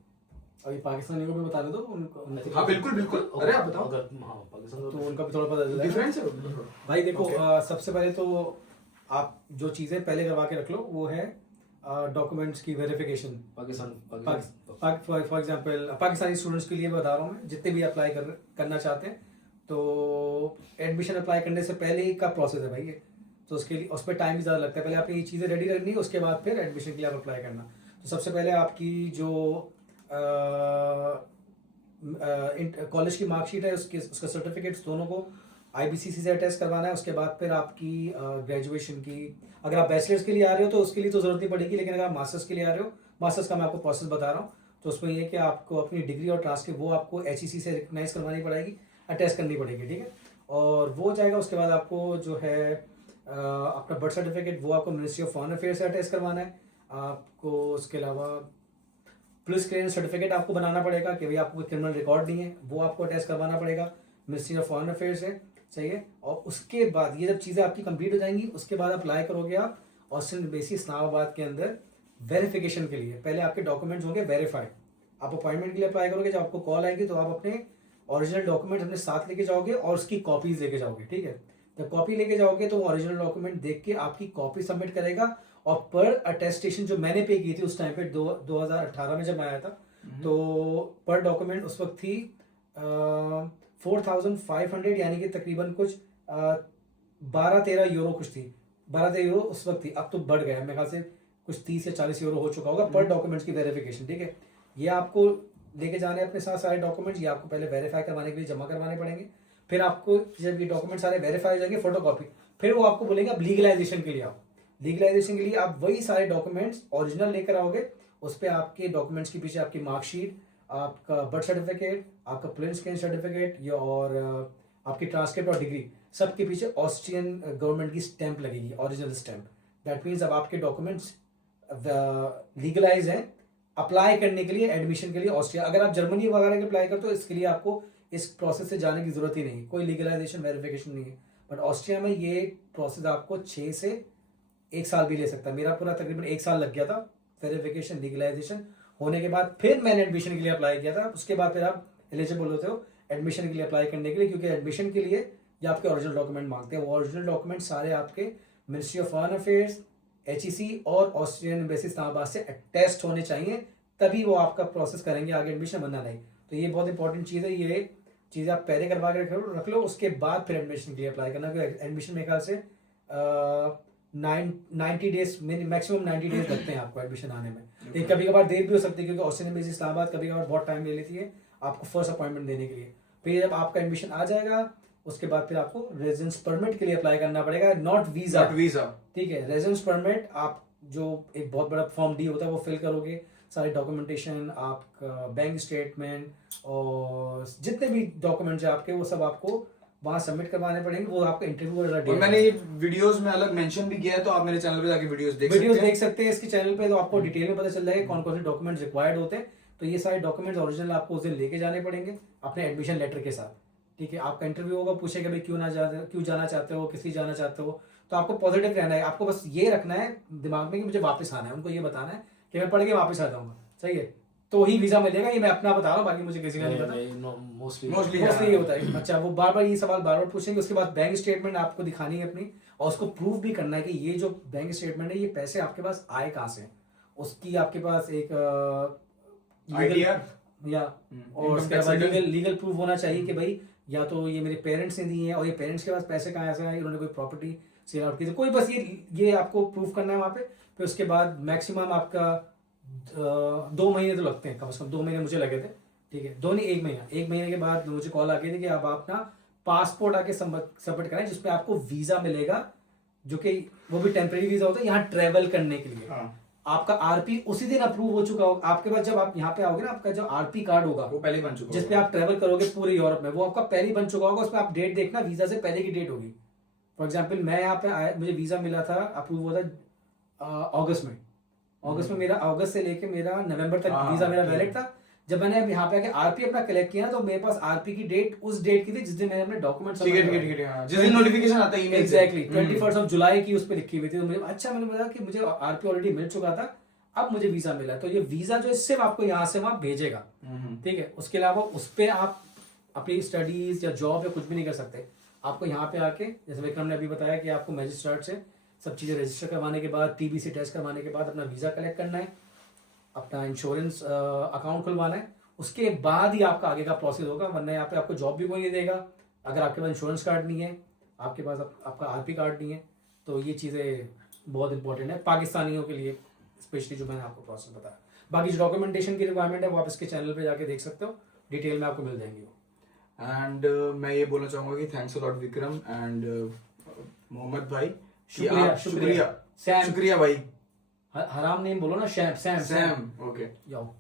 अभी पाकिस्तानियों को भी बता दो तो उनको हाँ बिल्कुल बिल्कुल। अरे आप बताओ। अगर हाँ पाकिस्तान तो उनका भी थोड़ा पता चल डिफरेंस है भाई देखो सबसे पहले तो आप जो चीज़ें पहले करवा के रख लो वो है डॉक्यूमेंट्स की verification. Pakistan for example Pakistani students के लिए बता रहा हूँ मैं, जितने भी अप्लाई करना चाहते हैं तो एडमिशन अप्लाई करने से पहले ही का प्रोसेस है भाई ये, तो उसके लिए उस पर टाइम भी ज़्यादा लगता है। पहले आपने ये चीज़ें रेडी रखनी है, उसके बाद फिर एडमिशन के लिए आप अप्लाई करना। तो सबसे पहले आपकी जो कॉलेज की मार्कशीट है उसका सर्टिफिकेट्स दोनों को IBCC से अटेस्ट करवाना है। उसके बाद फिर आपकी ग्रेजुएशन की, अगर आप बैचलर्स के लिए आ रहे हो तो उसके लिए तो ज़रूरत नहीं पड़ेगी, लेकिन अगर आप मास्टर्स के लिए आ रहे हो, मास्टर्स का मैं आपको प्रोसेस बता रहा हूँ। तो उसमें ये कि आपको अपनी डिग्री और ट्रांसक्रिप्ट वो आपको HEC से रिकगनाइज करवानी पड़ेगी, अटेस्ट करनी पड़ेगी, ठीक है। और वो जाएगा। उसके बाद आपको जो है अपना बर्थ सर्टिफिकेट वो आपको मिनिस्ट्री ऑफ फॉरेन अफेयर से अटेस्ट करवाना है आपको। उसके अलावा पुलिस क्लियरेंस सर्टिफिकेट आपको बनाना पड़ेगा कि भाई आपको कोई क्रिमिनल रिकॉर्ड नहीं है, वो आपको अटेस्ट करवाना पड़ेगा मिनिस्ट्री ऑफ फॉरेन अफेयर से, सही है। और उसके बाद ये जब चीज़ें आपकी कंप्लीट हो जाएंगी उसके बाद अप्लाई करोगे आप ऑस्टिन एम्बेसी इस्लामाबाद के अंदर वेरिफिकेशन के लिए। पहले आपके डॉक्यूमेंट्स होंगे वेरीफाइड। आप अपॉइंटमेंट के लिए अप्लाई करोगे, जब आपको कॉल आएगी तो आप अपने ओरिजिनल डॉक्यूमेंट अपने साथ लेके जाओगे और उसकी कॉपीज लेके जाओगे, ठीक है। जब कॉपी लेके जाओगे तो वो ओरिजिनल डॉक्यूमेंट देख के आपकी कॉपी सबमिट करेगा। और पर अटेस्टेशन जो मैंने पे की थी उस टाइम पे 2018 में जब मैं आया था, तो पर डॉक्यूमेंट उस वक्त थी 4500 यानी कि तकरीबन कुछ 12-13 यूरो कुछ थी, 12-13 यूरो उस वक्त थी। अब तो बढ़ गया, मेरे ख्याल से कुछ 30 या 40 यूरो हो चुका होगा पर डॉक्यूमेंट्स की वेरिफिकेशन, ठीक है। ये आपको लेके जाने अपने साथ सारे डॉक्यूमेंट्स, ये आपको पहले वेरीफाई करवाने के लिए जमा करवाने पड़ेंगे। फिर आपको जब ये डॉक्यूमेंट सारे वेरीफाई हो जाएंगे फोटोकॉपी, फिर वो आपको बोलेंगे आप लीगलाइजेशन के लिए आओ। लीगलाइजेशन के लिए आप वही सारे डॉक्यूमेंट्स ओरिजिनल लेकर आओगे, उस पर आपके डॉक्यूमेंट्स के पीछे आपकी मार्कशीट, आपका बर्थ सर्टिफिकेट, आपका पुलिस क्लियरेंस सर्टिफिकेट या और आपकी ट्रांसक्रिप्ट और डिग्री, सबके पीछे ऑस्ट्रियन गवर्नमेंट की स्टैंप लगेगी, ओरिजिनल स्टैंप। दैट मीन्स अब आपके डॉक्यूमेंट्स लीगलाइज हैं अप्लाई करने के लिए, एडमिशन के लिए ऑस्ट्रिया। अगर आप जर्मनी वगैरह के अप्लाई करते हो इसके लिए आपको इस प्रोसेस से जाने की जरूरत ही नहीं, कोई लीगलाइजेशन वेरिफिकेशन नहीं है। बट ऑस्ट्रिया में ये प्रोसेस आपको 6 से 1 साल भी ले सकता है। मेरा पूरा तकरीबन 1 साल लग गया था वेरिफिकेशन लीगलाइजेशन होने के बाद। फिर मैंने एडमिशन के लिए अप्लाई किया था, उसके बाद फिर आप एलिजिबल होते हो एडमिशन के लिए अप्लाई करने के लिए, क्योंकि एडमिशन के लिए ये आपके ओरिजिनल डॉक्यूमेंट मांगते हैं। वो ओरिजिनल डॉक्यूमेंट सारे आपके ministry of foreign affairs, HEC और ऑस्ट्रियन एम्बेसी इस्लामाबाद से अटेस्ट होने चाहिए, तभी वो आपका प्रोसेस करेंगे आगे एडमिशन, बनना नहीं। तो ये बहुत इंपॉर्टेंट चीज़ है, ये चीज़ें आप पहले करवा के रख लो, उसके बाद फिर एडमिशन के लिए अप्लाई करना। क्योंकि एडमिशन मेरे ख्याल से 90 डेज मैक्सिमम 90 डेज लगते हैं आपको एडमिशन आने में। लेकिन कभी कभार देर भी हो सकती है, क्योंकि ऑस्ट्रियन एम्बेसी इस्लामाबाद कभी कभार बहुत टाइम ले लेती है आपको फर्स्ट अपॉइंटमेंट देने के लिए। फिर जब आपका एडमिशन आ जाएगा उसके बाद फिर आपको रेजिडेंस परमिट के लिए अप्लाई करना पड़ेगा, नॉट वीजा, ठीक है। रेजिडेंस परमिट आप जो एक बहुत बड़ा फॉर्म डी होता है वो फिल करोगे, सारे डॉक्यूमेंटेशन, आपका बैंक स्टेटमेंट और जितने भी डॉक्यूमेंट्स हैं आपके वो सब आपको वहाँ सबमिट करवाने पड़ेंगे, वो आपका इंटरव्यू और मैंने ये वीडियोस में अलग मेंशन भी किया है, तो आप मेरे चैनल पे जाके वीडियोस देख सकते हैं। इसके चैनल पे, तो आपको डिटेल में पता चल जाएगा कौन कौन से डॉक्यूमेंट्स रिक्वायर्ड होते हैं। तो ये सारे डॉक्यूमेंट्स ओरिजिनल आपको उस दिन लेके जाने पड़ेंगे अपने एडमिशन लेटर के साथ, ठीक है। आपका इंटरव्यू होगा, पूछेगा भाई क्यों जाना चाहते हो, किस लिए जाना चाहते हो। तो आपको पॉजिटिव रहना है, आपको बस ये रखना है दिमाग में कि मुझे वापस आना है, उनको ये बताना है कि मैं पढ़ के वापस आ जाऊंगा, सही है, तो ही वीजा मिलेगा। ये मैं अपना बता रहा हूँ, बाकी मुझे किसी का नहीं पता। मोस्टली ये होता है। अच्छा, वो बार बार ये सवाल बार बार पूछेंगे। उसके बाद बैंक स्टेटमेंट आपको दिखानी है अपनी, और उसको प्रूव भी करना है कि ये जो बैंक स्टेटमेंट है, ये पैसे आपके पास आए कहाँ से, उसकी आपके पास एक ITR या और उसके बाद लीगल प्रूफ होना चाहिए कि भाई या तो ये मेरे पेरेंट्स ने दिए हैं, और ये पेरेंट्स के पास पैसे कहाँ से आए, इन्होंने कोई प्रॉपर्टी सेल आउट की, कोई बस ये आपको प्रूफ करना है वहाँ पे। फिर उसके बाद मैक्सिमम आपका 2 महीने तो लगते हैं, कम से कम 2 महीने मुझे लगे थे, ठीक है, 2 नहीं 1 महीना। 1 महीने के बाद मुझे कॉल आ गई थी कि आप अपना पासपोर्ट आके सबमिट कराएं, जिसपे आपको वीजा मिलेगा, जो कि वो भी टेम्परेरी वीजा होता है यहाँ ट्रेवल करने के लिए। आपका आरपी उसी दिन अप्रूव हो चुका होगा आपके पास। जब आप यहाँ पे आओगे ना, आपका जो आरपी कार्ड होगा वो पहले बन चुका जिसपे आप ट्रेवल करोगे पूरे यूरोप में, वो आपका पहले ही बन चुका होगा। उसमें आप डेट देखना, वीजा से पहले की डेट होगी। फॉर एग्जाम्पल मैं यहाँ पे आया, मुझे वीजा मिला था, अप्रूव हुआ था अगस्त में। अगस्त में मेरा, अगस्त से लेके मेरा नवंबर तक वीजा मेरा वैलिड था। जब मैंने यहाँ पे आके आरपी अपना कलेक्ट किया, तो मेरे पास आरपी की डेट उस डेट की थी जिस दिन मैंने अपने डॉक्यूमेंट जिस दिन नोटिफिकेशन आता है ईमेल से। एग्जैक्टली 21 ऑफ जुलाई की उस पे लिखी हुई थी। तो मुझे अच्छा, मैंने बोला कि मुझे आरपी ऑलरेडी मिल चुका था, अब मुझे वीजा मिला। तो ये वीजा जो है सिर्फ आपको यहाँ से वहां भेजेगा, ठीक है। उसके अलावा उस पे आप अपनी स्टडीज या जॉब या कुछ भी नहीं कर सकते। आपको यहाँ पे आके, जैसे विक्रम ने अभी बताया कि आपको मजिस्ट्रेट से सब चीजें रजिस्टर करवाने के बाद, टीबीसी टेस्ट करवाने के बाद अपना वीजा कलेक्ट करना है, अपना इंश्योरेंस अकाउंट खुलवाना है। उसके बाद ही आपका आगे का प्रोसेस होगा, वरना यहाँ पे आपको जॉब भी कोई नहीं देगा अगर आपके पास इंश्योरेंस कार्ड नहीं है, आपके पास आपका आरपी कार्ड नहीं है। तो ये चीज़ें बहुत इंपॉर्टेंट है पाकिस्तानियों के लिए, स्पेशली जो मैंने आपको प्रोसेस बताया। बाकी जो डॉक्यूमेंटेशन की रिक्वायरमेंट है वो आप इसके चैनल पे जाके देख सकते हो, डिटेल में आपको मिल जाएंगी वो। एंड मैं ये बोलना चाहूंगा कि thanks a lot Vikram and Mohammad भाई, शुक्रिया भाई। हराम नेम बोलो ना, सैम। ओके,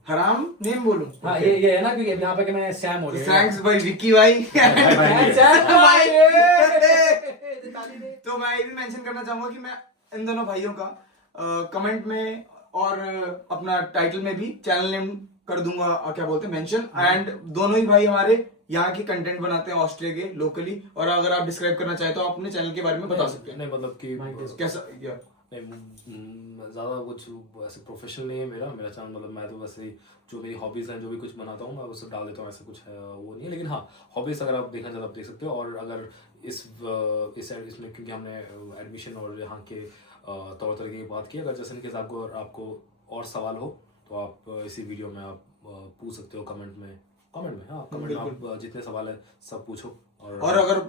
हराम नेम बोलूं? हाँ, ये है ना, क्योंकि यहाँ पे कि मैं सैम हो गया। थैंक्स भाई विक्की भाई। तो मैं ये भी मेंशन करना चाहूंगा कि मैं इन दोनों भाइयों का कमेंट में और अपना टाइटल में भी चैनल नेम कर दूंगा, क्या बोलते हैं, मेंशन। एंड दोनों ही भाई हमारे यहाँ की कंटेंट बनाते हैं ऑस्ट्रिया के लोकली, और अगर आप डिस्क्राइब करना चाहे तो आप अपने चैनल के बारे में बता सकते हैं। नहीं मतलब कि कैसा ज़्यादा कुछ ऐसे प्रोफेशनल नहीं है मेरा चैनल, मतलब मैं तो वैसे जो मेरी हॉबीज़ हैं, जो भी कुछ बनाता हूँ मैं उससे डाल देता हूँ, ऐसा कुछ है वो नहीं है। लेकिन हाँ, हॉबीज़ अगर आप देखना चाहते हो आप देख सकते हो। और अगर इसमें क्योंकि हमने एडमिशन और यहाँ के तौर तरीके की बात की, अगर जैसे इनकेस आपको और सवाल हो तो आप इसी वीडियो में आप पूछ सकते हो कमेंट में। हाँ, कमेंट में आप जितने सवाल है सब पूछो। और अगर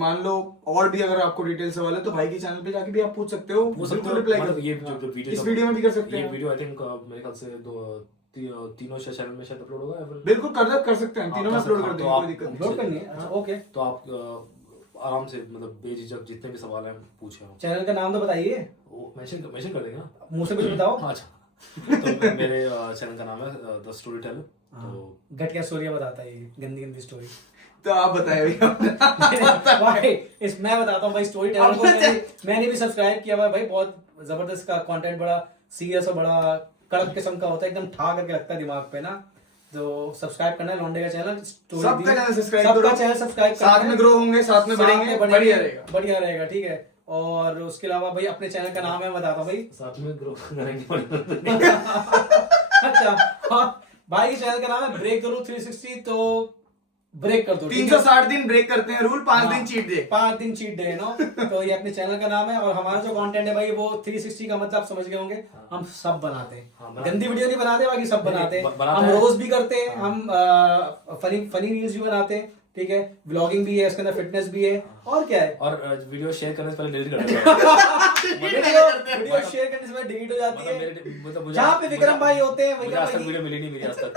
मान लो और भी अगर आपको डिटेल सवाल है तो भाई के चैनल पे जाके भी आप पूछ सकते हो, बिल्कुल रिप्लाई कर। ये जो वीडियो इस वीडियो में भी कर सकते हैं। ये वीडियो आई थिंक मेरे ख्याल से तीनों चैनल में शायद अपलोड होगा। बिल्कुल कर सकते हैं, तीनों में अपलोड कर देंगे, कोई दिक्कत अपलोड करनी है। अच्छा, ओके। तो आप आराम से मतलब बेझिझक जितने भी सवाल हैं पूछे। चैनल का नाम तो बताइए, वो मेंशन कर देंगे ना, मुंह से कुछ बताओ। अच्छा, तो मेरे चैनल का नाम है द स्टोरी टेलर। तो घट क्या स्टोरी बताता है, ये गंदी स्टोरी। तो आप बताए भाई मैं बताता हूँ भाई, स्टोरी टेलर को मैंने भी सब्सक्राइब किया हुआ भाई। बहुत जबरदस्त का कंटेंट, बड़ा सीरियस और बड़ा कड़क किस्म का होता है, एकदम ठा करके रखता है दिमाग पे ना। तो सब्सक्राइब करना है लौंडे का चैनल, सबका चैनल सब्सक्राइब साथ में ग्रो होंगे, साथ में बढ़ेंगे, बढ़िया रहेगा, ठीक है। और उसके अलावा भाई अपने चैनल का नाम है, बताता हूँ भाई, साथ में ग्रो करेंगे। अच्छा, हाँ, भाई के चैनल का नाम है ब्रेक द रूल 360। तो ब्रेक कर दो, 360 दिन ब्रेक करते हैं रूल, 5 दिन चीट डे, 5 दिन चीट डे नो। तो ये अपने चैनल का नाम है। और हमारा जो कंटेंट है भाई वो 360 का मतलब समझ गए होंगे, हम सब बनाते हैं। गंदी वीडियो नहीं बनाते, बाकी सब बनाते हैं। हम रोज भी करते हैं, हम फनी रील्स भी बनाते हैं, ठीक है। व्लॉगिंग भी है, इसके अंदर फिटनेस भी है, और क्या है, और वीडियो शेयर करने से पहले डिलीट कर देते हैं। वीडियो शेयर करने से पहले डिलीट हो जाती है। जहाँ पे विक्रम भाई होते हैं, वीडियो मिली नहीं मेरी आज तक।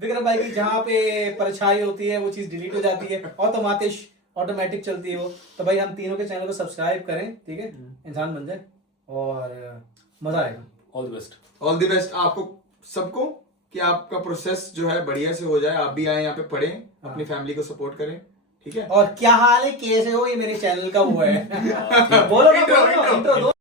विक्रम भाई की जहाँ पे परछाई होती है वो चीज डिलीट हो जाती है, ऑटोमेटिक चलती है वो। तो भाई हम तीनों के चैनल को सब्सक्राइब करें, ठीक है, इंसान बन जाए और मजा आएगा। ऑल द बेस्ट आपको सबको, कि आपका प्रोसेस जो है बढ़िया से हो जाए। आप भी आए यहाँ पे पढ़ें, अपनी फैमिली को सपोर्ट करें, ठीक है। और क्या हाल है, कैसे हो, ये मेरे चैनल का वो है। बोलो ना, Intro, बोलो, intro। intro दो।